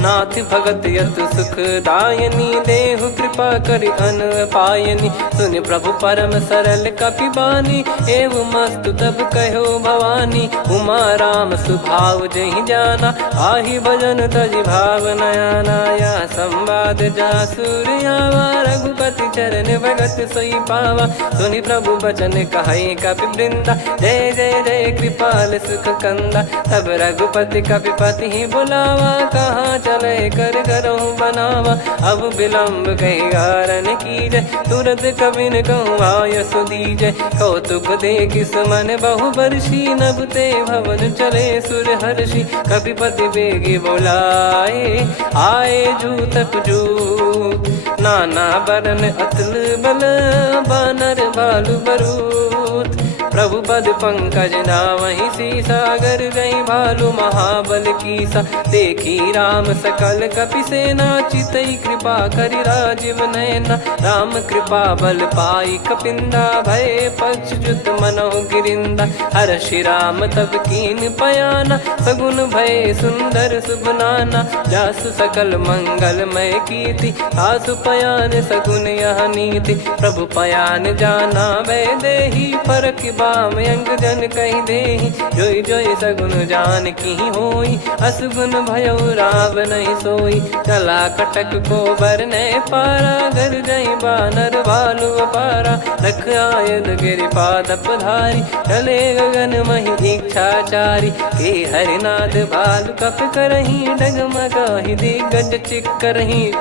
नाथ भगत यतु सुख दायनी देहु कृपा करि अन पायनी। सुन प्रभु परम सरल कपि बानी एवं मस्तु तब कहो भवानी। उमा राम सुभाव जहि जाना आहि भजन तजि भाव नयाना। या संवाद जासुर आवा रघुपति चरण भगत सोई पावा। सुनि प्रभु बचन कहै कपि वृंदा जय जय जय कृपाल सुख कंदा। तब रघुपति कपिपति बुलावा कहाँ चले कर करहु बनावा। अब विलम्ब कही कारण कीजय, तुरत कबिन कहूँ आयस दीजय। कौतुक देखिस मन बहु बरसी, नभ ते भवन चले सुर हर्षि। कपिपति बेगी बोलाए, आए जूतक जूत। नाना बरन अतुल बल, बानर भालु बरूत। प्रभु पद पंकज नावहि सीसा, गर गई भालु महाबल कीसा। देखी राम सकल कपि सेना, चितई कृपा करि राजीव नयना। राम कृपा बल पाई कपिंदा, भय पक्षजुत मनोह गिरिंदा। हर्षि राम तब कीन पयाना, सगुन भय सुंदर शुभ नाना। जासु सकल मंगलमय कीर्ति, आसु पयान सगुन यह नीति। प्रभु पयान जाना वै देहि, फरक बाम अंग जन कहि देहि। जोई जोई सगुन जान की होई, असगुन भयो राव नहीं सोई। चला कटक को बरने पारा, घर जई बानर भालु अपारा। रख आयद गिरिपाद पधारी, चले गगन महि इच्छाचारी। के हरिनाथ भालु कप करही, डगमगाहि दिग्गज चिक्करही।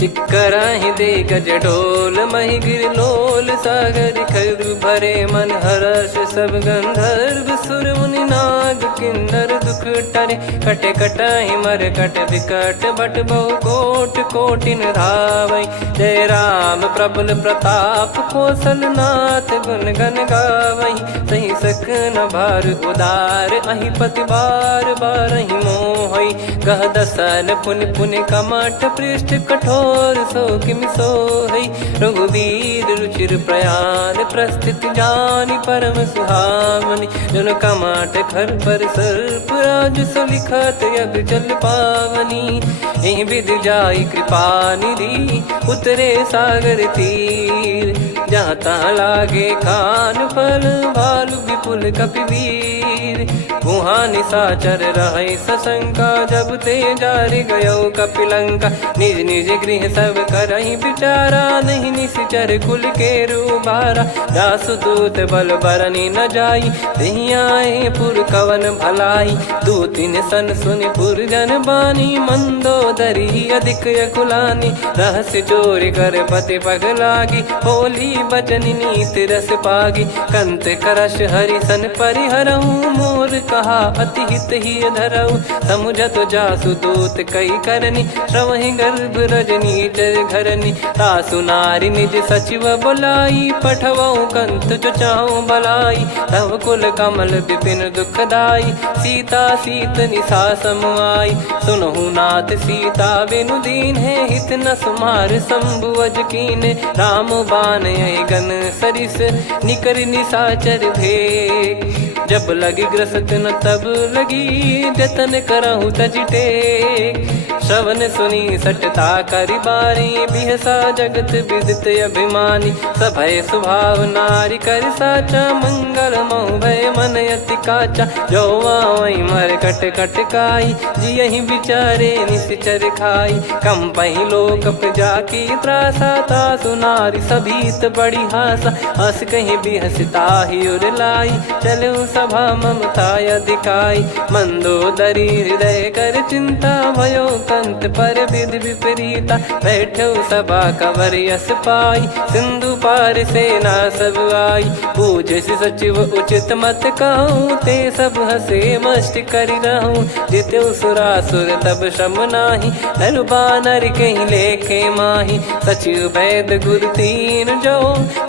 चिक्कराहि दे गज ढोल, महि गिर लोल। सागर खर भरे मन हर्ष, सब गंधर्व सुर मुनि नाग किन्नर दुख टरे। कटे कटाहि मर कट विकट, बट बहु कोट कोटिन धावै। जय राम प्रबल प्रताप, कौशल नाथ गुण गन गावै। सही सकन भार उदार, अहि पति बार बारहि मोहै। गह दसन पुन पुन कमठ, पृष्ठ कठोर सो किमि सोहै। रघुवीर रुचिर प्रयाण, प्रस्थित जानि परम सुहावनि। जन कमाट खर पर सर्प, राज सलिखत अब जल पावनी। एहि विधि जाई कृपा निधि, उतरे सागर तीर। जहाँ तहाँ लागे खान फल, भालु विपुल कपिवीर। गुहा निशाचर रहै सशंका, जब ते जारि गयो कपिलंका। निज निज गृह सब करहि विचारा, नहीं निश्चर कुल के रूबारा। दासदूत बल बरनि न जाई, तेहि आए पुर कवन भलाई। दूतिन सन सुनि पुर जन बानी, मंदोदरी अधिक अकुलानी। रहस्य चोरी कर पति पग लागी, होली बचन नीत रस पागी। कंत करश हरिसन परिहरहु, मोर कहा अति हित ही धरऊ। समुझत जासु दूत कई करनी, श्रवहि गर्भ रजनी चर घरनी। तासु नारी निज सचिव बुलाई, पठवऊ कंत जो चाहूं बलाई। तव कुल कमल विपिन दुखदाई, सीता सीत निशा समाई। सुनहु नाथ सीता बिनु दीन है, हित न सुमार शंभु अज कीने। राम बान गन सरिस, निकर निशाचर भेग। जब लगी ग्रसत न तब लगी, जतन करहु तज टेक। श्रवण सुनी सटता करि बारी, बिहसा जगत विदित अभिमानी। सभय स्वभाव नारी कर साचा, मंगल महु भय मन अति काचा। जो आवै मर कट कट काई, जियहि विचारे निश्चर खाई। कम पहि लोक जाकी त्रासा, तासु नारी सभीत बड़ी हासा। हस कहीं बिहसता ही उर लाई, चलऊ सभा ममता अधिकाई। मंदोदरी हृदय कर चिंता, भयो कंत पर विधि विपरीता। बैठो सभा कवर यस पाई, सिंधु पार सेना सब आई। पूजे सचिव उचित मत कहूँ, ते सब हसे मस्त करि रहूं। जित्यु सुरासुर तब श्रम नाही, नर बानर कहीं लेखे माही। सचिव वैद गुरु तीन जो,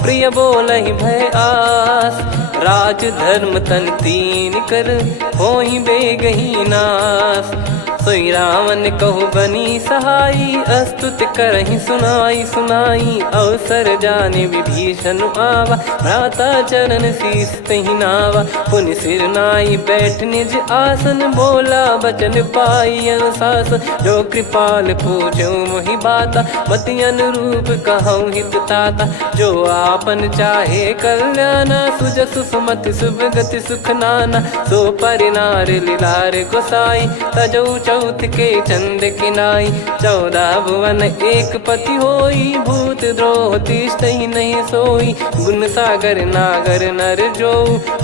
प्रिय बोलहि भय आस। राज धर्म तन तीन कर, होहि बेगहि नास। सोई रावण कहु बनी सहाई, अस्तुत करहि सुनाई सुनाई। अवसर जाने विभीषण आवा, भ्राता चरण शीस तहि नावा। पुनि सिर नाई बैठ निज आसन, बोला बचन पाई अनुशासन। जो कृपाल पूछो मोहि बाता, मति अनुरूप कहूँ हित ताता। जो आपन चाहे कल्याणा, सुजसु सुमति शुभ गति सुख नाना। सो परिनार लीलार गोसाई, तजौ चौथ के चंद किनाई 14 भुवन एक पति होई भूत द्रोह तिष्ठ ही नहीं सोई गुण सागर नागर नर जो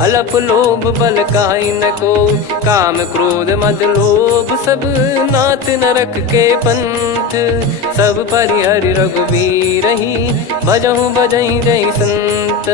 अलप लोभ बल काई न को काम क्रोध मद लोभ सब नाथ नरक के पंथ सब परिहरि रघुबीर ही भजहु भजहि जय संत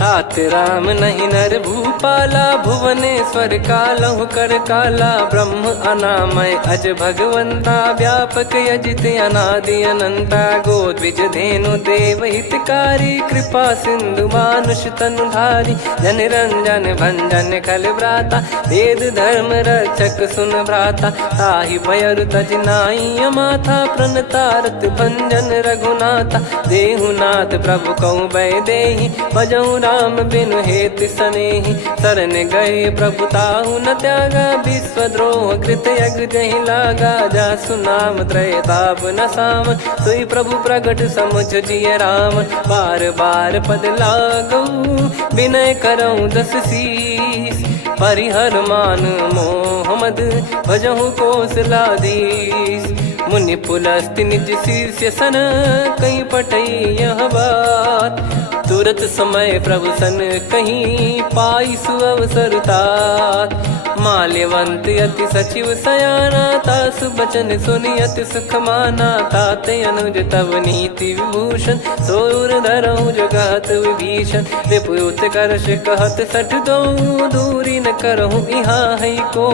तात राम नहीं नर भूपाला भुवनेश्वर कालहु कर काला ब्रह्म अनामय अज भगवंता व्यापक यजित अनादि अनंता गोद्विज धेनु देव हितकारी कृपा सिंधु मानुष तनुधारी जन रंजन भंजन खल भ्राता वेद धर्म रक्षक सुन भ्राता ताहि भयर तज नाई माथा प्रणतारत भंजन रघुनाथा देहुनाथ प्रभु कहु बै देहि भजहु राम बिनु हेत सनेहि शरण गए प्रभु ताहु न त्यागा विश्वद्रोह कृत यज्ञ जहि लागा जासु नाम त्रय ताप न साम सोई प्रभु प्रगट समुझ जिय राम बार बार पद लागऊ विनय करऊँ दस शीस परिहर मान मोह मद भजहु कौशलाधीश मुनि पुलस्ति निज शीर्ष सन कहीं पटई यह बात तुरत समय प्रभु सन कहीं पाई सुअवसर तात माल्यवंत अति सचिव सयाना तासु बचन सुनि अति सुख माना ताते अनुज तव नीति विभूषण सोर धरहु जगत विभीषण रिपुत करश कहत सठ दो दूरी न करहु इहाँ है को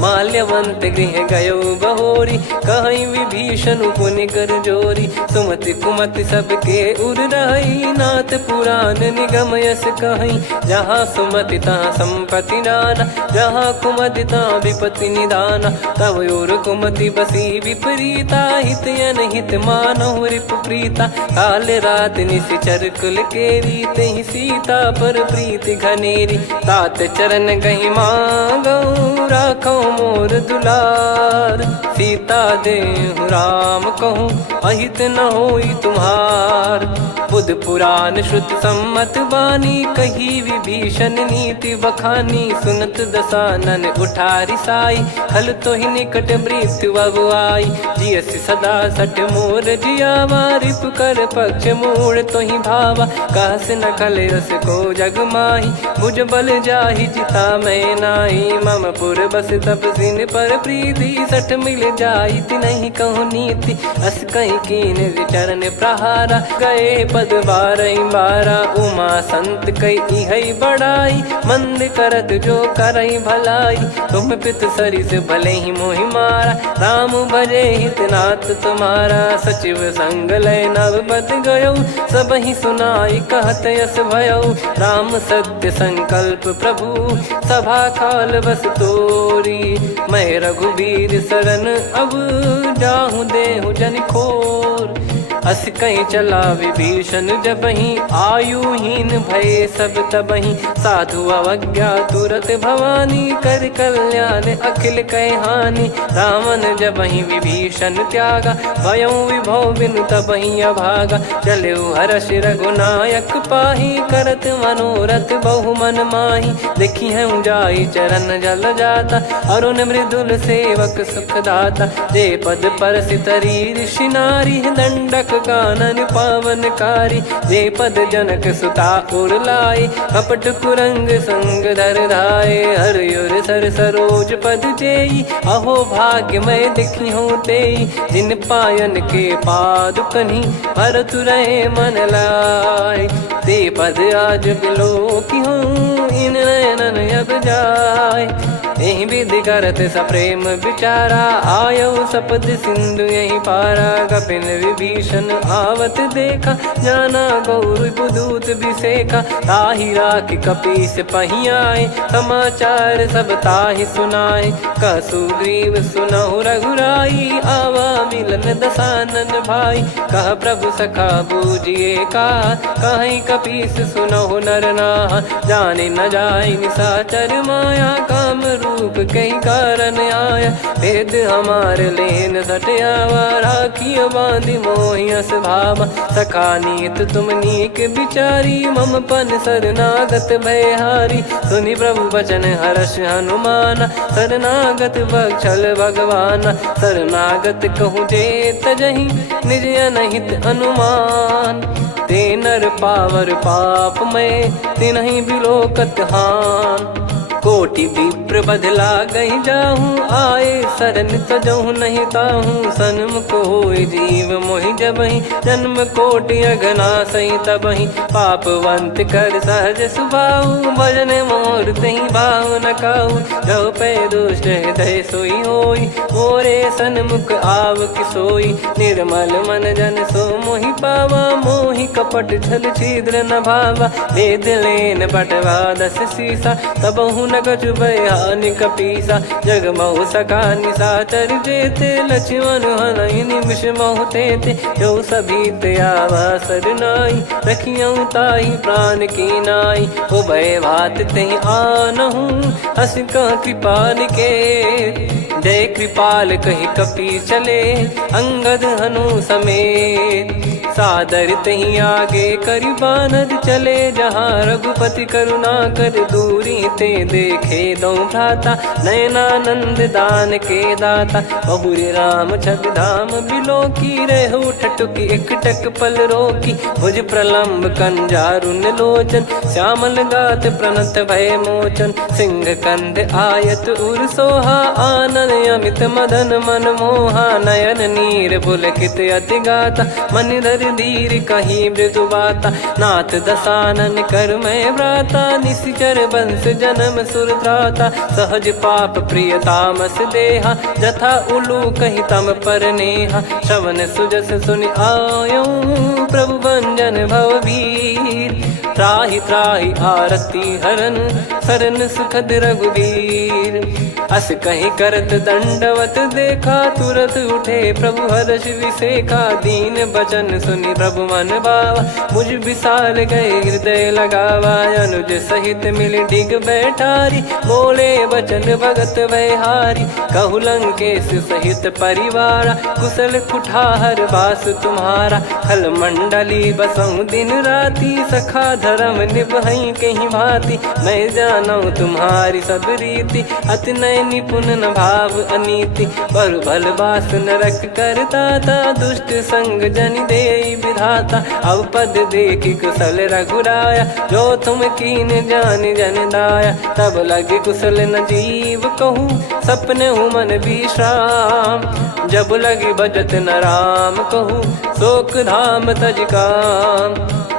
माल्यवंत गृह गयो बहोरी कहीं विभीषण पुनि कर जोरी सुमति कुमति सबके उर रही नाथ पुराण निगम यस कहीं जहाँ सुमति तहाँ संपत्ति नाना जहाँ कुमति तहाँ विपत्ति निदाना तव और कुमति बसी विपरीता हित अनहित मानहु रिप प्रीता काल रात निशिचर कुल केरी तेहि सीता पर प्रीति घनेरी तात चरण गहि मांगऊ राखो मोर दुलार सीता देहु राम कहूँ अहित न होई तुम्हार बुध पुराण श्रुत सम्मत वाणी कही विभीषण नीति बखानी सुनत दसानन उठारी साई खल तो ही निकट मृत्यु अब आई जियसि सदा सट मोर जियावा रिप कर पक्ष मूड़ तो ही भावा कहस न खल रस को जग माही मुझ बल जाहि जिता मैं नाही मम पुर बस तपसिन पर प्रीति सठ मिल जाई नहीं कहूँ नीति अस कहीं कीन चरण प्रहारा गए पद बारई बारा उमा संत कई हई बड़ाई मंद करत जो करई भलाई तुम पित सरिस भले ही मोहि मारा राम भजे हितनाथ तुम्हारा सचिव संग लय नव बद गयो सब ही सुनाई कहत यस भयो राम सत्य संकल्प प्रभु सभा काल बस तोरी मैं रघुबीर शरण अब जाहूँ देहु जन खोर अस कहीं चला विभीषण जबहि आयुहीन भय सब तबहि साधु अवज्ञा तुरत भवानी कर कल्याण अखिल कह हानि रावण जबहि विभीषण त्यागा भयउ विभव बिनु तबहि अभागा चलऊ हर्ष रघुनायक पाही करत मनोरथ बहु मन माही देखी है जाई चरण जल जाता अरुण मृदुल सेवक सुखदाता जे पद पर सितरी ऋषि नारी दंडक कानन पावनकारी जे पद जनक सुता उर लाए कपट कुरंग संग धर धाये हरियुर सर सरोज पद जेई अहो भाग्य मैं दिखी हूँ तेई जिन पायन के पाद कन्ही भरत रहे मन लाए ते पद आज बिलो की हूँ इन नयनन अब जाय यही विधि करत सप्रेम विचारा आयो सपद सिंधु यही पारा कपिन विभीषण आवत देखा जाना गौर बुदूत विसेखा ताहि राख कपीस पहियाए समाचार सब ताहि सुनाए कह सुग्रीव सुनहु रघुराई आवा मिलन दसानन भाई कह प्रभु सखा बूझिए का कहीं कपीस सुनहु नर नाहा जाने न जाय निशाचर माया काम रूप कई कारण आया, भेद हमारे लेन सटयावा, राखियो बांधी मोहियस भावा, सखा नीत तुम नीक बिचारी, मम पन शरणागत भयहारी, सुनि प्रभु बचन हर्ष हनुमाना, शरणागत बक्षल भगवाना, शरणागत कहूँ जे तजहि निज अनहित अनुमान, ते नर पावर पाप में तिन्हि बिलोकत हान, कोटि विप्र बदला गई जाहूँ, आए शरण तजहु नहीं ताहूँ, सन्मुख होय जीव मोहि जबहि, जन्म कोटि अगना सही तबहि, पापवंत कर सहज सुभाऊ, भजन मोर तहि भाव न काऊ, जो पै दुष्ट हृदय सोई होई, मोरे सन्मुख आव किसोई, निर्मल मन जन सो मोहि पावा, मोहि कपट छल छिद्र न भावा, वेद लेन बटवा दस सीसा, तबहु न कछु बयानि कपीसा, जग महु सका निशाचर जेते, लक्ष्मण हनहि निमिष महु तेते, जो सभी त्यावा सरनाई, रखियऊँ ताहि प्राण की नाई, उभय भात तेहि आनहु, हस कह कृपाल के, जय कृपाल कहि कपी चले, अंगद हनु समेत, सादर तही आगे करि बानर चले, जहाँ रघुपति करुणा कर दूरी ते देखे दो भ्राता, नयनानंद दान के दाता, बहुरी राम छवि धाम बिलो की, रेहु ठटुकी एकटक पल रोकी, भुज प्रलम्ब कंजारुन लोचन, श्यामल गात प्रणत भय मोचन, सिंह कंध आयत उर सोहा, आनन अमित मदन मन मोहा, नयन नीर पुलकित अति गाता, मन धर धीर कहीं मृदु बाता, नाथ दसानन कर मैं व्राता, निशिचर बंस जन्म सुरत्राता, सहज पाप प्रिय तामस देहा, जथा उलू कही तम पर नेहा, श्रवण सुजस सुनि आयो, प्रभु भंजन भववीर, त्राहि त्राहि आरती हरन, शरण सुखद रघुवीर, अस कहीं करत दंडवत देखा, तुरत उठे प्रभु हर्ष विसेखा, दीन बचन सुनि प्रभु मन भावा, मुझ विशाल गए हृदय लगावा, अनुज सहित मिल डिग बैठारी, बोले बचन भगत वैहारी, कहु लंकेश सहित परिवारा, कुशल कुठार बास तुम्हारा, खल मंडली बसऊं दिन राती, सखा धर्म निभई कहीं भांति, मैं जानू तुम्हारी सब रीति, अति नय निपुण न भाव अनीति, पर भल बास नरक करताता, दुष्ट संग जन दे विधाता, अब पद देखि कुशल रघुराया, जो तुम कीन जान जन दाया, तब लगे कुशल न जीव कहूँ, सपने हूँ मन विश्राम, जब लगी बजत न राम कहूँ, शोक धाम तज काम,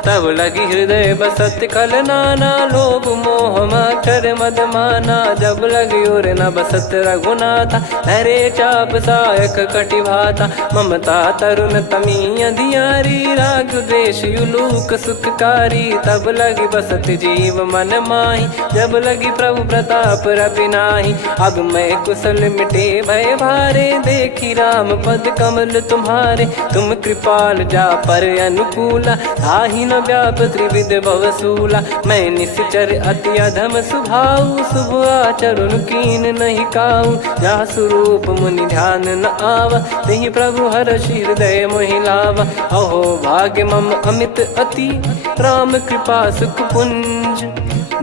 तब लगी हृदय बसत खल नाना, लोभ मोह मक्षर मद माना, जब लगी उर न बसत रघुनाथा, हरे चाप सायक कटि भाता, ममता तरुण तमी अधियारी, राग द्वेष युलूक सुखकारी, तब लगी बसत जीव मन माही, जब लगी प्रभु प्रताप रवि नाही, अब मैं कुशल मिटे भय भारे, देखी राम पद कमल तुम्हारे, तुम कृपाल जा पर अनुकूला, ताहि न व्याप त्रिविध भवसूला, मैं निश्चर अति अधम सुभाऊ, शुभ आचरण कीन नहीं काऊ, जा स्वरूप मुनि ध्यान न आवा, तेहि प्रभु हर्ष हृदय मोहि लावा, अहो भाग्य मम अमित अति, राम कृपा सुख पुंज,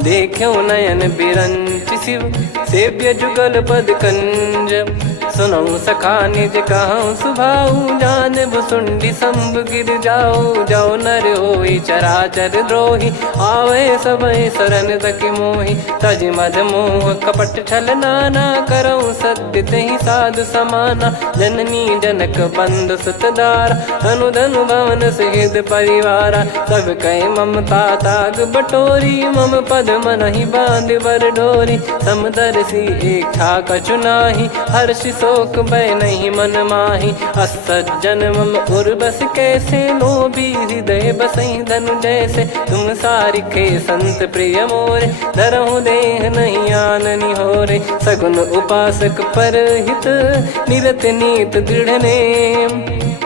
देखो नयन बिरंच शिव, सेव्य जुगल पद कंज, सुनऊ सखा निज कहूँ सुभाऊ, जान भुसुंडी संभ गिर जाओ, जाओ नर होई चराचर द्रोही, आवे सबय शरण तक मोहि, तज मद मोह कपट छल नाना, करऊँ सत्य तेहि साधु समाना, जननी जनक बंधु सुत दारा, धनु धनु भवन सहित परिवारा, सब कहे ममता ताग बटोरी, मम पद मनहि बांध बर डोरी, समदर्शी इच्छा कछु नाही, हर्ष शोक भय नहीं मन माही, असज्जन मम उर्वस कैसे, लोभी हृदय बसई धनु जैसे, तुम सारिखे संत प्रिय मोरे, धरहु देह नहीं आननि होरे, सगुन उपासक पर हित, निरत नीत दृढ़ नेम,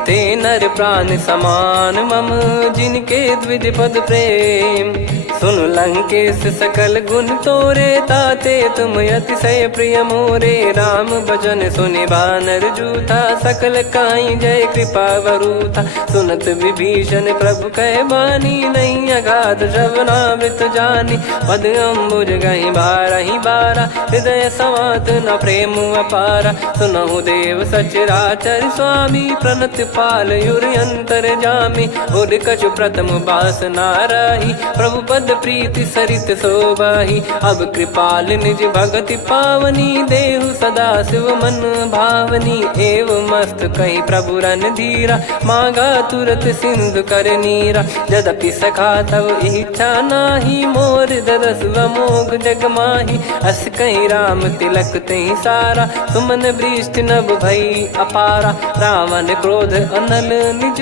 ते नर प्राण समान मम, जिनके द्विज पद प्रेम, सुन लंकेश सकल गुण तोरे, ताते तुम अतिशय प्रिय मोरे। राम भजन सुनि बानर जूथा, सकल काई जय कृपा वरूथा। सुनत विभीषण प्रभु कह बानी, नहीं अगाध श्रवणामृत जानी। पद अम्बुज गहि बारहि बारा, हृदय समात न प्रेम अपारा। सुनहु देव सचराचर स्वामी, प्रणत पाल युरि अंतर जामी। उर कछु प्रथम बास नाराही, प्रभु पद प्रीति सरित शोभाही। अब कृपाल निज भगति पावनी, देहु सदा शिव मन भावनी। एव मस्त कही प्रभु रन धीरा, मांगा तुरत सिंधु कर नीरा। यद्यपि सखा तब इच्छा नाही, मोर दरस मोग जग माही। अस कहीं राम तिलक तही सारा, सुमन वृष्टि नभ भई अपारा। रावण क्रोध अनल निज,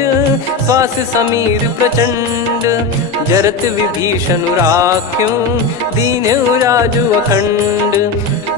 श्वास समीर प्रचंड। जरत विभीषण राख्यों, दीन्हु राजु अखंड।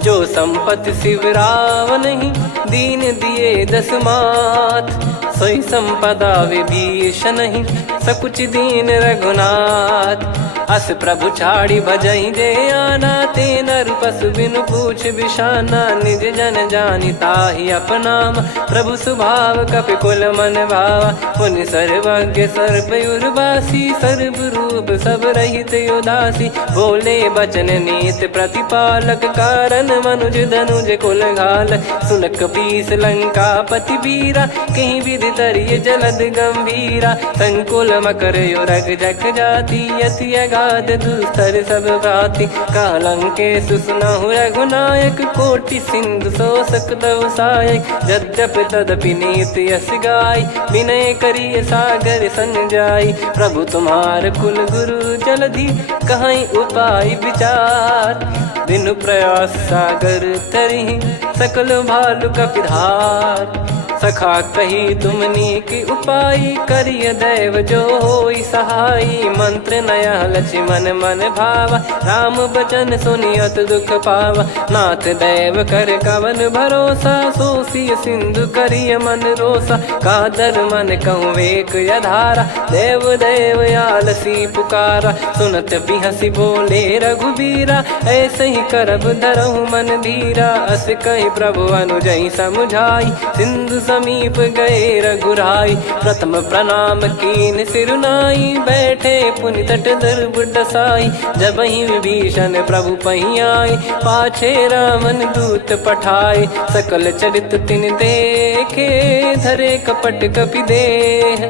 जो संपत्ति शिव रावण ही, दीन दिए दस मात। सोई संपदा विभीषण ही, सकुच दीन रघुनाथ। अस प्रभु छाड़ी भजई जे आना, ते नर पशु बिनु पूछ बिशाना। निज जन जानि ताहि अपनाम, प्रभु स्वभाव कपि कुल मन भावा। मुनि सर्वज्ञ सर्वयुर्वासी, सर्व रूप सब रहित उदासी। बोले बचन नीत प्रतिपालक, कारण मनुज धनुज कुल घाल। सुन कपीस लंका पति वीरा, कहीं विधि तरिय जलद गंभीरा। संकुल मकर युरग जग जाति, यति अगाध दुस्तर सब भाति। कालंकेश सुनहु रघुनायक, कोटि सिंधु शोषक तव सहायक। यद्यपि तदपि नीति यस गाय, विनय करिय सागर सन जाई। प्रभु तुम्हार कुल गुरु जलधि, कहीं उपाय विचार। बिनु प्रयास सागर तरिहि, सकल भालु कपिधार। सखा कही तुमनी की उपाय, करिय दैव जो होई सहाई। मंत्र नया लक्ष्मण मन भावा, राम बचन सुनियत दुख पावा। नाथ दैव कर कवन भरोसा, सोसिय सिंधु करिय मन रोसा। कादर मन कहूँ वेक यधारा, देव देव आलसी पुकारा। सुनत बिहसी बोले रघुबीरा, ऐसे ही करब धरहु मन धीरा। अस कही प्रभु अनुजई समुझाई, सिंधु समीप गए रघुराई। प्रथम प्रणाम कीन सिरुनाई, बैठे पुनि तट दर्भ डसाई। जब ही विभीषण प्रभु पही आई, पाछे रामन दूत पठाए। सकल चरित तिन देखे, धरे कपट कपि देह।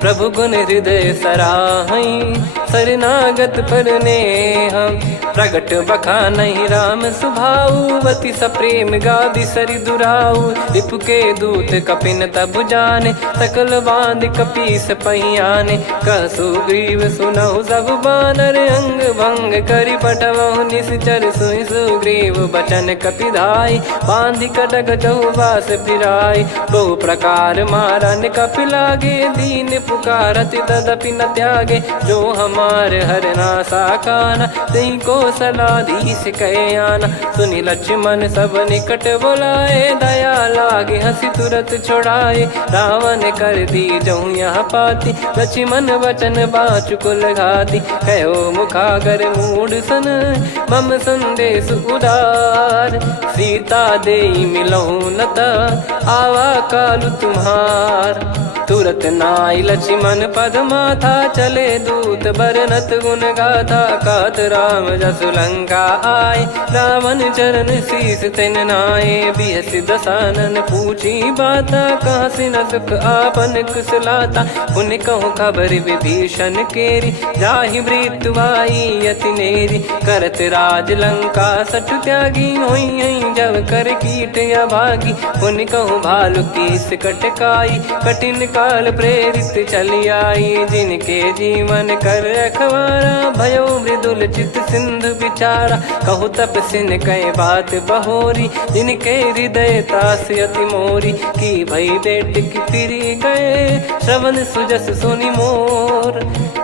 प्रभु गुण हृदय सराहई, शरणागत पर नेह। प्रगट बखानहि राम सुभाऊ, बति सप्रेम गादि सरि दुराऊ। रिपु के दूत कपिन तब जाने, सकल बांध कपीस पहियाने। कह सुग्रीव सुनहु सब बानर, अंग भंग करि पटवहु निश्चर। सुनि सुग्रीव बचन कपिधाई, बांधि कटक चौबास फिराई। बहु प्रकार मारन कपि लागे, दीन पुकारत तदपि न त्यागे। जो हमार हरना साकाना, तही को सलाधीश कहे आना। सुनि लक्ष्मण सब निकट बुलाए, दया लागे हंसी तुरत छोड़ाए। रावण कर दी जहूँ यहाँ पाती, लक्ष्मण वचन बाचु कुल घाती। कहो मुखागर मूढ़ सन, मम संदेश उदार। सीता देई मिलहु नता, आवा कालु तुम्हार। तुरत नाई लक्ष्मण पद माथा, चले दूत बरनत गुण गाथा। कहत राम जसु लंका आए, रावण चरण शीस तिन नाये। बिहसि दसानन पूछी बाता, कहाँ से न सुख आपन कुशलाता। पुन कहूँ खबर विभीषण केरी, जाहि मृत्यु आई यति नेरी। करत राज लंका सठ त्यागी, होई जब कर कीट अभागी। पुन कहूँ भालु कीस कटकाई, कठिन काल प्रेरित चली आई। जिनके जीवन कर रखवारा, भयो मृदुल चित सिंधु विचारा। कहु तपसिन कई बात बहोरी, जिनके हृदय तास अति मोरी। की भई बेट की फिरी गए, श्रवण सुजस सुनि मोर।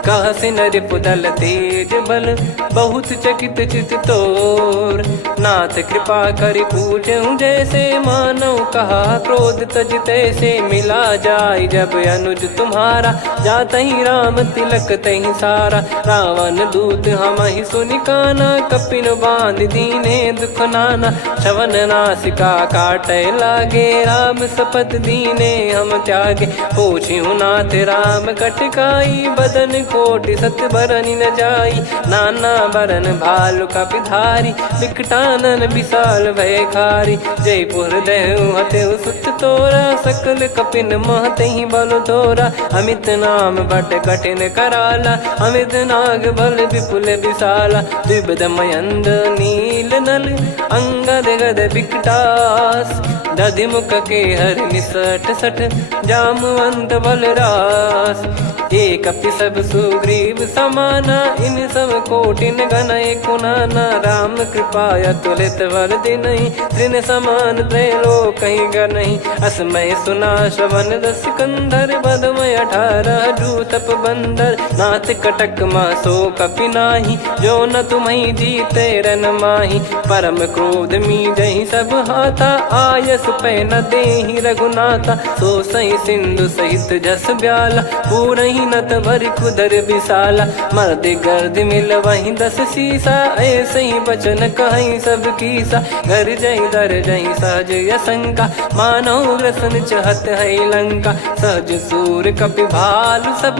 कह सिन रिपुदल तेज बल, बहुत चकित चित तोर। नाथ कृपा करि पूछऊं जैसे, मानव कहा क्रोध तज तैसे। मिला जाय जब अनुज तुम्हारा, जातहि राम तिलक तहि सारा। रावण दूत हमहि सुनि काना, कपिन बांध दीने दुख नाना। श्रवण नासिका काटे लागे, राम शपथ दीने हम त्यागे। पूछिहु नाथ राम कटकाई, बदन कोटि सत बरनि न जाई। नाना बरन भालु कपिधारी, बिकटानन विशाल भयखारी। जयपुर देहु हतेउ सुत तोरा, सकल कपिन महतहि बल तोरा। अमित नाम बट कठिन कराला, अमित नाग बल विपुल विशाला। द्विविध मयंद नील नल, अंगद गद बिकटास। दधिमुख के हर निसठ सठ, जामवंत बलरास। एक अपि सब सुग्रीव समाना, इन सब कोटिन गणय कुनाना। राम कृपाया तुलित वर दिनहि, तृण समान त्रैलोकहि गणहि। असमय सुना श्रवण रस कंधर, बदमय 18 जूतप बंदर। नाथ कटक मासो कपि नाही, जो न तुम्हि जीते रन माही। परम क्रोध मीजहि सब हाथा, आयस पै न देहि रघुनाथा। सो सही सिंधु सहित जस ब्याला, पूरहि नत भरि कुदर विशाला। मर्द गर्द मिल वहीं 10 सीसा, ऐसे ही बचन कहीं सब कीसा। घर जहि दर जहि सहज यसंका, मानव ग्रसन चहत है लंका। सहज सूर कपि भालु सब,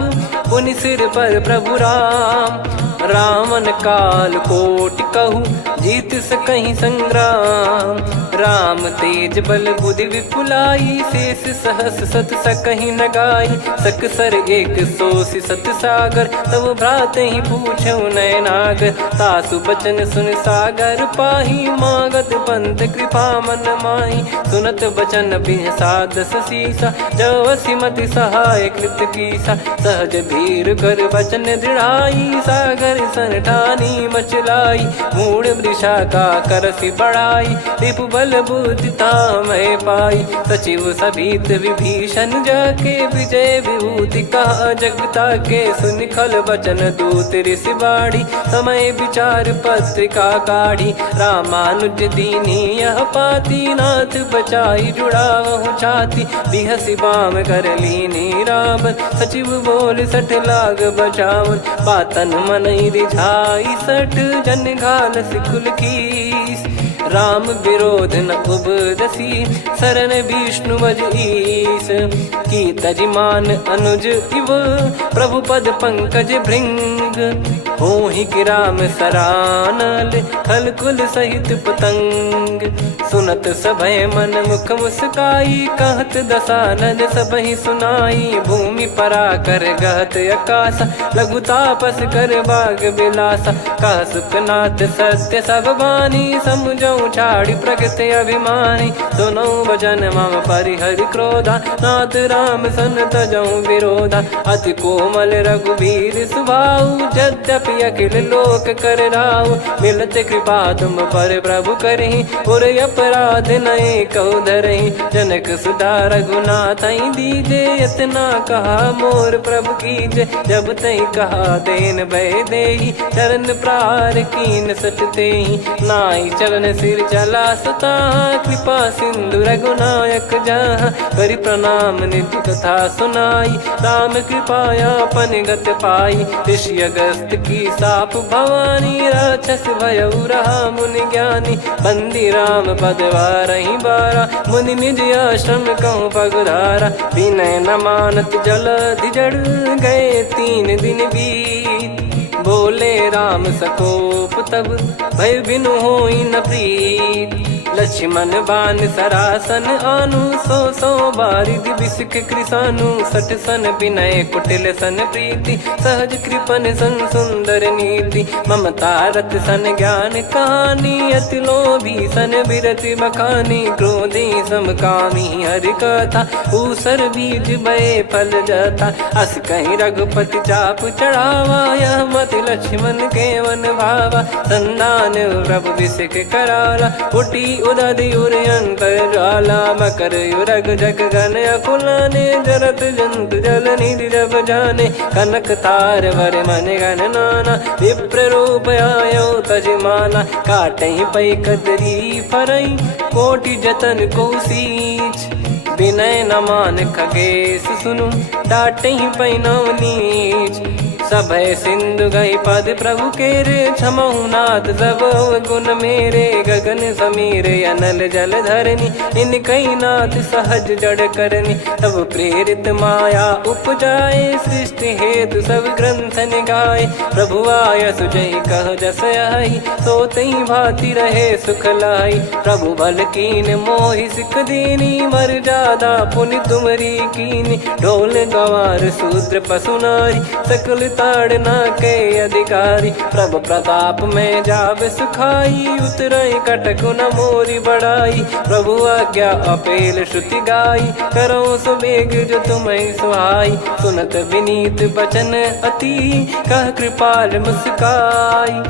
पुनि सिर पर प्रभु राम। रावण काल कोटि कहु, जीत सकहि संग्राम। राम तेज बल बुद्धि विपुलाई, शेष सहस सत सकहि न गाई। सकसर 180 सत सागर, तब भ्राते ही पूछऊ नयनागर। तासु बचन सुन सागर पाही, मागत पंथ कृपा मन माही। सुनत बचन बिहसादस सीसा, जवसि मति सहाय कृत कीसा। सहज भीर कर बचन दृढ़ाई, सागर सन ठानी मचलाई। मूढ़ वृषा का करसि बढ़ाई, रिपु बल बुद्धि तामय पाई। सचिव सभीत विभीषण जाके, विजय विभूति कहा जगता के। सुनि खल बचन दूत ऋषि बाढ़ी, समय विचार पत्रिका काढ़ी। रामानुज दीनी यह पाती, नाथ बचाई जुड़ावहु छाती। बिहसि बाम कर लीनी रावण, सचिव बोल सठ लाग बचावन। बातन मनहि रिझाई सठ, जन घाल सिकुल कीस। राम विरोध न उपदसी, शरण विष्णु मज ईस। की तजिमान अनुज इव, प्रभु पद पंकज भृंग। होहि कि राम सरानल, खल कुल सहित पतंग। सुनत सभय मन मुख मुस्काई, कहत दसानन सबहि सुनाई। भूमि परा कर गहत आकाशा, लघु तापस कर बाग बिलासा। कह सुखनाथ सत्य सब बानी, समुझऊ छाड़ी प्रकृति अभिमानी। सुनौ वचन मम परिहरि क्रोधा, नाथ राम सन तजऊ विरोधा। अति कोमल रघुबीर सुभाऊ, यद्यपि अखिल लोक कर राऊ। मिलत कृपा तुम पर प्रभु करहि, और अपराध नये कौ धरहि। जनक सुता रघुनाथ दीजे, इतना कहा मोर प्रभु कीजे। जब तई कहा देन भय देहि, चरण प्रार कीन सटतेहि। नाई चरण सिर चला सता, कृपा सिंधु रघुनायक जहाँ। करि प्रणाम निधि कथा सुनाई, राम कृपाया पन गत पाई। ऋषि अगस्त की साप भवानी, राक्षस भयउ रहा मुनि ज्ञानी। बंदी राम पदवारहि बारा, मुनि निज आश्रम कहूँ पगधारा। विनय न मानत जलधि जड़, गए 3 दिन बीत। बोले राम सकोप तब, भय बिनु होई न प्रीत। लक्ष्मण बान सरासन आनु, 100 बारिधि बिसिक कृसानु। 60 सन विनय कुटिल सन प्रीति, सहज कृपन सन सुंदर नीति। ममता रत सन ज्ञान कहानी, अति लोभी सन बिरति बखानी। क्रोधी समकामी हरि कथा, ऊसर बीज भय फल जथा। अस कहीं रघुपति चाप चढ़ावा, यह मति लक्ष्मण के वन भावा। संधान प्रभु बिसिक कराला, उठी उदधि उर अंतर ज्वाला मकर युरग जग गण अकुलाने जरत जंतु जल निधि जब जाने कनक तार वर मन गण नाना विप्र रूप आयो तजमाना काटहि पै कदरी फरई कोटि जतन को सींच विनय न मान खगेश सुनु डाटहि पै नव नीच सभय सिंधु गई पद प्रभु केरे क्षमहु नाथ सब गुण मेरे गगन समीर अनल जल धरनी इन कई नाथ सहज जड़ करनी तब प्रेरित माया उपजाए सृष्टि हेतु सब ग्रंथन गाए प्रभु आय सुजय कह जस आई सो तई भांति रहे सुख लाई प्रभु बल कीन मोहि सिख दीनी मर जादा पुनि तुमरी कीनी ढोल गवार शूद्र पशु नारी सकल ताड़ना के अधिकारी प्रभु प्रताप में जाब सुखाई उतरई कटक न मोरी बढ़ाई प्रभु आज्ञा अपेल श्रुति गाई करो सुबेग जो तुम्हें सुहाई सुनत विनीत बचन अति कह कृपाल मुस्काई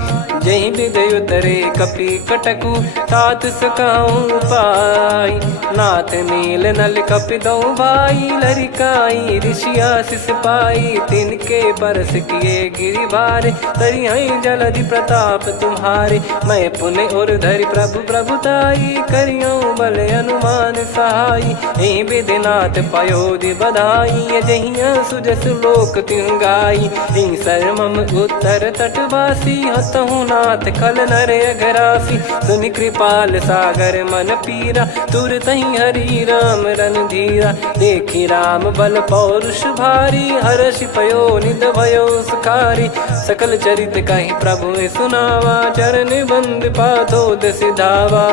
जय विदय उतरे कपि कटकु तात सकाऊं पाई नाथ नील नल कपि दो भाई लरिकाई ऋषि आशीष पाई तिनके परस किए गिरि भारे तरी हई जलधि प्रताप तुम्हारे मैं पुण्य और धरि प्रभु प्रभुताई करियो बल अनुमान सहाई यही विधिनाथ पयोधि बधाई जहिया सुजस लोक तिहु गाई यही सरमम उत्तर तटवासी हतहु नाथ खल नर अघरासी सुनि कृपाल सागर मन पीरा तुरत ही हरि राम रन धीरा देखी राम बल पौरुष भारी हर्षि पयो निद भयो सुखारी सकल चरित कहीं प्रभु सुनावा चरण बंद पादोद सिधावा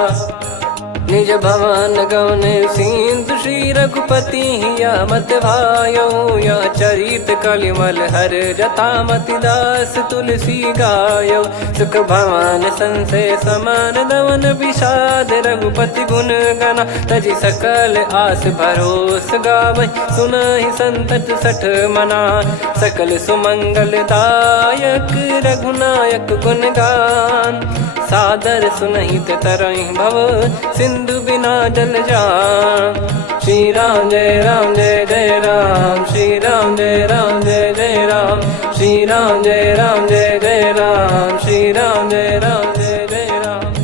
निज भवन गवन सिंधु श्री रघुपति या मत भायो या चरित कलिमल हर जथा मति दास तुलसी गायो सुख भवन संशय समान दवन विषाद रघुपति गुण गना तजि सकल आस भरोस गावै सुनहि संतत सठ मना सकल सुमंगल दायक रघुनायक गुण गान सादर सुनहित तरहि भव सिंधु बिना जल जान श्री राम जय जय राम श्री राम जय जय राम श्री राम जय जय राम श्री राम जय जय राम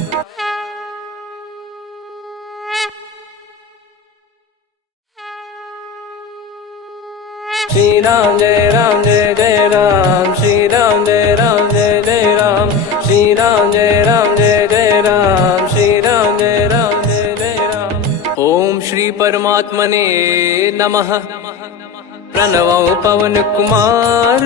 श्री राम जय जय राम श्री राम जय जय राम श्री राम जय जय राम श्री राम जय जय राम। ओम श्री परमात्मने नमः। प्रणवो पवन कुमार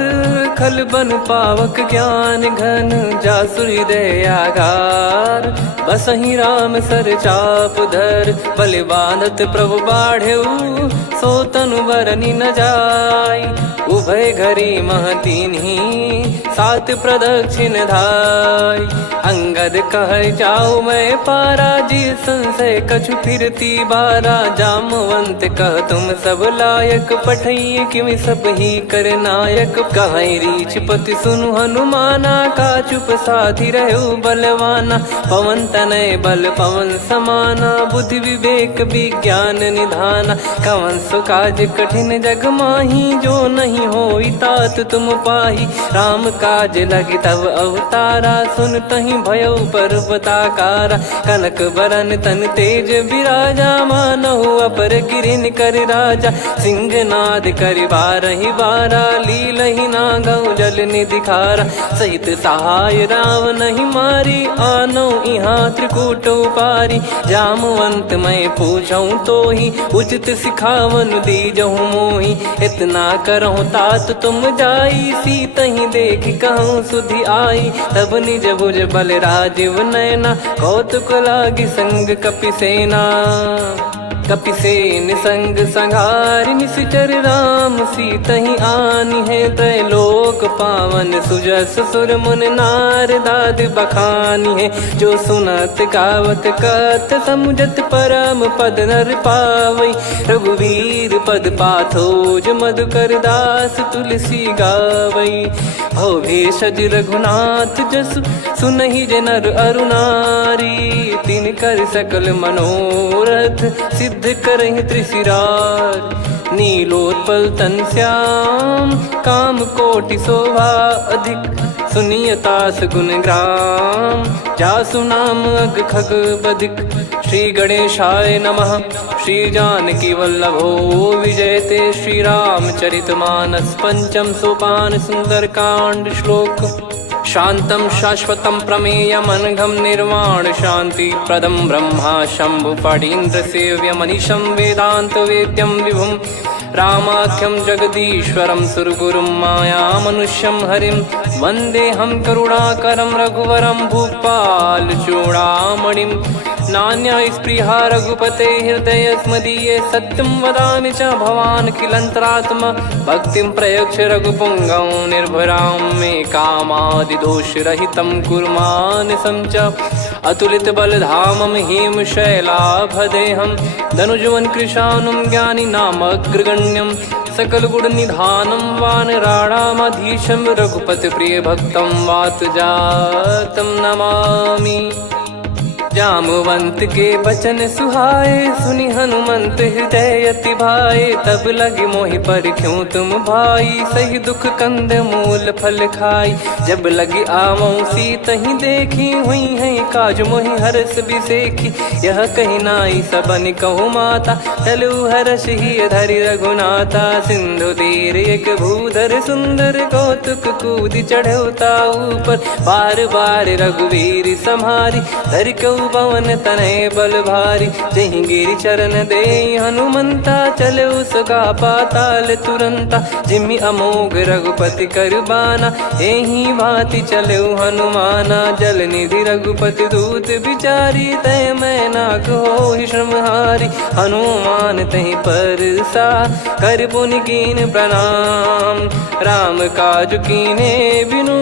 खल बन पावक ज्ञान घन जासुरी दयागार बसहि राम सर चाप धर बलि बांधत प्रभु बाढ़ेऊ सो तनु बरनी न जाय उभय घरी महतीन्ही सात प्रदक्षिण धाय अंगद कह जाऊ मैं पारा जी संशय कछु फिरती बारा जामवंत कह तुम सब लायक पठई किमि सब ही कर नायक कहीं रीछ पति सुनु हनुमाना का चुप साधि रहु बलवाना पवन तनय बल पवन समाना बुद्धि विवेक विज्ञान निधाना कवन सो काज कठिन जग माही जो नहीं होई तात तुम पाही राम काज लगी तब अवतारा सुन तही भयो पर्वताकारा कनक बरन तन तेज विराजा मानहु अपर गिरिन कर राजा सिंहनाद करि बारहि बारा लीलहि नागौ जल निधिखारा सहित सहाय राव नहीं मारी आनो इहाँ त्रिकूट पारी जामवंत मैं पूछऊँ तो ही उचित सिखावन दीजहु मोही इतना करहु तात तुम जाई सीतहि देख कहूँ सुधि आई तब निज भुज बल राजीव नैना कौतुक लागी संग कपि सेना कपि से निसंग संहारि निशिचर राम सीतहि आनि है त्रैलोक पावन सुजस सुर मुन नार दाद बखानी है जो सुनत गावत कथ समुझत परम पद नर पावई रघुवीर पद पाथोज मधुकर दास तुलसी गावई हो भेषज रघुनाथ जसु सुनहि जे नर अरु नारी तिन कर सकल मनोरथ सिद्ध करहि त्रिशिरार नीलोत्पल तन श्याम काम कोटि शोभा अधिक सुनियतास गुण ग्राम जासु नाम अग खग बदिक श्री गणेशाय नमः श्री जानकी वल्लभो विजयते श्री रामचरित मानस पंचम सोपान सुंदर कांड श्लोक शांतं शाश्वतं प्रमेयमनघं निर्वाण शांति प्रदं ब्रह्मा शंभु फणीन्द्र सेव्य मनीषं वेदांत वेद्यं विभुं रामाख्यं जगदीश्वरं सुरगुरुं माया मनुष्यं हरिं वन्देऽहं करुणाकरं रघुवरं भूपाल चूडामणिं नान्या स्पृहा रघुपते हृदय स्मदीये सत्यं वदामि च भवान् किलन्तरात्मा भक्तिं प्रयच्छ रघुपुङ्गं निर्भरां मे कामादिदोषरहितं कुर्मानसं च अतुलित बलधामं हेमशैलाभदेहं धनुजवन कृशानुं ज्ञानी नामग्रगण्यं सकल गुण निधानं वानराणामधीशं रघुपति प्रिय भक्तं वात जातं नमामि जामवंत के बचन सुहाए सुनि हनुमंत हृदय अति भाए तब लगे मोहि पर क्यों तुम भाई सही दुख कंद मूल फल खाई जब लगी आवों सीतहि देखी हुई है काज मोहि हरस बिसेखी यह कही नाई सबन कहु माता चलु हरष ही धरि रघुनाथा सिंधु तीर एक भूधर सुंदर कौतुक कूद चढ़ौता ऊपर बार बार रघुवीर सम्हारी धरि कौ पवन तनय बल भारी जहि गिरि चरण दे हनुमंता चले उसका पाताल तुरंता जिमि अमोघ रघुपति कर बाना एहि भांति चले हनुमाना जल निधि रघुपति दूत बिचारी तय मैं नाक हो श्रमहारी हनुमान तहि परसा कर पुनि कीन प्रणाम राम काज कीने बिनु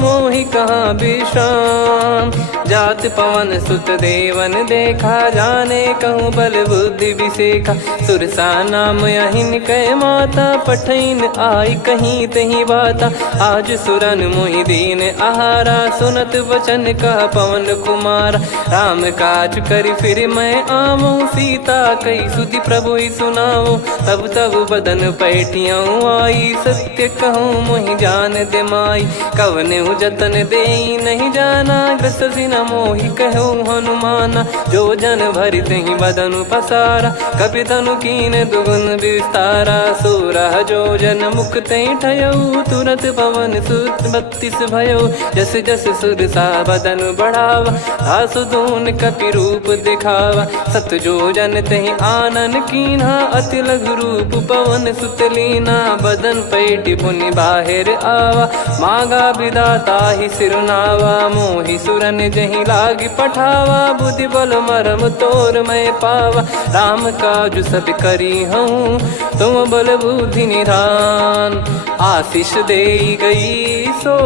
मोहि कहाँ विश्राम जात पवन सुत देवन देखा जाने कहूँ बल बुद्धि विसेखा सुरसा नाम अहिन कै माता पठैन आई कहीं तही बाता आज सुरन मोहि दीन आहारा सुनत वचन कह पवन कुमारा राम काज करि फिर मैं आवूं सीता कई सुधि प्रभु ही सुनाओ तब तब बदन पैठियाँ आई सत्य कहूँ मोहि जान दे माई कवने जतन दे नहीं जाना ग्रसि न मोहि कहूँ हनुमाना जो जन भरि तहि बदनु पसारा कपि तनु कीन दुगुन विस्तारा सोरह जो जन मुख तहि ठयऊ तुरत पवन सुत 32 भयो जस जस सुरसा बदन बढ़ावा आसु दून कपि रूप दिखावा सत जो जन तहि आनन कीन्हा अति लघु रूप पवन सुत लीना बदन पैटि पुनि बाहिर आवा मांगा विदाता ही सिरुनावा मोहि सुरन जहि लागी पठावा बुद्धि बल मरम तोर मैं पावा राम काज सब करी हूँ तुम बल बुद्धि निधान आशीष दे गई सो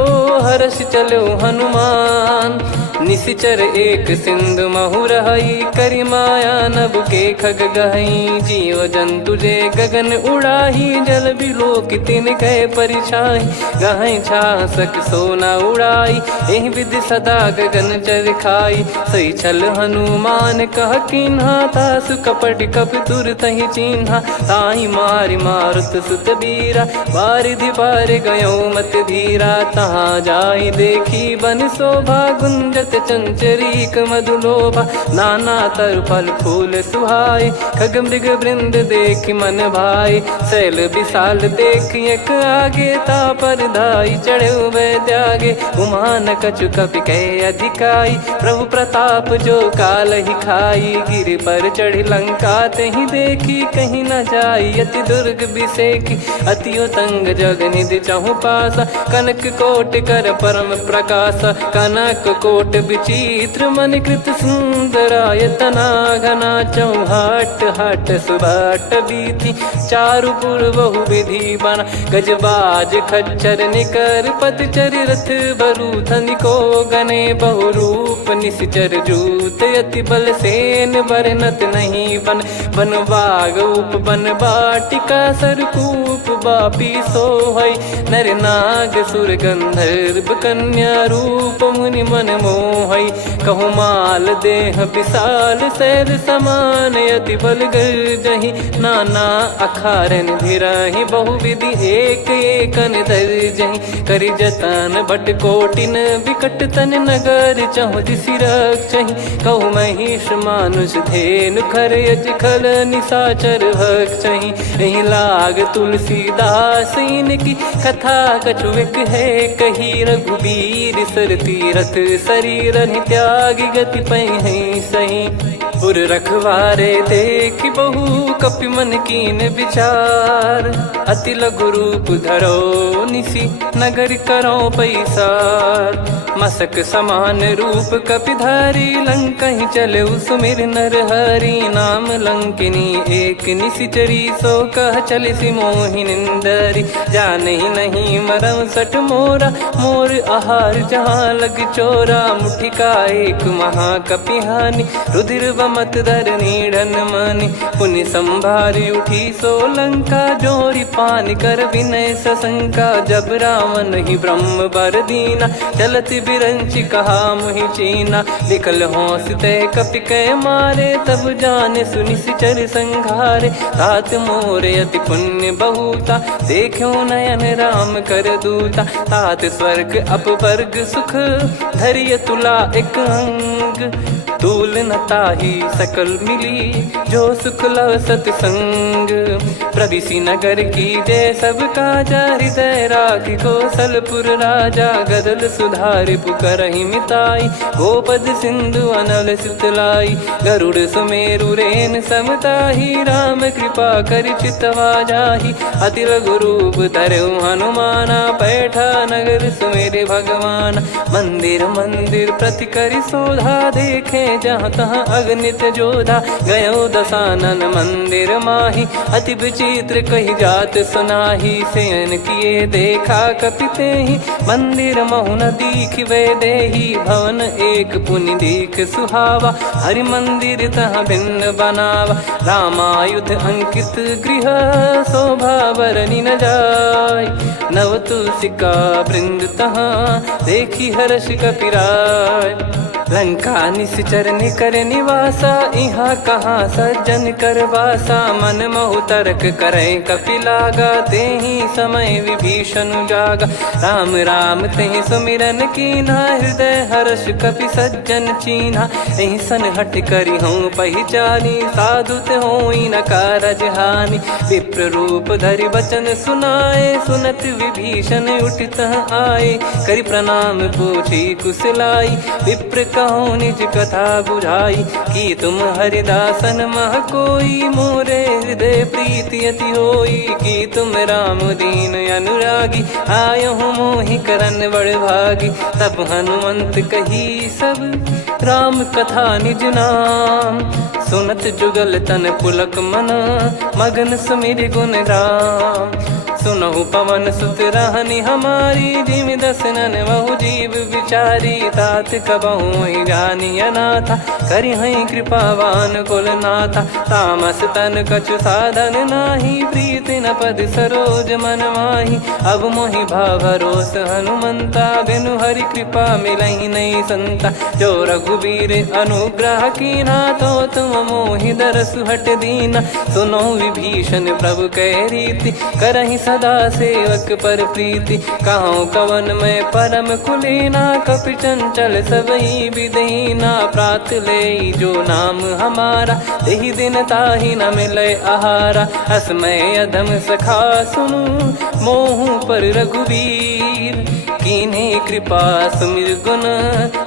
हर्ष चलो हनुमान निशिचर एक सिंधु महु रही करि माया नभ के खग गहई जीव जंतु जे गगन उड़ाही जल बिलोक तिन कह परिछाई गहई छासक सोना उड़ाई एहि विधि सदा गगन चर खाई सही छल हनुमान कह किन्हा तासु कपट कप तुर तहि चिन्हा ताहि मारि मारुत सुत बीरा बारिधि पार गयो मत धीरा तहाँ जाई देखी बन शोभा गुंजत चंचरीक मधुलोभा नाना तर फल फूल सुहाए खग मृग वृंद देख मन भाई शैल विशाल देख एक आगे ता पर धाई चढ़े वै त्यागे उमान कछु कपि कह अधिकाई प्रभु प्रताप जो काल ही खाई गिर पर चढ़ी लंका तहि देखी कहीं न जाई अति दुर्ग बिसेखी अति उतंग जग निधि चहु पासा कनक कोट कर परम प्रकाश कनक कोट कोट विचित्र मन कृत सुंदरायतना घना चौहाट हाट सुबाट बीती चारुपुर बहु विधि बना गजबाज खच्चर निकर पतचर रथ बरु धनिको गने बहु रूप निश्चर जूत अति बल सेन बरनत नहीं बन बन बाग उप बन बाटिका सरकूप बापी सोहई नर नाग सुर गंधर्व कन्या रूप मुनि मन मोहई कहु माल देह विशाल सैर समान अति बल गर्जहि नाना अखारन भिराहि बहु विधि एक एकन दर्जहि करि जतन भट कोटिन विकट तन नगर चहु दिसि रक्षहि कहु महिष मानुष धेनु खर यज खल निशाचर भक्षहि एहि लाग तुलसीदास इनकी कथा कछुक है कही रघुबीर सर तीरथ शरीर त्यागी गति पै सही पुर रखवारे देख बहु कपि मन कीन विचार अति लघु रूप धरो निसी नगर करो पैसार मसक समान रूप कपिधारी लंकहि चले सुमिर नर हरि नाम लंकिनी एक निशिचरी सो कह चल सि मोहि निंदरी जानहि नहीं मरम सठ मोरा मोर आहार जहाँ लग चोरा मुठिका एक महाकपिहानि रुधिर मत धरनी ढन मनि पुनि संभारी उठी सो लंका जोरी पान कर विनय सशंका जब रावण ही ब्रह्म बर दीना चलति बिरंचि कहा मुहि चीना निकल होश ते कपि कै मारे तब जाने सुनि सिचर संघारे तात मोर अति पुण्य बहुता देखो नयन राम कर दूता तात स्वर्ग अपवर्ग सुख धरिय तुला एक अंग तूल न ताही सकल मिली जो सुख लव सतसंग प्रविशि नगर की जय सब काजा हृदय राखी कौशलपुर राजा गदल सुधारि पुकरहि मिताई गोपद सिंधु अनल सितलाई गरुड़ सुमेरु रेन समताही राम कृपा कर चितवा जाहि अति लघु रूप धरऊ हनुमाना पैठा नगर सुमेरे भगवान मंदिर मंदिर प्रति करि शोधा देखे जहाँ तहाँ अगणित जोधा गयो दशानन मंदिर माही अति विचित्र कही जात सुनाही सेन किए देखा कपिते ही मंदिर महु न दीख वे देही भवन एक पुनि दीख सुहावा हरि मंदिर तहाँ भिन्न बनावा रामायुध अंकित गृह शोभा बरनी न जाय नव तुलसिका वृंद तहाँ देखी हर्ष कपिराय लंका निश्चर निकर निवासा इहाँ कहाँ सज्जन कर वासा मन महु तर्क करे कपिलागा तेहि समय विभीषण जागा राम राम तेहि सुमिरन कीना हृदय हर्ष कपि सज्जन चीन्हा एहि सन हट करी हूँ पहचानी साधु ते होई न कारज हानि विप्र रूप धरि वचन सुनाए सुनत विभीषण उठित आए करि प्रणाम पूछी कुशलाई विप्र कहो निज कथा बुझाई कि तुम हरिदासन मह कोई मोरे हृदय प्रीति अति होई कि तुम राम दीन अनुरागी आय हूँ मोहि करन बड़ भागी तब हनुमंत कही सब राम कथा निज नाम सुनत जुगल तन पुलक मना मगन सुमिर गुण राम सुनहु पवन सुत रहनी हमारी जिमि दसनन बहु जीव विचारी तात कबहु ही जानी अनाथा करि हई कृपावान कुल नाथा तामस तन कछु साधन नाही प्रीति न पद सरोज मन माही अब मोहि भाव भरोस हनुमंता बिनु हरि कृपा मिलहि नहीं संता जो रघुबीर अनुग्रह कीना तो तुम मोहि दरसु हट दीना सुनो विभीषण प्रभु कह रीति करहि सदा सेवक पर प्रीति कहूँ कवन में परम कुलीना कपि चंचल सबई विदहीना प्रात ले जो नाम हमारा तेहि दिन ताहि न मिले आहारा असमय अधम सखा सुनु मोहु पर रघुवीर कीन्हे कृपा सुमिर गुण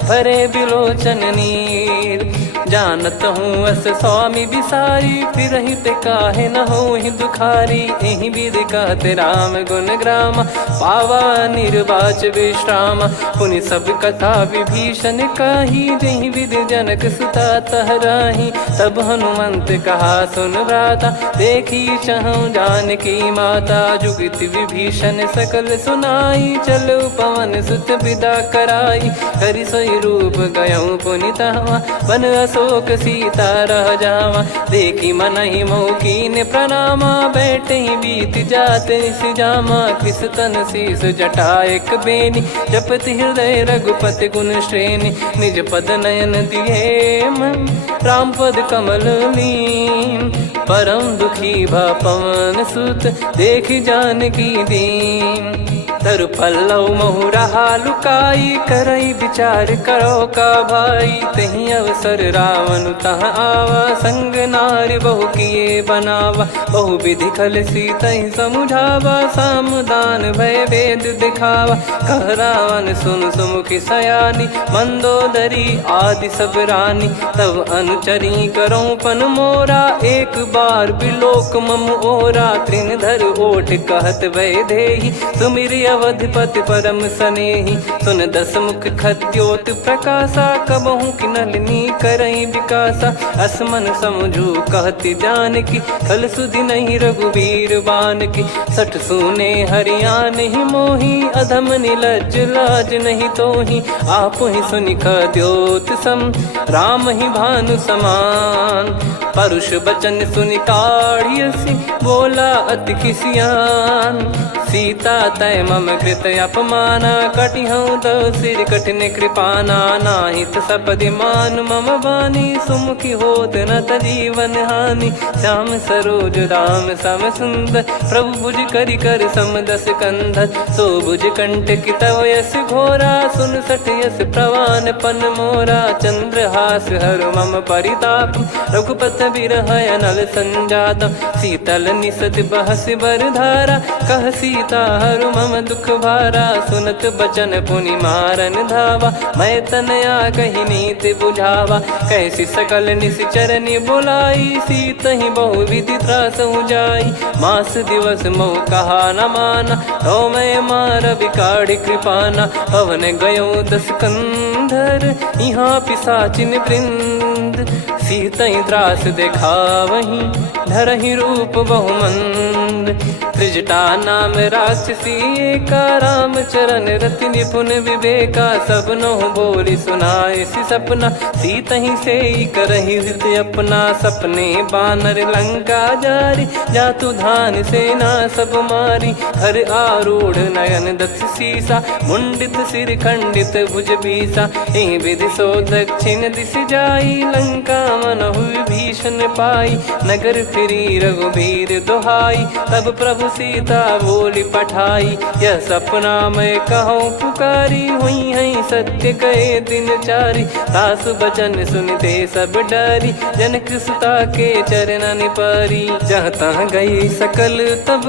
भरे बिलोचन नीर जानत हूँ अस स्वामी बिसारी, फिर हित काहे न हो ही दुखारी। एहि विधि कहते राम गुण ग्राम, पावा निर्वाच विश्राम। पुनि सब कथा विभीषण कही, जहि विधि जनक सुता तहराही। तब हनुमंत कहा सुन भ्राता, देखी चहु जानकी माता। जुगित विभीषण सकल सुनाई, चलो पवन सुत विदा कराई। हरि सोई रूप गयऊँ पुनि तहवा, बन अशोक सीता रह जावा। देखी मनहि मौकीन प्रणामा, बैठे ही बीत जात निस जामा। किस तन शीस जटा एक बेनी, जपति हृदय रघुपति गुण श्रेणी। निज पद नयन दिए मन, राम पद कमल लीन। परम दुखी भा पवन सुत, देखि जानकी दीन। तरु पल्लव महु रहा लुकाई, करई विचार करो का भाई। तही अवसर रावण तहाँ आवा, संग नारी बहु किए बनावा। बहु विधि खल सीतहि समुझावा, सामदान भय वेद दिखावा। कह रावण सुन सुमुखी सयानी, मंदोदरी आदि सब रानी। तब अनुचरी करो पन मोरा, एक बार बिलोक मम ओरा। तृण धर ओठ कहत भय देहि, सुमिरि अवधिपति परम सनेहि। सुन दस मुख खद्योत प्रकाशा, कबहु कि नलिनी करई विकासा। असमन समझू कहति जानकी, खल सुधि नहीं रघुबीर बान की। सठ सुने हरियाण ही मोही, अधम निलज लाज नहीं तोही। आपु ही सुनि खद्योत सम, राम ही भानु समान। परुष बचन सुनि काढ़ियसि, बोला अति किसियान। सीता तय मम कृत अपमाना, कटिहऊँ तो सिर कठिन कृपाना। नाहित सपदि मान मम बानी, सुमुखी होत न तजीवन हानि। श्याम सरोज राम सम सुंदर, प्रभु भुज करि कर सम दस कंधर। सो भुज कंठ की तव यस घोरा, सुन सठ यस प्रवान पन मोरा। चंद्रहास हर मम परिताप, रघुपत बिरह अनल संजात। शीतल निसत बहस बर धारा, कह सीता हरु मम दुख भारा। सुनत बचन पुनि मारन धावा, मैं तनया कही नीति बुझावा। कैसी सकल निश्चरनि बुलाई, सीतहि बहु विधि त्रास जाई। मास दिवस मोह कहा न माना, तो मैं मार बिकाढ़ कृपाना। पवन गयो दस कंधर, यहाँ पिशाचिन वृंद। सीतहि त्रास देखावहीं, धरहि रूप बहुमंद। त्रिजटा नाम राक्षसी एका, राम चरण रति निपुण विवेका। सब नहुँ बोली सुनाए सि सपना, सीतहि से करहि हित अपना। सपने बानर लंका जारी, जातु धान सेना सब मारी। हर आरूढ़ नयन दस सीसा, मुंडित सिर खंडित भुज बीसा। एहि विधि सो दक्षिण दिस जाई, लंका मनहु विभीषण पाई। नगर फिरी रघुबीर दुहाई, तब प्रभु सीता बोली पठाई। यह सपना मैं कहूँ पुकारी, हुई है सत्य कहे दिन चारी। सासु बचन सुनते सब डरी, जनक सुता के चरणन परी। जहाँ तहाँ गई सकल तब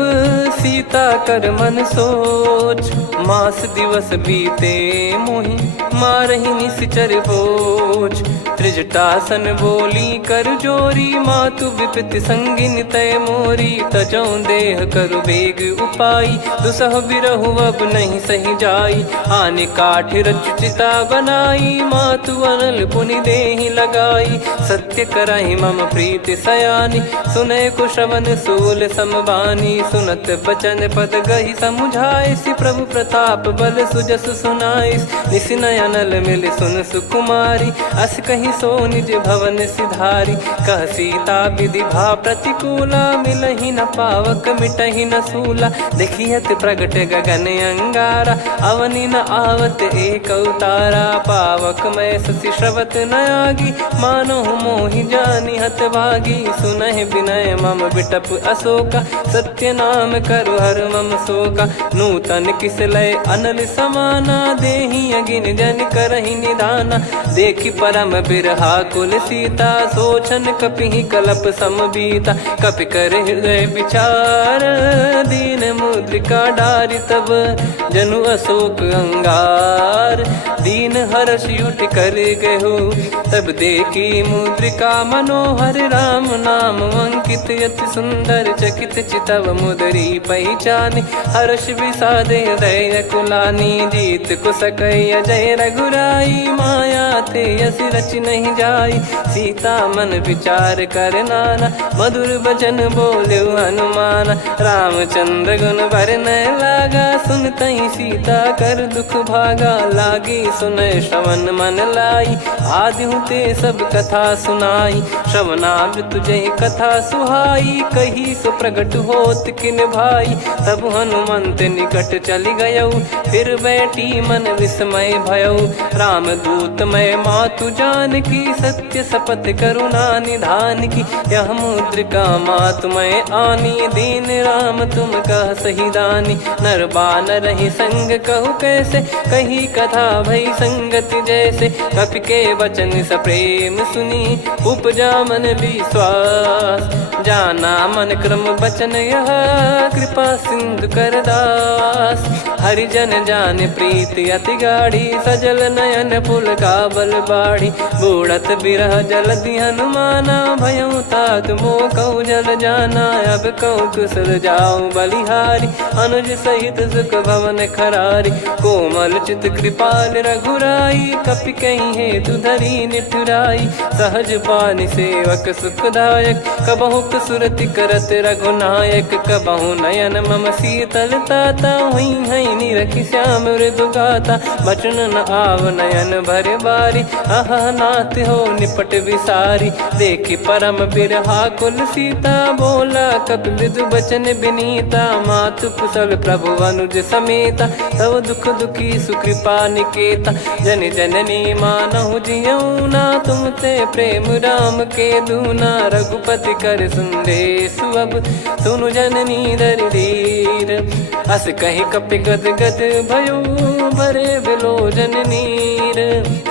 सीता कर मन सोच। मास दिवस बीते मोहि, मारहि निश्चर बोझ। त्रिजटासन बोली कर जोरी, मातु विपति संगिन तय मोरी। तजौ देह करु बेग उपाई, दुसह बिरहु अब नहीं सही जाई। आने काठ रचिता बनाई, मातु अनल पुनि देहि लगाई। सत्य कराई मम प्रीति सयानी, सुनय कुशवन सूल समबानी। सुनत बचन पद गही समुझाए, सि प्रभु प्रताप बल सुजस सुनाइस। निस नयनल मिल सुन सुकुमारी, अस कहीं सो निज भवन सिधारी। कह सीता विधि भा प्रतिकूला, मिलहि न पावक मिटहि न सूला। देखियत प्रगट गगन अंगारा, अवनि न आवत एक अवतारा। पावक मैं शशि श्रवत न आगी, मानो मोहि जानि हत भागी। सुनहि विनय मम बिटप अशोका, सत्य नाम करु हर मम शोका। नूतन किस लय अनल समाना, देहि अगिन जन करहि निधाना। देखि परम बिरहा कुल सीता, सोचन कपिहि कलप समबीता। कपि कर हृदय विचार, दीन मुद्रिका डारि तब जनु अशोक अंगार। दीन हर्ष उठ कर गहु तब देखी मुद्रिका मनोहर राम नाम अंकित अति सुंदर चकित चितव मुदरी पहचानी। हर्ष विषादे हृदय कुलानी जीत को सकय जय रघुराई। माया थे यस रच नहीं जाई सीता मन विचार कर नाना। मधुर वचन बोले हनुमान रामचंद्र गुण भरन लागा। सुनतहि सीता कर दुख भागा लागी सुन श्रवण मन लाई। आदि ते सब कथा सुनाई श्रवणाब तुझे कथा सुहाई। कही सो प्रगट होत किन भाई तब हनुमंत निकट चली गयौ। फिर बैठी मन विस्मय भयौ राम दूत मैं मातु जान की। सत्य शपथ करुणा निधान की यह मुद्रिका मातु मैं आनी। दीन राम तुम कह सही दानी नर बानर रही संग कहु कैसे। कही कथा भई संगति जैसे कपि के वचन सप्रेम सुनी। उपजा मन विश्वास जाना मन क्रम बचन यह कृपा सिंधु कर दास। हरिजन जान प्रीति अति गाढ़ी सजल नयन पुल काबल बाढ़ी। बूढ़त बिरह जलधि हनुमाना भयउ तात मोह कहु जल जाना। अब कहु कुशल जाऊं बलिहारी अनुज सहित सुख भवन खरारी। कोमल चित कृपाल रघुराई कपि कहीं हेतु धरी निठुराई। सहज पानि सेवक सुखदायक कबहु सुरति करत रघुनायक। कबहु नयन मम शीतल ताता हुई है निरखि श्याम मृदु गाता। बचन न आव नयन भर बारी अह नाथ हो निपट विसारी। देखि परम बिरहा कुल सीता बोला कपि मृदु बचन बिनीता। मातु कुशल प्रभु अनुज समेता तव दुख दुखी सुकृपा निकेता। जन जननी मानहु जियऊ ना तुम ते प्रेम राम के दूना। रघुपति कर संदेश अब सुनु जननी दर धीर। अस कहि कपि गद गद भयो भरे बिलोचन नीर।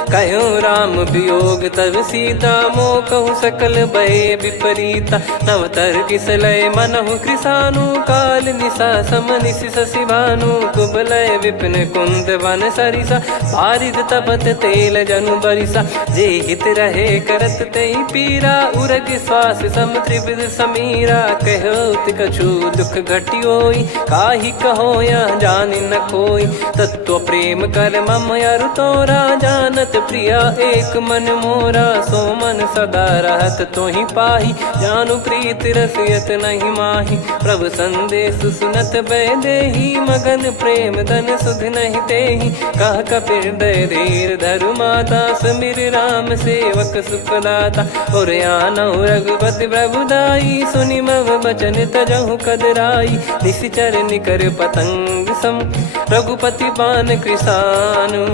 कहूँ राम वियोग तब सीता मोह कहूँ सकल भय विपरीता। नवतर किसलय मनहु कृसानु काल निशा समनिश शशि भानु। कुबलय विपिन कुंद वन सरिसा पारिद तपत तेल जनु बरिसा। जे हित रहे करत ते पीरा उरग श्वास सम त्रिविध समीरा। कहत कछु दुख घटियोई काहि कहो या जानि न कोई। तत्व प्रेम कर मम अरु तोरा जानत प्रिया एक मन मोरा। सो मन सदा रहत तोहि पाही जानु प्रीत रसियत नहीं माही। प्रभु संदेश सुनत बैदेही मगन प्रेम धन सुध नहीं तेहि। कह कपि हृदय धीर धरु माता सुमिर राम सेवक सुखदाता। और आनहु रघुपति प्रभुदाई सुनि मम बचन तजहु कदराई। निशिचर निकर पतंग सम रघुपति पान कृसानु।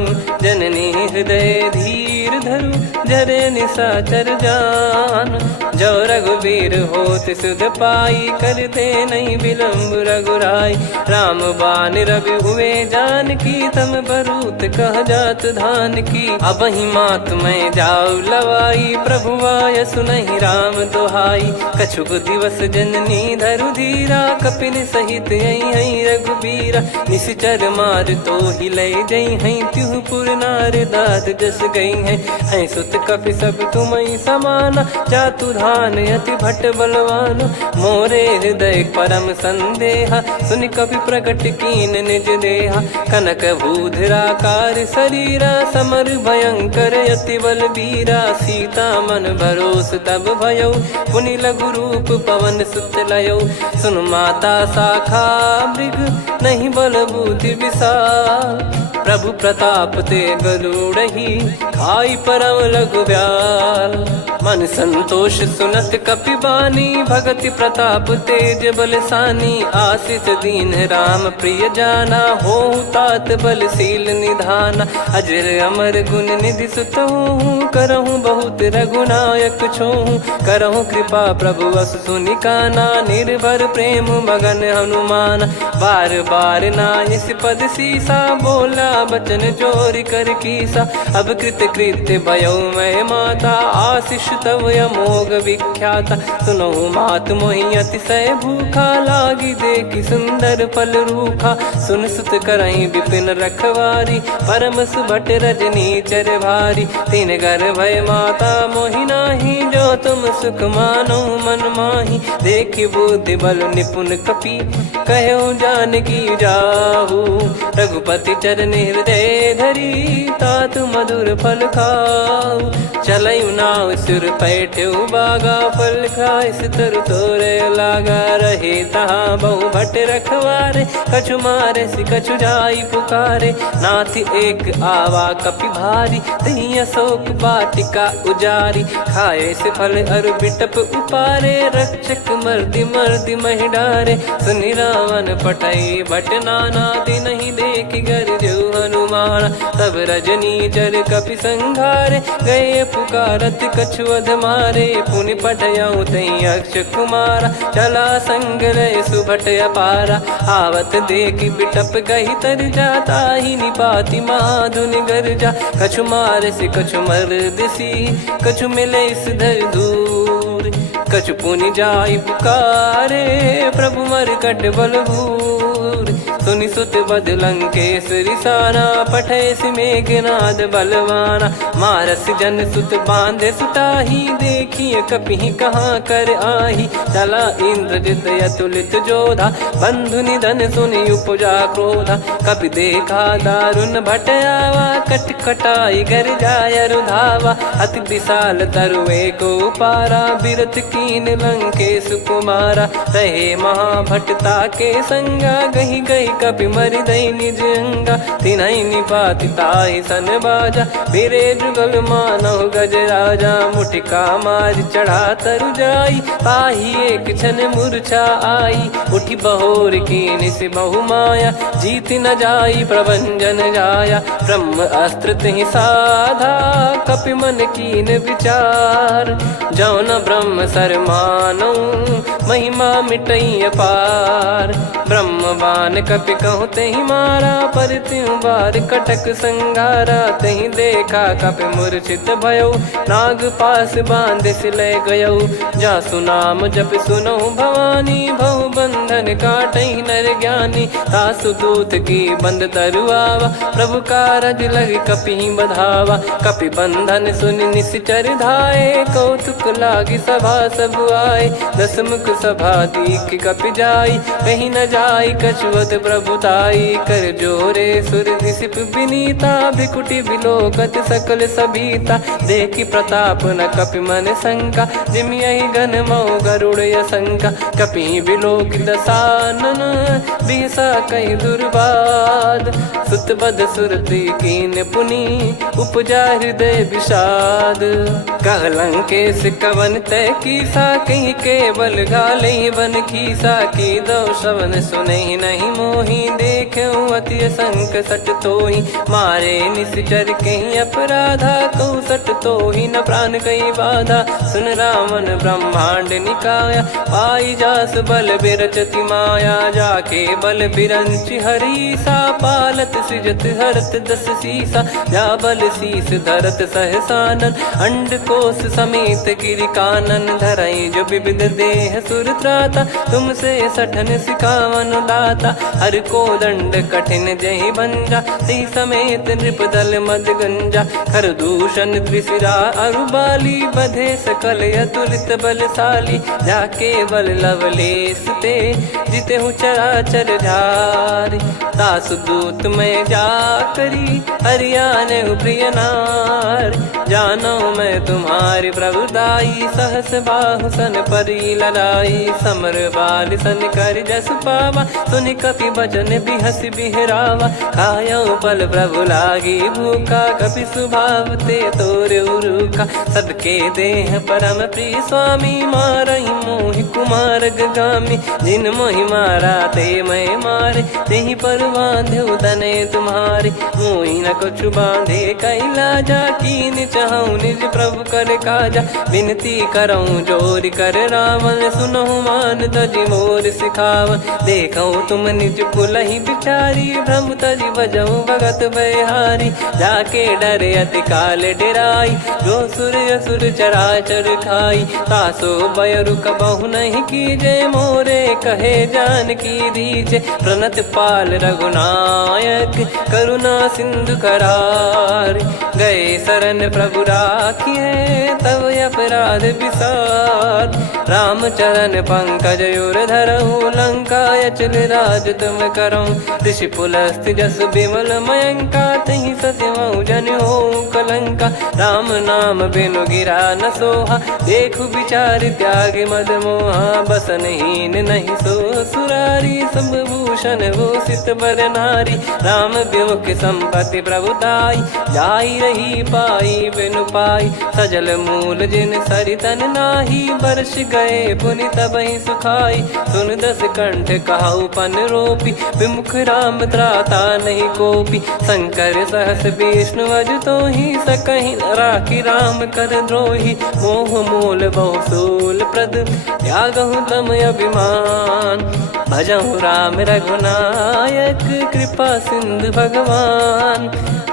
जननी हृदय धीर धरु जरे निशाचर जान। जो रघुवीर होत सुध पाई कर दे नहीं विलम्ब रघुराई। राम बान रवि हुए जान की तम बरूत कह जात धान की। अब ही मात मैं जाऊ लवाई प्रभु आय सुनहि राम दुहाई। कछुक दिवस जननी धरु धीरा कपिन सहित यही रघुबीरा। निश्चर मार तो ही लय जई हैं त्युह पुर नार दाद जस गई हैं। सुत कपि सब तुमई समाना जातु धान अति भट बलवान। मोरे हृदय परम संदेहा सुनि कपि प्रकट कीन निज देहा। कनक भूधराकार शरीरा समर भयंकर अति बल बीरा। सीता मन भरोस तब भयौ पुनि लघु रूप पवन सुत लयौ। सुन माता शाखा मृग नहीं बल बुद्धि विशाल। प्रभु प्रताप ते गरुड़हि खाई परम लघु ब्याल। मन संतोष सुनत कपि बानी भगति प्रताप तेज बलसानी। आशीष दीन राम प्रिय जाना होहु तात बलशील निधाना। अजर अमर गुण निधि सुतहु करहु बहुत रघुनायक छोहु। करहु कृपा प्रभु अस सुनि काना निर्भर प्रेम मगन हनुमान। बार बार नायस पद सीसा बोला बचन चोरी कर कीसा। अब कृत कृत नित्य भयो मैं माता, आशीष तव अमोघ विख्याता। सुनो मात मोहि अतिशय भूखा, लागी देखी सुंदर फल रूखा। सुन सुत करई विपिन रखवारी, परम सुभट रजनी चर भारी। तीन घर भय माता मोहि नाही, जो तुम सुख मानो मन माही। देखी बुद्धि बल निपुण कपि, कहो जानकी जाहू। रघुपति चरण हृदय धरी, तात मधुर फल खाऊ। चलऊ नाव सिर पैठ्यऊ बागा, फल खाय सितर तोरे लागा। रहे तहाँ बहु भट रखवारे, कछु मारे सि कछु जाई पुकारे। नाथ एक आवा कपि भारी, तही अशोक वाटिका उजारी। खाए से फल अरु बिटप उपारे, रक्षक मर्दि मर्दि महि डारे। सुनि रावण पटई भट नाना, तिनहि देख गर जो हनुमाना। तब रजनी चर कपि संघारे, गए पुकारत कछु अध मारे। पुनि पटयऊ तई अक्ष कुमारा, चला संग लय सुभट अपारा। आवत देखि बिटप गही तर जाता, ही निपाति माधुनि गर्जा। कछु मार से कछु मर्दिसी, कछु मिले धर दूर। कछु पुनि जाई पुकारे, प्रभु मरकट बलभूर। सुनि सुत बद लंकेश्वरी साना, पठय सि मेघनाद बलवाना। मारस जन सुत बांधे सुताही, देखिए कपि कहाँ कर आही। चला इंद्रजित अतुलित जोधा, बंधु निधन सुनि उपजा क्रोधा। कपि देखा दारुण भट आवा, कट कटाई घर जाय रुधावा। अति विशाल तरुए को पारा, बिरथ कीन लंकेश कुमारा। रहे महाभटता के संगा, गही गही कपि मरि दई निज अंगा। तिन्हि निपाति ताहि सन बाजा, बिरे जुगल मानव गज राजा। मुटिका मारि चढ़ा तरु जाई, पाही एक क्षण मूर्छा आई। उठी बहोर कीन से बहु माया, जीत न जाई प्रभंजन जाया। ब्रह्म अस्त्र तिहि साधा, कपि मन कीन विचार। जौन ब्रह्म सर मानौ, महिमा मिटई अपार। ब्रह्म बान कपि कहूँ तहि मारा, पर त्यों बार कटक संगारा। तहि देखा कपि मूर्छित भयऊ, नाग पास बांध सिलय गयऊ। जासु नाम जप सुनौ भवानी, भव बंधन काटहि नर ज्ञानी। तासु दूत की बंद तरुआवा, प्रभु कारज लग कपि बधावा। कपि बंधन सुनि निश्चर धाये, कौतुक लागी सभा सब आए। दस मुख सभा दीख कपि जाई, कहीं न जाई कछुअत प्रभुताई। कर जोरे सुर निसिप विनीता, भ्रिकुटि बिलोकत सकल सबीता। देखि प्रताप न कपि मन शंका, जिमियहि घन मऊ गरुड़ असंका। कपि बिलोक दसानन, बिहसा कहि दुर्बाद। सुत बद सुरति कीन पुनि, उपजा हृदय विषाद। कह लंकेश कवन तय कीसा, कहीं केवल गाले बन खीसा। की दो श्रवण सुनहि नहीं मोहि, देखऊँ अति संक सट तोहि। मारे निश्चर कहीं अपराधा, कहूँ सट तोहि न प्राण कहीं बाधा। सुन रावण ब्रह्मांड निकाया, पाई जास बल बिरचति माया। जाके बल बिरंचि हरीसा, पालत सृजत हरत दस सीसा। जा बल शीस धरत सहसानन, अंड कोश समेत गिरि कानन। धरई जो विविध देह सुर त्राता, तुमसे सठन सिखावन दाता। हर को दंड कठिन जहि बंजा, ती समेत नृपदल मद गंजा। खर दूषण त्रिशिरा अरुबाली, बधे सकल अतुलित बलशाली। जाके बल लवलेस ते, जिते हूँ चराचर झारी। दास दूत में जा करी, हरियाने हूँ प्रिय नार। जानो मैं तुम्हारी प्रभुताई, सहस बाहु सन परी लड़ाई। समर बाल सन कर जस पावा, सुनि कपि बचन बिहस बिहरावा। खायऊ पल प्रभु लागी भूखा, कपि स्वभाव ते तोर उरुखा। सबके देह परम प्रिय स्वामी, मारहि मोहि कुमार गामी। जिन मोहि मारा ते मैं मारे, तेहि पर बांधे तनय तुम्हारे। मोहि न कछु बांधे कैला, जा कीन हूँ निज प्रभु कर काजा। विनती करऊँ जोर कर रावण, सुनहु मान तजी मोर सिखावन। देखऊँ तुम निज कुलहि बिचारी, भ्रम तजी बजऊँ भगत बहारी। जाके डरे अति काल डेराई, जो सुर असुर चराचर खाई। तासो बयरु कबहु नहीं कीजे, मोरे कहे जान की दीजे। प्रणत पाल रघुनायक, करुणा सिंधु करार। गए शरण प्रभु राखिए, तब अपराध विसार। रामचरण पंकज उर धरहु, लंका अचल राज तुम करऊँ। ऋषि पुलस्त जस विमल मयंका, तहि सस्यमऊ जन हो कलंका। राम नाम बिनु गिरा न सोहा, देखु विचार त्याग मद मोहा। बसनहीन नहीं सो सुरारी, सब भूषण भूषित बर नारी। राम विमुख संपत्ति प्रभुताई, जाई रही पाई बिनु पाई। सजल मूल जिन सरितन नाही, बरस गए पुनि तबहि सुखाई। सुन दस कंठ कहाऊ पन रोपी, विमुख राम त्राता नहीं कोपी। शंकर सहस विष्णु अजतो ही, सकहि न राखी राम कर द्रोही। मोह मूल बहु सूल प्रद, त्यागहु तम अभिमान। भजहु राम रघुनायक, कृपा सिंधु भगवान।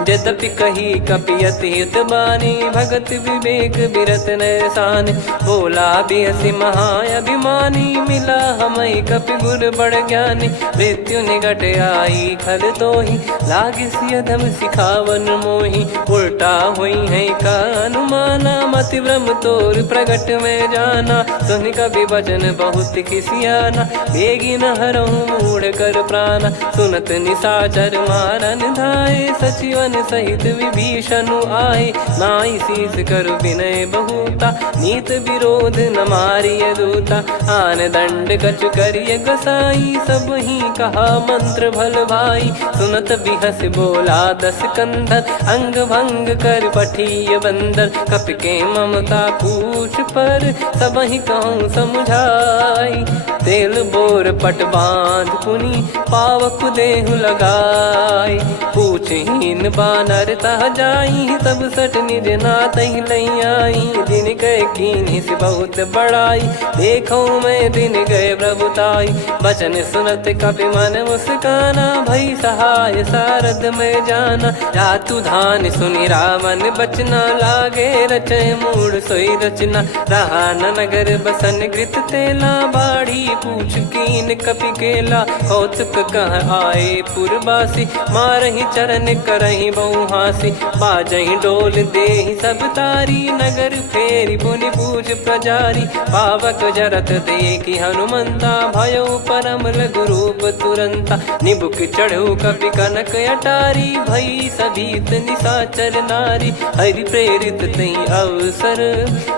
यद्यपि कही कपियति हित बानी, भगत विवेक बिरत नैसान। बोला बिहसी महाअभिमानी, मिला हमई कपि गुर बड़ ज्ञानी। मृत्यु निकट आई खल तोहि, लागे सियधम सिखावन मोहि। उल्टा हुई है का अनुमाना, मति भ्रम तोर प्रगट में जाना। सुन कवि वचन बहुत किसियाना, बेगी न हरहु मूढ़ कर प्राण। सुनत निशाचर मारन धाये, सचिवन सहित विभीषण आए। नाई शीस करु विनय बहुता, नीत विरोध न मारिय दूता। आन दंड कछु करिय गोसाई, सब ही कहा मंत्र भल भाई। सुनत बिहस बोला दस कंधर, अंग भंग कर पठिय बंदर। कपि के ममता पूछ पर, सब ही कहूँ समझाई। तेल बोर पट बांध पुनि, पावक देहु लगाई। पूछहीन बानर तह जाई, तब सट निज नाथ ही लई आई। दिन गए कीन्ही से बहुत बड़ाई, देखो मैं दिन गए प्रभुताई। बचन सुनत कपि मन मुस्काना, भई सहाय सारद में जाना। जातु धान सुनि रावण बचना, लागे रचय मूढ़ सोई रचना। रहा न नगर बसन कृत तेला, बाढ़ी पूछ कीन कपि केला। कौतुक कह आए पुरबासी, मारहि चरण करहि बहु हासी। बाजहि डोल देहि सब तारी, नगर फेरी पुनि पूछ प्रजारी। पावक जरत देखि हनुमंता, भयो परम लघु रूप तुरंता। निबुक चढ़ऊ कपि कनक अटारी, भई सभीत निशाचर नारी। हरि प्रेरित तहि अवसर,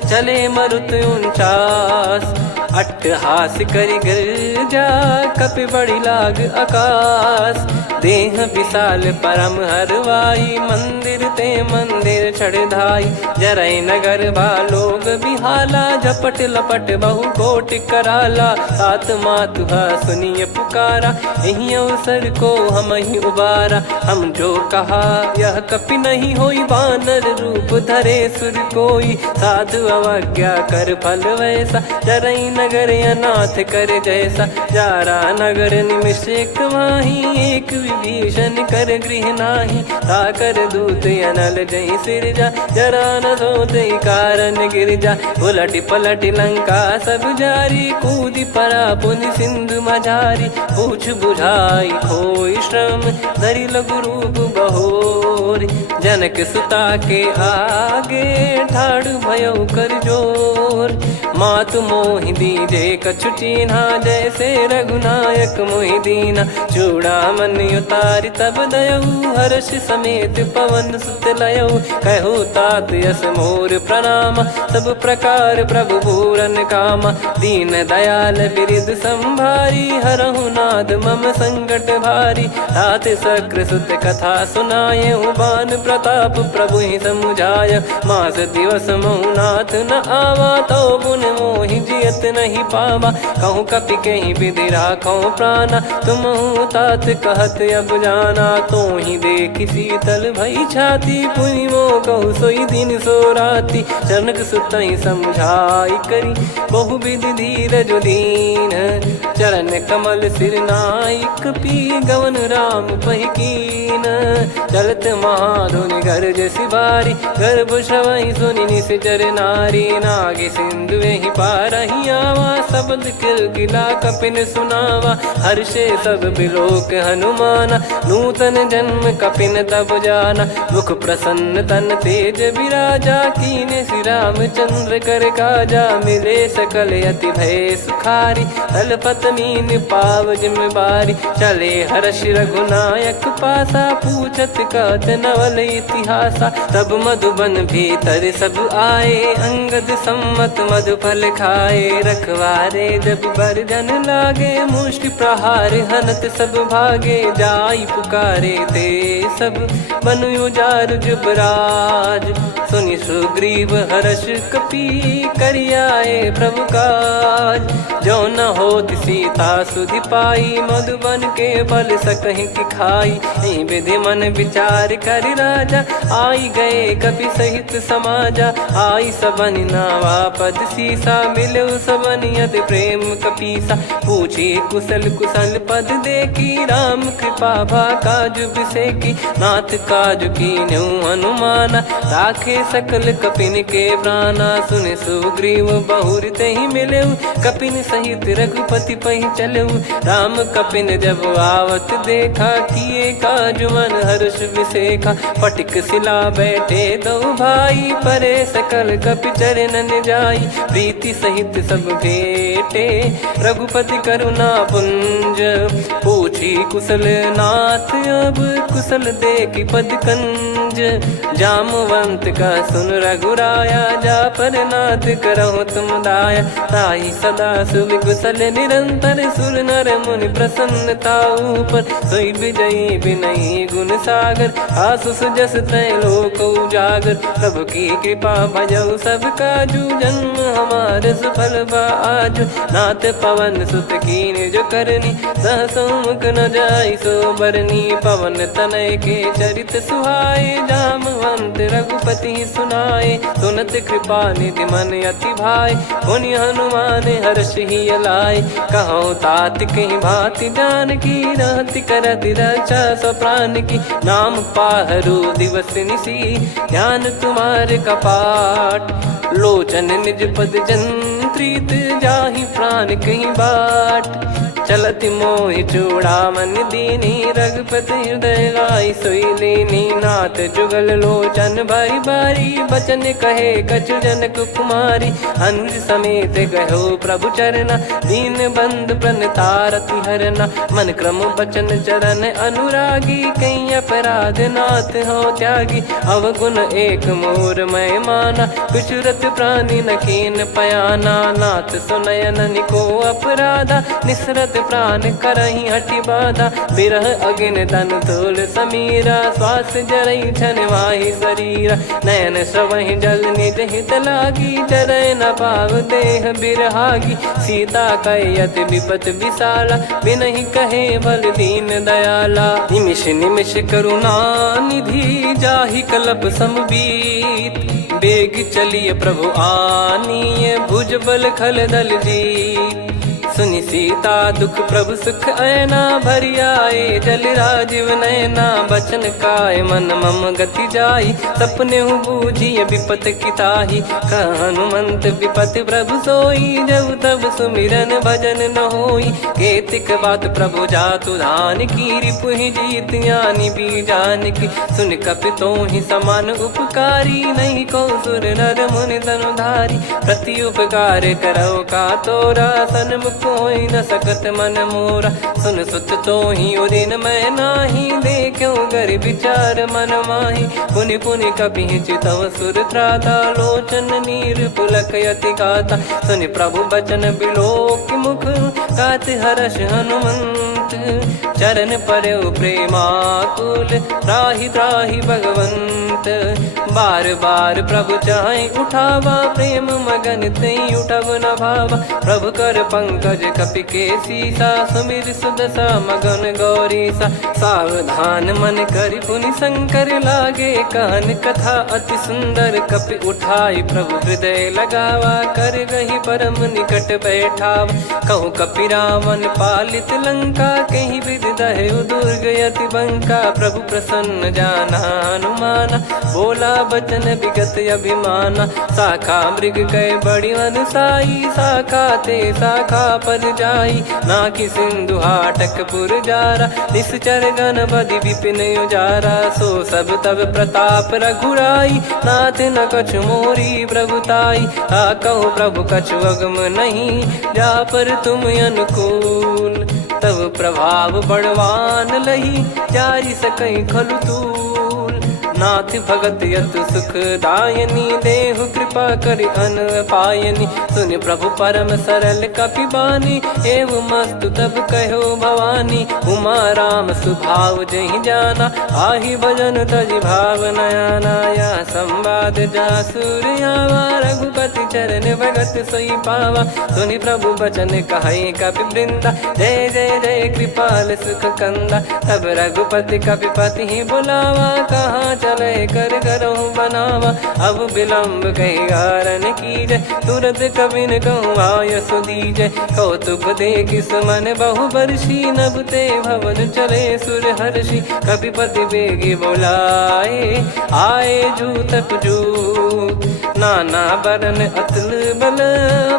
चले मरुत 49। अट्टहास करि गिरजा, कपि बड़ी लाग आकाश। देह विशाल परम हरवाई, मंदिर ते मंदिर चढ़धाई। जरई नगर बालोग बिहाला, झपट लपट बहु कोटि कराला। सात मातुहा सुनिय पुकारा, यही अवसर को हम ही उबारा। हम जो कहा यह कपि नहीं होई, बानर रूप धरे सुर कोई। साधु अवज्ञा कर फल वैसा, जरई नगर अनाथ कर जैसा। जारा नगर निमिष एक माही, एक विभीषण कर गृह नाही। ताकर दूत अनल जय सिरजा, जरा न सोते कारण गिरजा। उलट पलट लंका सब जारी, कूदी परा पुनि सिंधु मझारी। पूछ बुझाई खोई श्रम, धरि लघु रूप बहोर। जनक सुता के आगे, ठाड़ भयउ कर जोर। मातु मोहि दीजे कछु चिन्हा, जैसे रघुनायक मोहि दीना। चूड़ामन उतारि तब दयऊ, हर्ष समेत पवन सुत लयऊ। कहु तात यस मोर प्रणाम, सब प्रकार प्रभु पूरन कामा। दीन दयाल बिरिद संभारी, हरहु नाद मम संकट भारी। तात शक्र सुत कथा सुनाये, बान प्रताप प्रभु ही समुझाय। मास दिवस महु नाथ न आवा, तो पुन मोहि जियत नहीं पावा। कहूँ कपि कहीं विधि राखो प्राणा, तुम तात कहत अब जाना। तो ही देखी शीतल भई छाती, पुनि मो कहु सोई दिन सो राती। जनक सुत ही समझाई करी, बहु विधि धीरज दीन। चरण कमल सिर नाइक, पी गवन राम पहि कीन। चलत महाधुनि गरज सिबारी, गर्भ श्रवहि सुनि निश्चर नारी। नागे सिंधु ही पारहि आवा, शब्द किलकिला कपिन सुनावा। हर्षे सब बिलोक हनुमाना, नूतन जन्म कपिन तब जाना। मुख प्रसन्न तन तेज विराजा, कीने श्री रामचंद्र कर काजा। मिले सकल अति भय सुखारी, तलपत मीन पाव जिम बारी। चले हर्ष रघुनायक पासा, पूछत कहत नवल इतिहासा। तब मधुबन भीतर सब आए, अंगद सम्मत मधुफल खाए। रखवारे जब बरजन लागे, मुष्टि प्रहार हनत सब भागे। जाई पुकारे ते सब, बन उजार जुबराज। सुनि सुग्रीव हर्ष कपि, करियाए प्रभु काज। जो न होत सीता सुधि पाई, मधुबन के फल सकहि की खाई। यही विधि मन विचार कर राजा, आई गए कपि सहित समाजा। आई सबन नावा पद सीसा, मिलो सबन यद प्रेम कपीसा। पूछी कुशल कुशल पद देखी, राम कृपा भा काज बिसेकी। नाथ काज कीन्हु हनुमाना, राखे सकल कपिन के प्राणा। सुन सुग्रीव बहुर तहि मिलेउ, कपिन सहित रघुपति पहि चलऊ। राम कपिन जब आवत देखा, किए काज मन हर्ष विसेखा। फटिक सिला बैठे दो भाई, परे सकल कपि चरणन जाई। प्रीति सहित सब भेटे, रघुपति करुणा पुंज। पूछी कुशल नाथ, अब कुशल देखि पद कंज। जामवंत का सुन रघुराया, जा पर नाथ करहु तुम दाया। ताई सदा सुभि कुशल निरंतर, सुर नर मुनि प्रसन्नता ऊपर। सोई विजयी विनयी गुण सागर, आसु सुजस त्रैलोक उजागर। प्रभु की कृपा भजऊ सब काजू, जन्म हमार सफल बा आजु। नाथ पवन सुत कीन जो करनी, सहसो मुख न जाई सो बरनी। पवन तनय के चरित सुहाए, जामवंत रघुपति सुनाए। सुनत कृपा निधि मन अति भाई, पुनि हनुमान हर्ष ही लाए। कहो तात कहीं भांति जानकी, रहति करति रक्षा सो प्राण की। नाम पाहरु दिवस निसी, ध्यान तुम्हारे कपाट। लोचन निज पद जंत्रित, जाहि प्राण कहीं बाट। चलति मोहि चूड़ामन दीनी, रघुपति हृदय लाई सोई लीनी। नाथ जुगल लोचन भाई बारी, बचन कहे कछु जनक कुमारी। अनुज समेत गयो प्रभु चरना, दीन बंद प्रणतारति हरना। मन क्रम बचन चरण अनुरागी, कहीं अपराध नाथ हो त्यागी। अवगुण एक मोर मैं माना, कुछुरत प्राणी न कीन पयाना। नाथ सुनयन निको अपराधा, निसरत प्राण करही हटि बाधा। बिरह अगिन तन तोल समीरा, श्वास जरई छन वाहि शरीरा। नयन श्रवहि जल निज हित लागी, जरय न पाव देह बिरहागी। सीता कयत विपत विशाला, बिनहि कहे बल दीन दयाला। निमिष निमिष करुणा निधि, जाहि कलप समबीत। बेग चलिए प्रभु आनीय, भुज बल खल दल जीत। सुनि सीता दुख प्रभु सुख ऐना, भरि आए जल राजीव नैना। बचन काय मन मम गति जाई, सपने हूँ बूझिए विपत किताही। हनुमंत विपत प्रभु सोई, जब तब सुमिरन भजन न होई। केतिक बात प्रभु जातु धान की, रिपुहि जीत ज्ञानी बीजान की। सुन कपि तोहि समान उपकारी, नहीं को सुर नर मुनि धनुधारी। प्रति उपकार करो का तोरा, सन्मुख कोई न सकत मन मोरा। सुन सुत तो ही उदिन मैं नाही, देखो गर विचार मन माही। पुनि पुनि कपि चितव सुर त्राता, लोचन नीर पुलक यति गाता। सुनि प्रभु बचन बिलोक मुख, गात हर्ष हनुमंत चरण परयो प्रेमाकुल, त्राहि त्राहि भगवंत। बार बार प्रभु चाहे उठावा, प्रेम मगन तई उठब न भावा। प्रभु कर पंकज कपि के सीसा, सुमिर सुदशा मगन गौरीसा। सावधान मन करि पुनि शंकर लागे, कहन कथा अति सुंदर। कपि उठाई प्रभु हृदय लगावा, कर गही परम निकट बैठावा। कहु कपि रावण पालित लंका, कहीं विधि दहु दुर्ग यति बंका। प्रभु प्रसन्न जाना हनुमाना, बोला बचन विगत अभिमाना। शाखा मृग कह बड़ी अनुसाई, शाखा ते शाखा पर जाई। नाकि सिंधु हाटकपुर जारा, निश्चर गण बधि विपिन उजारा। सो सब तब प्रताप रघुराई, नाथ न कछु मोरी प्रभुताई। कहो प्रभु कछु अगम नहीं, जा पर तुम अनुकूल। तब प्रभाव बड़वान लही, जारी सकई खलु तूल। नाथ भगत यतु सुख दायनी, देहु कृपा करि अन पायनी। सुनि प्रभु परम सरल कपि बानी, एव मस्तु तब कहो भवानी। उमा राम सुभाव जहि जाना, आहि भजन तजि भाव नया नाया। संवाद जासुर आवा, रघुपति चरण भगत सोई पावा। सुनि प्रभु बचन कहै कपि वृंदा, जय जय जय कृपाल सुख कंदा। तब रघुपति कपि पति ही बुलावा, कहाँ चले कर करहु बनावा। अब विलम्ब कही कारण कीजय, तुरत कबिन कहूँ आयस दीजय। कौतुक देखि सुमन बहु बरसी, नभ ते भवन चले सुर हर्षि। कपिपति बेगी बोलाए, आए जूतप जूत। नाना बरन अतुल बल,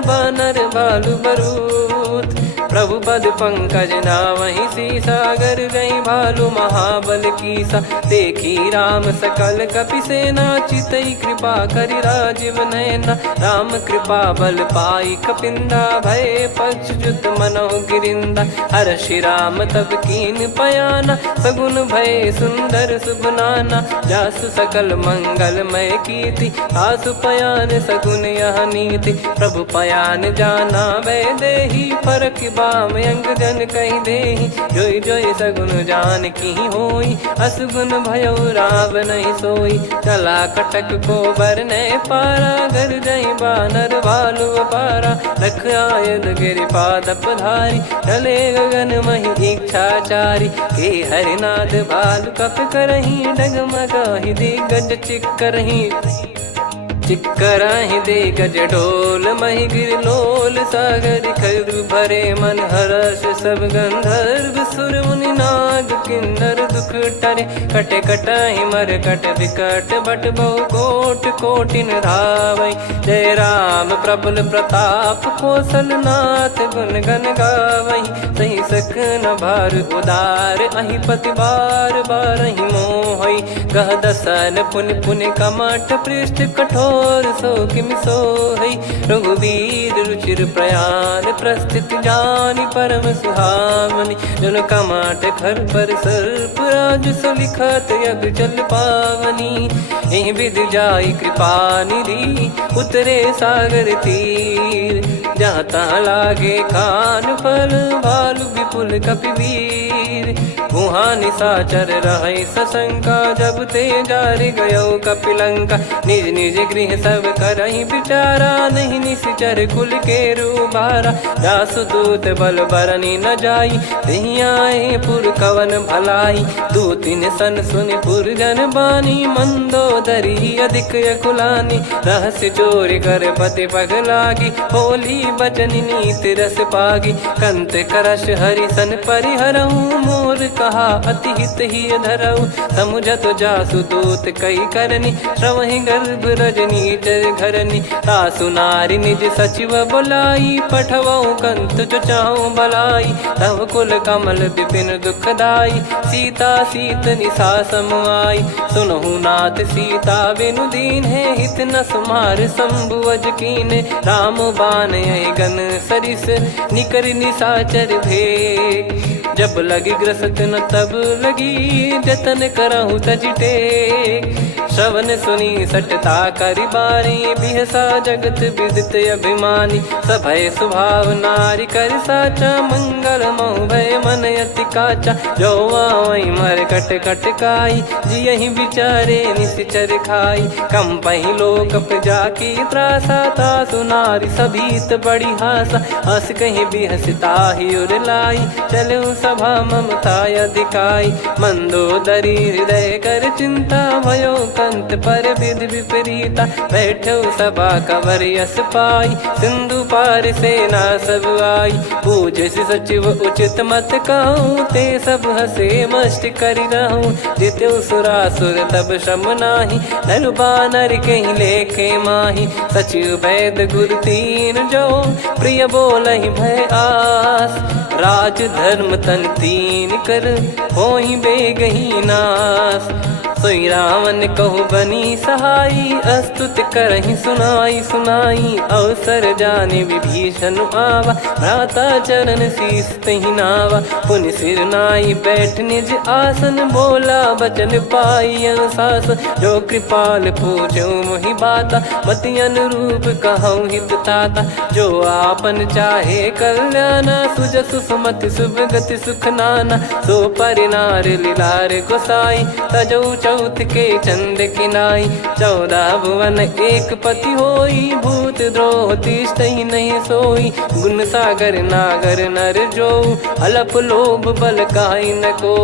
बानर बालु बरूत। प्रभु पद पंकज नावहि सीसा, गर गई भालु महाबल कीसा। देखी राम सकल कपि सेना, चितई कृपा करि राजीव नयना। राम कृपा बल पाई कपिंदा, भय पक्षजुत मनोह गिरिंदा। हर्षि राम तब कीन पयाना, सगुन भय सुंदर सुगुनाना। जासु सकल मंगलमय कीर्ति, आसु पयान सगुन यह नीति। प्रभु पयान जाना वै देहि, फरक बाम अंग जन कहि देहि। जोई जोई सगुन जान की होई, असगुन भयो राव नहीं सोई। चला कटक को बरने पारा, घर जई बानर भालु अपारा। लख आयल गिरिपाद पधारी, चले गगन महि इच्छाचारी। के हरिनाथ भालु कप करही, डगमगाहि दिग्गज चिक्करही। चिक्कराहि दिग्गज डोल, महि गिरलोल सागर खरु भरे मन हर्ष। सब गंधर्व सुर मुनि नाग किन्नर दुख टरे। कटे कटाहि मर कट विकट, बट बहु कोट कोटिन धावै। जय राम प्रबल प्रताप, कौशल नाथ गुण गण गावै। सही सख न भार उदार, अहि पति बार बारहि मोहै। गह दसन पुनि पुनि कमठ, पृष्ठ कठोर सो किमि सोहै। रघुवीर रुचिर प्रयाण, प्रस्थित जानि परम सुहावनी। जन कमाट खर पर सर्प, राजु सलिखत अब चल पावनी। एहि विधि जाई कृपा निधि, उतरे सागर तीर। जहाँ तहाँ लागे खान फल, भालु विपुल कपिवीर। वहाँ निशाचर रहै सशंका, जब ते जारि गयो कपिलंका। निज निज गृह सब करहि विचारा, नहीं निश्चर कुल के रूबारा। जासु दूत बल बरनी न जाई, तेहि आए पुर कवन भलाई। दूतिन सन सुनि पुर जन बानी, मंदोदरी अधिक अकुलानी। रहस्य चोरी कर पति पग लागी, होली बचन नीत रस पागी। कंत करश हरि सन परिहरहु, मोर कहा अति हित ही धरऊ। समुझत जासु दूत कई करनी, श्रवहि गर्भ रजनी चर घरनी। तासु नारी निज सचिव बुलाई, पठवऊ कंत जो चाहूं भलाई। तव कुल कमल विपिन दुखदाई, सीता सीत निशा समुआई। सुनहु नाथ सीता बिनु दीन है, हित न सुमार शंभुअज कीने। राम बान यही गन सरिस, निकर निशाचर भेग। जब लगी ग्रसत न तब लगी, जतन करहु तज टेक। श्रवण सुनी सटता करि बारी बिहसा जगत विदित अभिमानी सभय स्वभाव नारी कर साचा मंगल मोह भय मन अति काचा जो आवई मर कट कट काई जियहि बिचारे निश्चर खाई कम पही लोक जाकी त्रासा तासु नारी सभीत बड़ी हासा हस कहीं बिहसता ही उर लाई चलऊ सभा ममता अधिकाई मंदोदरी हृदय कर चिंता भयो कंत पर विधि विपरीता बैठो सभा कवर यस पाई सिंधु पार सेना सब आई पूज्य सचिव उचित मत कहूँ ते सब हसे मस्त करि रहूँ जित्यो सुरासुर तब श्रम नाही नर बानर कहीं लेखे माही सचिव वैद गुरु तीन जो प्रिय बोलहि भय आस राज धर्म तन तीन कर होई बेगही नास सोई रावण कहु बनी सहाई अस्तुत करहि सुनाई सुनाई अवसर जाने विभीषण आवा भ्राता चरण शीस तहि नावा पुन सिर नाई बैठ निज आसन बोला बचन पाई अनुशासन जो कृपाल पूछो मोहि बाता मति अनुरूप कहूँ हित ताता जो आपन चाहे कल्याणा सुजसु सुमति शुभ गति सुख नाना सो परिनार लीलार गोसाई तजौ चौथ के चंद किनाई 14 भुवन एक पति होई भूत द्रोह तिष्ठहि नहीं सोई गुण सागर नागर नर जो अलप लोभ बल काई न को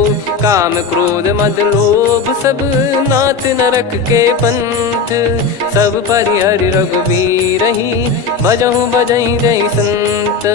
काम क्रोध मद लोभ सब नाथ नरक के पंथ सब परिहरि रघुबीर ही भजहु बजहि जय संत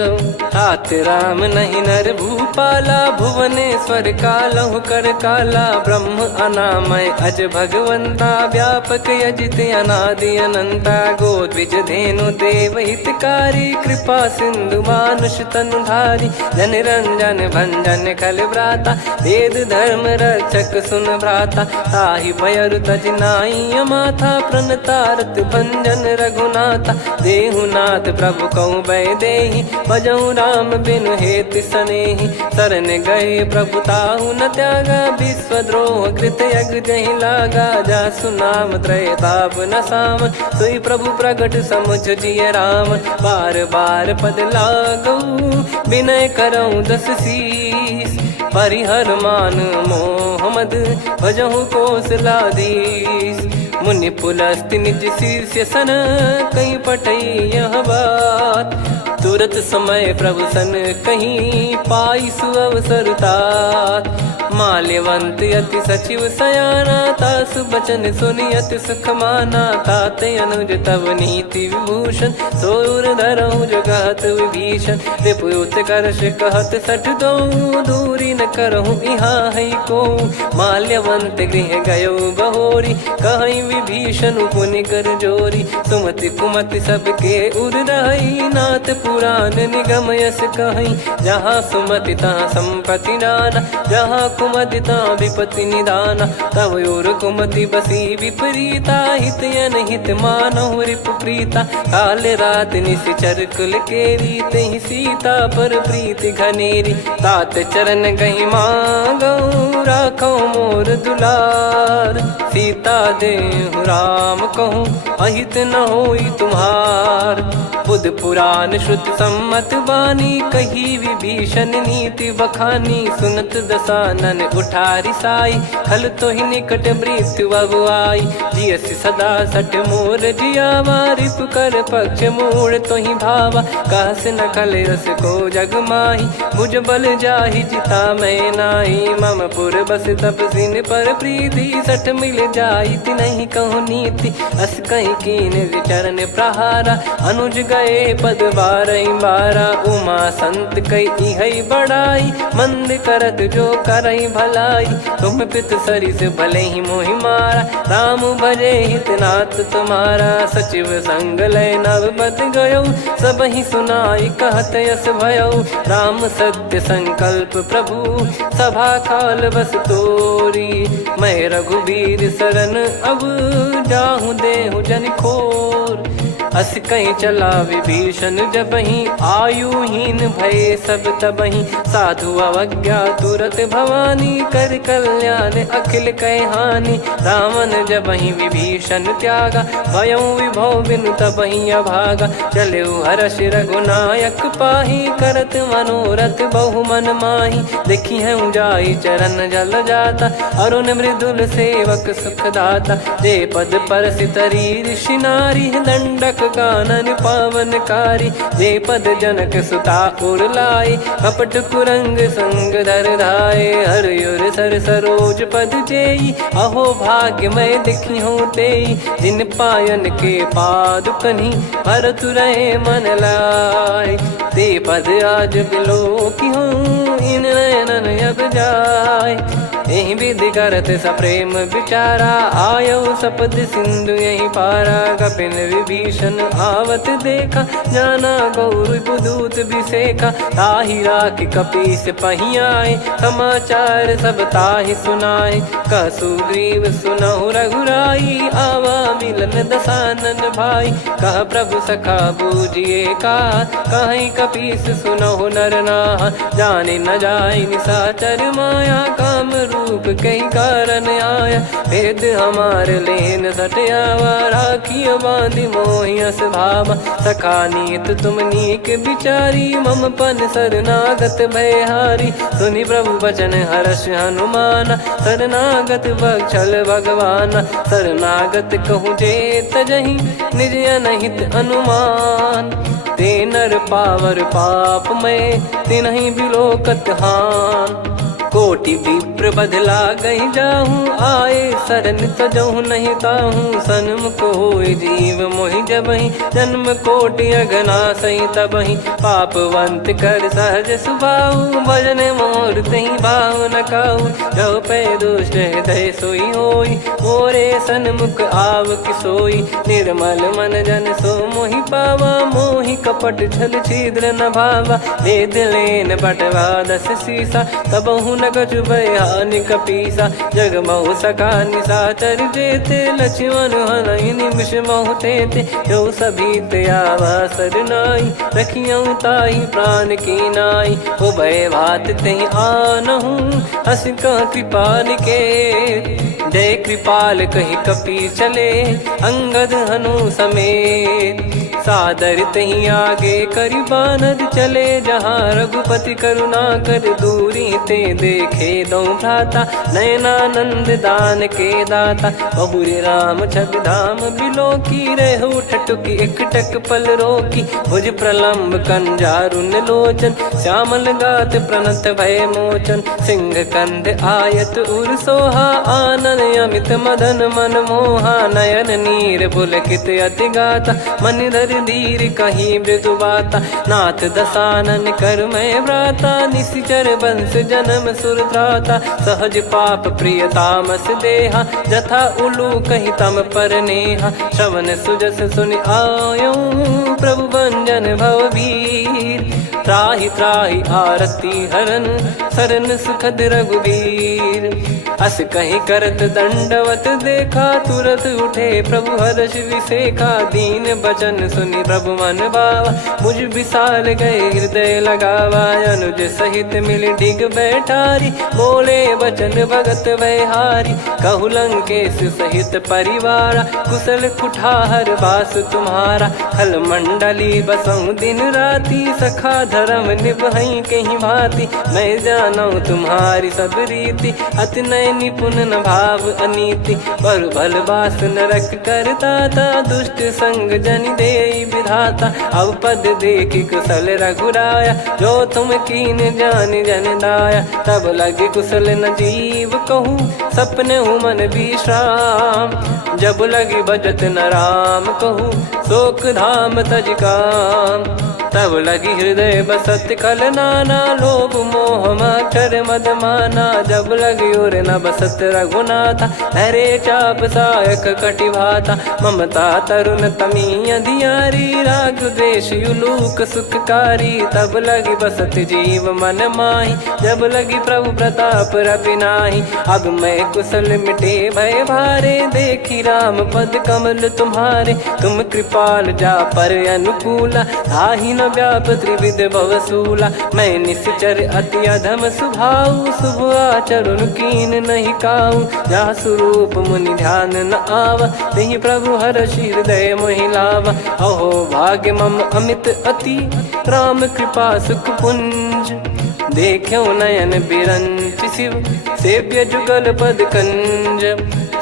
हाथ राम नहीं नर भूपाला भुवनेश्वर कालहु कर काला ब्रह्म अनामय अज भगवंता व्यापक यजित अनादि अनंता गोद्विज धेनु देव हितकारी कृपा सिंधु मानुष तनुधारी जन रंजन भंजन खल भ्राता वेद धर्म रक्षक सुन भ्राता ताहि भयरु तज नाई माथा प्रणतारत भंजन रघुनाथा देहुनाथ प्रभु कहु बै देहि भजहु राम बिनु हेतु सनेहि शरण गए प्रभु ताहु न त्यागा विश्वद्रोह कृत यज्ञ जहि लागा जासु नाम त्रय ताप न सामन सोई प्रभु प्रगट समुझ जिय राम बार बार पद लागऊ विनय करऊँ दस शीस परिहर मान मोह मद भजहु कौशलाधीश मुनि पुलस्ति निज शीर्ष सन कहीं पटई यह बात तुरत समय प्रभु सन कहीं पाई सुअवसर तात माल्यवंत अति सचिव सयाना तासु बचन सुनि अति सुख माना ताते अनुज तव नीति विभूषण सोर धरहु जगत विभीषण रिपुत करश कहत सठ दो दूरी न करहु यहाँ है को माल्यवंत गृह गयो बहोरी कहीं विभीषण पुनि कर जोरी सुमति कुमति सबके उर रही नाथ पुराण निगम यस कहीं जहाँ सुमति तहाँ संपत्ति नाना जहाँ कुमति तहाँ विपत्ति निदाना तव और कुमति बसी विपरीता हित अनहित मानहु रिपु प्रीता काल रात निश्चर कुल केरी तहि सीता पर प्रीति घनेरी तात चरण गही मांगऊ राखो मोर दुलार सीता देहु राम कहूँ अहित न होई तुम्हार बुध पुराण श्रुत सम्मत बानी कही विभीषण नीति बखानी सुनत दसानन उठारी साई खल तो ही निकट मृत्यु अब आई जियस सदा सट मोर जियावा रिप कर पक्ष मूड़ तो ही भावा कहस न खल रस को जग माही भुज बल जाहि जिता मैं नाई मम पुर बस तब सिन पर प्रीति सठ मिल जाई नहीं कहूँ नीति अस कहीं कीन चरण प्रहारा अनुज गए पद बारई बारा उमा संत कई हई बड़ाई मंद करत जो करई भलाई तुम पित सरिस भले ही मोहि मारा राम भजे हित नाथ तुम्हारा सचिव संग लय नव बद गयो सब ही सुनाई कहत यस भयो राम सत्य संकल्प प्रभु सभा काल बस तोरी मैं रघुबीर शरण अब जाहूँ देहु जन खोर अस कहीं चला विभीषण जबहि, आयुहीन भये सब तबहि। साधु अवज्ञा तुरत भवानी, कर कल्याण अखिल कह हानि। रावण जबहि विभीषण त्यागा, भयउ विभव बिनु तबहि अभागा। चलऊ हर्ष रघुनायक पाहि, करत मनोरथ बहु मन माहि। देखी हूँ जाई चरण जल जाता, अरुण मृदुल सेवक सुख दाता। जे पद परसि तरी ऋषि नारी, दंडक कानन पावनकारी। जे पद जनक सुता उर लाए, कपट कुरंग संग धर धाये। हरियुर सर सरोज पद जेई, अहो भाग्य मैं देखी हूँ तेई। जिन पायन के पाद कन्ही, भरत रहे मन लाय। ते पद आज बिलो की हूँ, इन नयनन अब जाय। यही विधि करत सप्रेम विचारा, आयो सपद सिंधु यही पारा। कपिन विभीषण आवत देखा, जाना गौर बुदूत बिसेखा। ताहि राखि कपीस पही आए, समाचार सब ताहि सुनाए। कह सुग्रीव सुनहु रघुराई, आवा मिलन दसानन भाई। कह प्रभु सखा बूझिए का, कहीं कपीस सुनहु नर नाहा। जाने न जाय निशाचर माया, काम रूप कई कारण आया। भेद हमार लेन सटयावा, राखिय बांधि मोहियस भावा। सखा नीत तुम नीक बिचारी, मम पन शरणागत भयहारी। सुनि प्रभु बचन हर्ष हनुमाना, शरणागत बक्षल भगवाना। शरणागत कहूँ जे तजहि, निज अनहित अनुमान। ते नर पावर पाप में, तिन्हि बिलोकत हान। कोटि विप्र बदला गई जाहूँ, आए शरण तजहु नहीं ताहूँ। सन्मुख होय जीव मोहि जबहि, जन्म कोटि अगना सही तबहि। पापवंत कर सहज सुभाऊ, भजन मोर तहि भाव न काऊ। जो पै दुष्ट हृदय सोई होई, मोरे सन्मुख आव किसोई। निर्मल मन जन सो मोहि पावा, मोहि कपट छल छिद्र न भावा। वेद लेन बटवा दस सीसा, तबहु न कछु भयानि कपीसा। जग महु सका निशाचर जेते, लक्ष्मण हनहि निमिष महु तेते। जो सभी त्यावा सरनाई, रखियऊ ताहि प्राण की नाई। उभय भात तेहि आनहु, हस कह कृपाल के। जय कृपाल कहि कपी चले, अंगद हनु समेत। सादर तही आगे करि बानर चले, जहाँ रघुपति करुणा कर दूरी ते देखे दो भ्राता। नयनानंद दान के दाता, बहुरी राम छवि धाम बिलो की। रहु ठटुकी एकटक पल रोकी, भुज प्रलम्ब कंजारुन लोचन। श्यामल गात प्रणत भय मोचन, सिंह कंध आयत उर सोहा। आनन अमित मदन मन मोहा, नयन नीर पुलकित अति गाता। मन धर धीर कहीं मृदु बाता, नाथ दसानन कर मैं व्राता। निशिचर वंश जन्म सुर त्राता, सहज पाप प्रिय तामस देहा। जथा उलू कहीं तम पर नेहा, श्रवण सुजस सुनि आयो। प्रभु भंजन भववीर, त्राहि त्राहि आरती हरन। शरण सुखद रघुवीर, अस कहीं करत दंडवत देखा। तुरत उठे प्रभु हर्ष विसेखा, दीन बचन सुनि प्रभु मन भावा। मुझ विशाल गए हृदय लगावा, अनुज सहित मिल डिग बैठारी। बोले बचन भगत वैहारी, कहु लंकेश सहित परिवारा। कुशल कुठार बास तुम्हारा, खल मंडली बसऊं दिन राती। सखा धर्म निभई कहीं भांति, मैं जानू तुम्हारी सब रीति। अति नय निपुण न भाव अनीति, पर भल बास नरक करताता। दुष्ट संग जन देई विधाता, अब पद देखि कुशल रघुराया। जो तुम कीन जान जन दाया, तब लगे कुशल न जीव कहूँ। सपने हूँ मन विश्राम, जब लगे बजत न राम कहूँ। शोक धाम तज काम, तब लगी हृदय बसत कल नाना, लोभ मोह मच्छर मद माना। जब लगी और न बसत रघुनाथा, हरे चाप सायक कटि भाता। ममता तरुण तमी अधियारी, राग द्वेष युलूक सुखकारी। तब लगी बसत जीव मन माही, जब लगी प्रभु प्रताप रवि नाही। अब मैं कुशल मिटे भय भारे, देखी राम पद कमल तुम्हारे। तुम कृपाल जा पर अनुकूला, ताहि न व्याप त्रिविध भवसूला। मैं निश्चर अति अधम स्वभाव, शुभ आचरण कीन नहीं काऊ। जा स्वरूप मुनि ध्यान न आवा, तेहि प्रभु हर्षि हृदय मोहि लावा। अहो भाग्य मम अमित अति, राम कृपा सुख पुंज। देख्यो नयन बिरंच शिव, सेव्य जुगल पद कंज।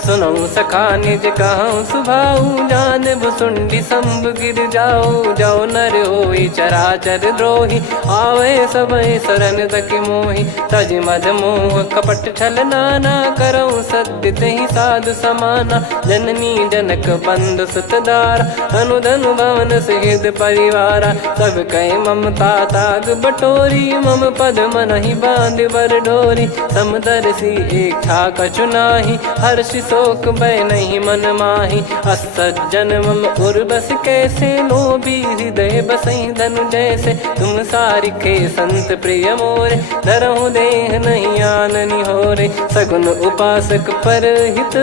सुनऊ सखा निज कहूँ सुभाऊ, जान भुसुंडी संभ गिर जाओ। जाओ नर होई चराचर द्रोही, आवे सबय शरण तक मोहि। तज मद मोह कपट छल नाना, करऊँ सत्य तेहि साधु समाना। जननी जनक बंधु सुतदारा, धनु धनु भवन सहित परिवारा। सब कहे ममता ताग बटोरी, मम पद मनहि बांध बर डोरी। समदर्शी इच्छा कछु नाही, हर्षि शोक भय नहीं मन माही। असज्जन मम उर्वस कैसे, लोभी हृदय बसई धनु जैसे। तुम सारिखे संत प्रिय मोरे, धरहु देह नहीं आननि होरे। सगुन उपासक पर हित,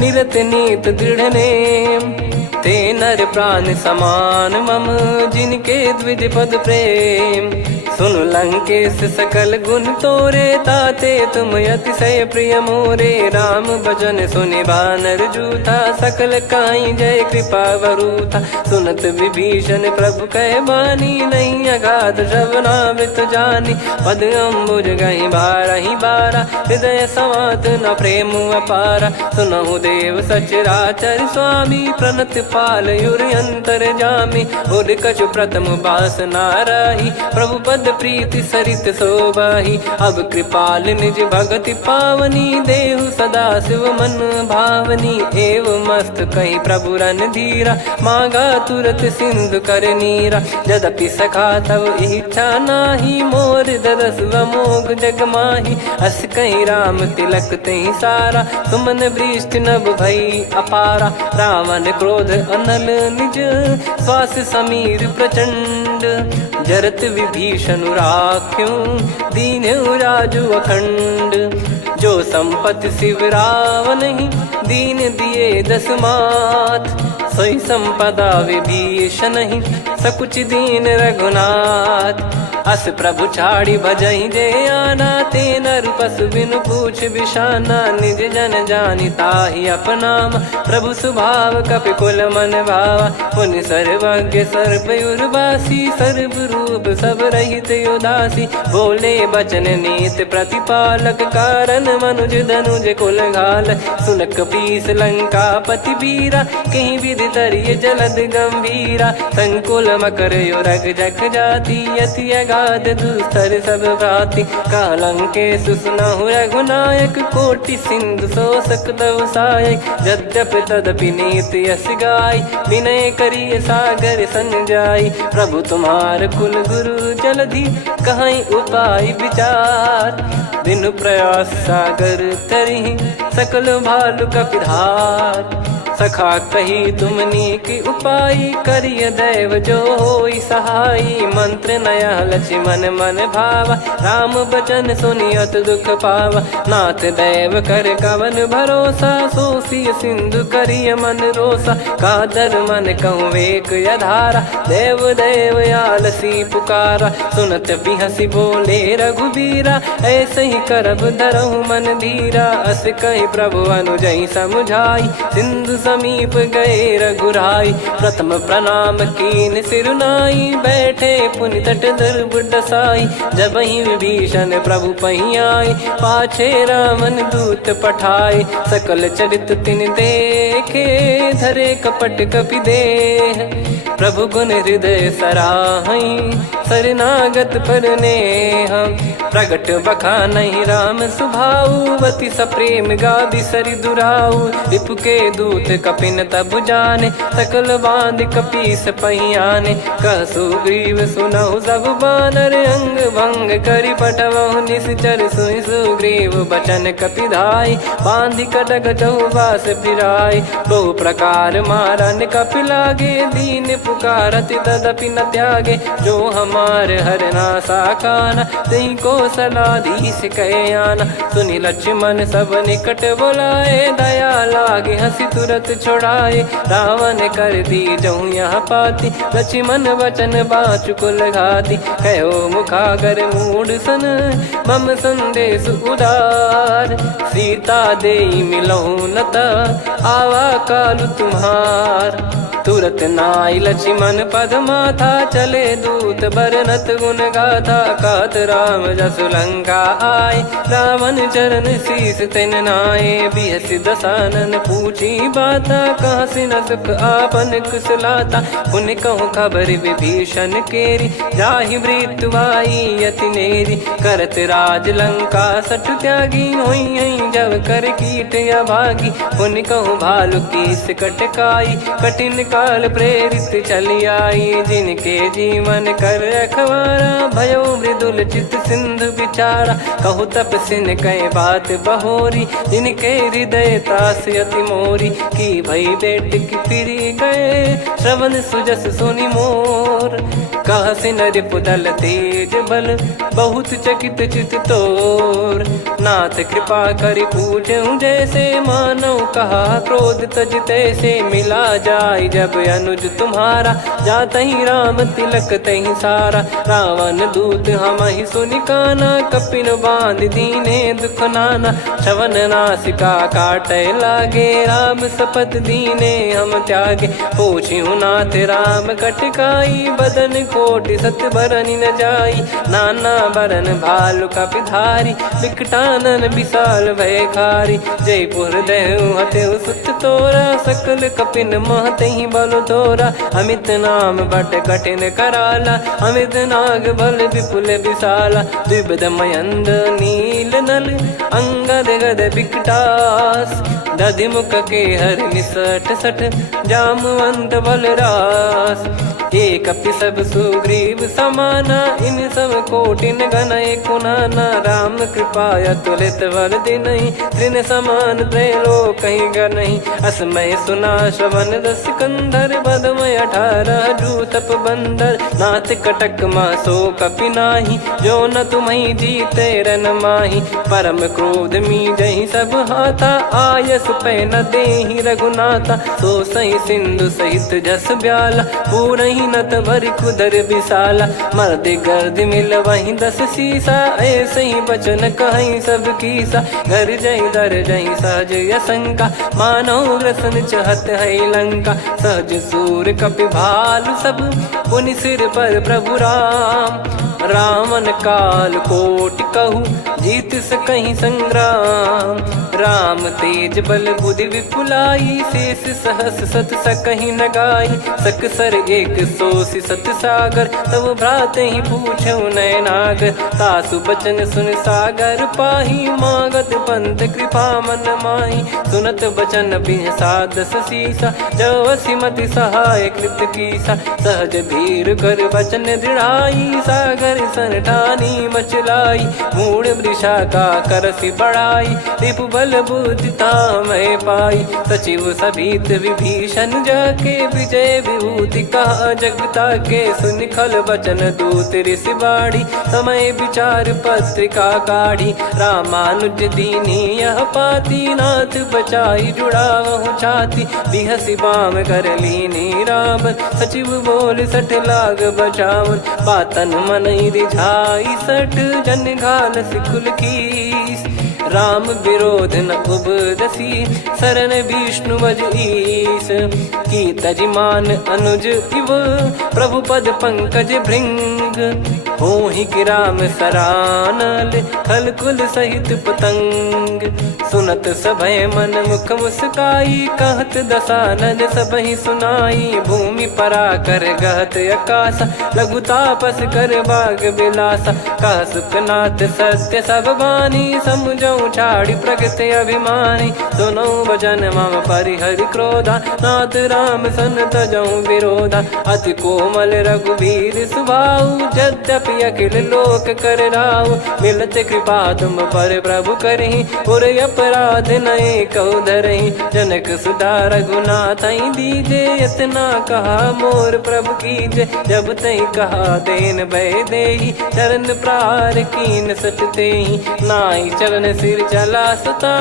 निरत नीत दृढ़ नेम। ते नर प्राण समान मम, जिनके द्विज पद प्रेम। सुन लंकेश सकल गुण तोरे, ताते तुम अतिशय प्रिय मोरे। राम भजन सुनि बानर जूथा, सकल काई जय कृपा वरूथा। सुनत विभीषण प्रभु कह बानी, नहीं अगाध श्रवणामृत जानी। पद अम्बुज गहि बारहि बारा, हृदय समात न प्रेम अपारा। सुनहु देव सचराचर स्वामी, प्रणत पाल युर अंतर जामी। उर कछु प्रथम बास नाराही, प्रभु पद प्रीति सरित शोभाही। अब कृपाल निज भगति पावनी, देहु सदा शिव मन भावनी। एव मस्त कही प्रभु रन धीरा, मांगा तुरत सिंधु कर नीरा। यद्यपि सखा तब इच्छा नाही, मोर दरस मोग जग माही। अस कही राम तिलक तेहि सारा, सुमन वृष्टि नभ भई अपारा। रावण क्रोध अनल निज, श्वास समीर प्रचंड। जरत विभीषण राख्यों, दीन्हु राजु अखंड। जो संपत्ति शिव रावण ही, दीन दिए दस मात। सोई संपदा विभीषण ही, सकुच दीन रघुनाथ। अस प्रभु छाड़ी भजहि जे आना, ते नर पशु बिनु पूछ बिशाना। निज जन जानि ताहि अपनाम, प्रभु स्वभाव कपि कुल मन भावा। पुनि सर्वज्ञ सर्वयुर्वासी, सर्व रूप सब रहित उदासी। बोले बचन नीत प्रतिपालक, कारण मनुज धनुज कुल घाल। सुन कपीस लंका पति वीरा, कहीं विधि तरिय जलद गंभीरा। संकुल मकर युरग जग जाति, अति अगाध दुस्तर सब भाति। कालंकेश सुनहु रघुनायक, कोटि सिंधु शोषक तव सहायक। यद्यपि तदपि नीति यस गाय, विनय करिय सागर सन जाई। प्रभु तुम्हार कुल गुरु जलधि, कहीं उपाय विचार। बिनु प्रयास सागर तरिहि, सकल भालु कपिधार। सखा कही तुमनी की उपाय, करिय दैव जो होई सहाई। मंत्र नया लक्ष्मण मन भावा, राम बचन सुनियत दुख पावा। नाथ दैव कर कवन भरोसा, सोसिय सिंधु करिय मन रोसा। कादर मन कहूँ एक यधारा, देव देव आलसी पुकारा। सुनत बिहसी बोले रघुबीरा, ऐसे ही करब धरहु मन धीरा। अस कही प्रभु अनुजहि समुझाई, सिंधु समीप गए रघुराई। प्रथम प्रणाम कीन सिरुनाई, बैठे पुनि तट दर्भ डसाई। जब ही विभीषण प्रभु पही आए, पाछे रामन दूत पठाए। सकल चरित तिन देखे, धरे कपट कपि देह। प्रभु गुण हृदय सराहई, शरणागत पर नेह। प्रगट बखानहि राम सुभाऊ, बति सप्रेम गा बिसरि दुराऊ। रिपु के दूत कपिन तब जाने, सकल बांध कपीस पहियाने। कह सुग्रीव सुनहु सब बानर, अंग भंग करि पटवहु निश्चर। सुनि सुग्रीव बचन कपिधाई, बांधि कटक चौबास फिराई। बहु प्रकार मारन कपि लागे, दीन पुकारत तदपि न त्यागे। जो हमार हरना साकाना, तही को सलाधीश कहे आना। सुनि लक्ष्मण सब निकट बुलाए, दया लागे हंसी तुरत छुड़ाए। रावण कर दी जहु यहाँ पाती, लक्ष्मण वचन बाचु कुल घाती। कहो मुखागर मूढ़ सन, मम संदेश उदार। सीता देई मिलहु नत, आवा कालु तुम्हार। तुरत नाई लक्ष्मण पद माथा, चले दूत बरनत गुण गाथा। कहत राम जसु लंका आए, रावण चरण शीस तिन नाये। बिहसि दसानन पूछी बाता, कहाँ से न सुख आपन कुशलाता। पुन कहूँ खबर विभीषण केरी, जाहि मृत्यु आई अति नेरी। करत राज लंका सठ त्यागी, होई जब कर कीट अभागी। पुन कहूँ भालु कीस कटकाई, कठिन काल प्रेरित चली आई। जिनके जीवन कर रखवारा, भयो मृदुल चित सिंधु विचारा। कहु तपसिन कह बात बहोरी, जिनके हृदय तास अति मोरी। की भई बेट की फिरी गए, श्रवण सुजस सुनि मोर। कहसि नरिपु दल तेज बल, बहुत चकित चित तोर। नाथ कृपा करि पूछऊं जैसे, मानव कहा क्रोध तज तैसे। मिला जाय जब अनुज तुम्हारा, जातहि राम तिलक तहि सारा। रावण दूत हमहि सुनि काना, कपिन बांध दीने दुख नाना। श्रवण नासिका काटै लागे, राम सपथ दीने हम त्यागे। पूछिहु नाथ राम कटकाई, बदन कोटि सत बरनि न जाई। नाना बरन भालु कपिधारी, विकटानन विशाल भयकारी। जयपुर देहु हतेउ सुत तोरा, सकल कपिन महतहि बल तोरा। अमित नाम बट कठिन कराला, अमित नाग बल विपुल विशाला। द्विविध मयंद नील नल, अंगद गद विकटास। दधिमुख के हर निसठ सठ, जामवंत बलरास। एक अपि सब सुग्रीव समाना, इन सब कोटिन गनय कुनाना। राम कृपा अतुलित बल दिनहि, त्रिन समान त्रैलोक कहीं गनहि। असमय सुना श्रवण रस कंधर, बदमय 18 जूतप बंदर। नाथ कटक मासो कपि नाही, जो न तुम्हि जीते रन माही। परम क्रोध मी जहि सब हाथा, आयस पै न देहि रघुनाथा। सो सही सिंधु सहित जस ब्याला, पूरहि नत भरि कुदर विशाला। मर्द गर्द मिल वही 10 सीसा, ऐसे ही बचन कहीं सब कीसा। घर जहि दर जहि सहज यसंका, मानो ग्रसन चहत है लंका। सहज सूर कपि भालु सब, पुनि सिर पर प्रभु राम। रावण काल कोटि कहू, जीत सकहि संग्राम। राम तेज बल बुद्धि विपुलाई, शेष सहस सत सकहि न गाई। सकसर 180 सत सागर, तब भ्रात ही पूछऊ नयनागर। तासु बचन सुन सागर पाही, मागत पंथ कृपा मन माही। सुनत बचन बिहसा 10 सीसा, जवसि मति सहाय कृत कीसा। सहज भीर कर बचन दृढ़ाई, सागर सन ठानी मचलाई। मूढ़ वृषा का करसि बढ़ाई, रिपु बल बुद्धि तामय पाई। सचिव सभीत विभीषण जाके, विजय विभूति कहा जगता के। सुनि खल बचन दूत ऋषि बाड़ी, समय विचार पत्रिका काढ़ी। रामानुज दीनी यह पाती, नाथ बचाई जुड़ावहु छाती। बिहसि बाम कर लीनी रावण, सचिव बोल सठ लाग बचावन। बातन मन रिझाई सठ, जन घाल सिकुल कीस। राम विरोध न उपदसी, शरण विष्णु मज ईश, की तजिमान अनुज इव, प्रभु पद पंकज भृंग, होहि कि राम सरानल, खल कुल सहित पतंग, सुनत सभय मन मुख मुस्काई, कहत दसानन सबहि सुनाई, भूमि परा कर गहत आकाशा, लघु तापस कर बाग बिलासा, कह सुखनाथ सत्य सब बानी, समझऊ छाड़ी प्रगति अभिमानी, सुनो भजन मम परिहरि क्रोधा, नाथ राम सन तजऊ विरोधा, अति कोमल रघुवीर सुभाऊ, यद्यपि अखिल लोक कर राऊ, मिलत कृपा तुम पर प्रभु करहि, और अपराध नये कौ धरहि, जनक सुता रघुनाथ दीजे, इतना कहा मोर प्रभु कीजे, जब तई कहा देन भय देहि, चरण प्रार कीन सटतेहि, नाई चरण सिर चला सता,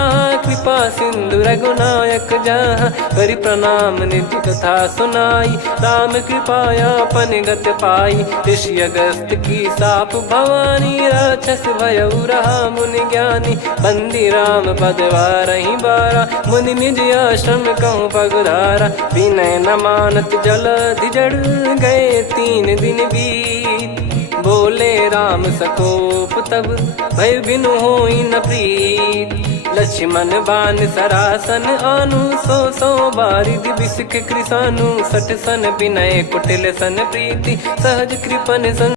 कृपा सिंधु रघुनायक जहाँ, करि प्रणाम निज कथा सुनाई, राम कृपाया पन गत पाई, ऋषि अगस्त की साप भवानी, राक्षस भयउ रहा मुनि ज्ञानी, बंदी राम पद वारहि बारा, मुनि निज आश्रम कहूँ पगधारा, विनय न मानत जलधि जड़, गए 3 दिन बीत, बोले राम सकोप तब, भय बिनु होई न प्रीत, लक्ष्मण बान सरासन आनु, 100 बारिधि बिसक कृसानु, 60 सन विनय कुटिल सन प्रीति, सहज कृपन सन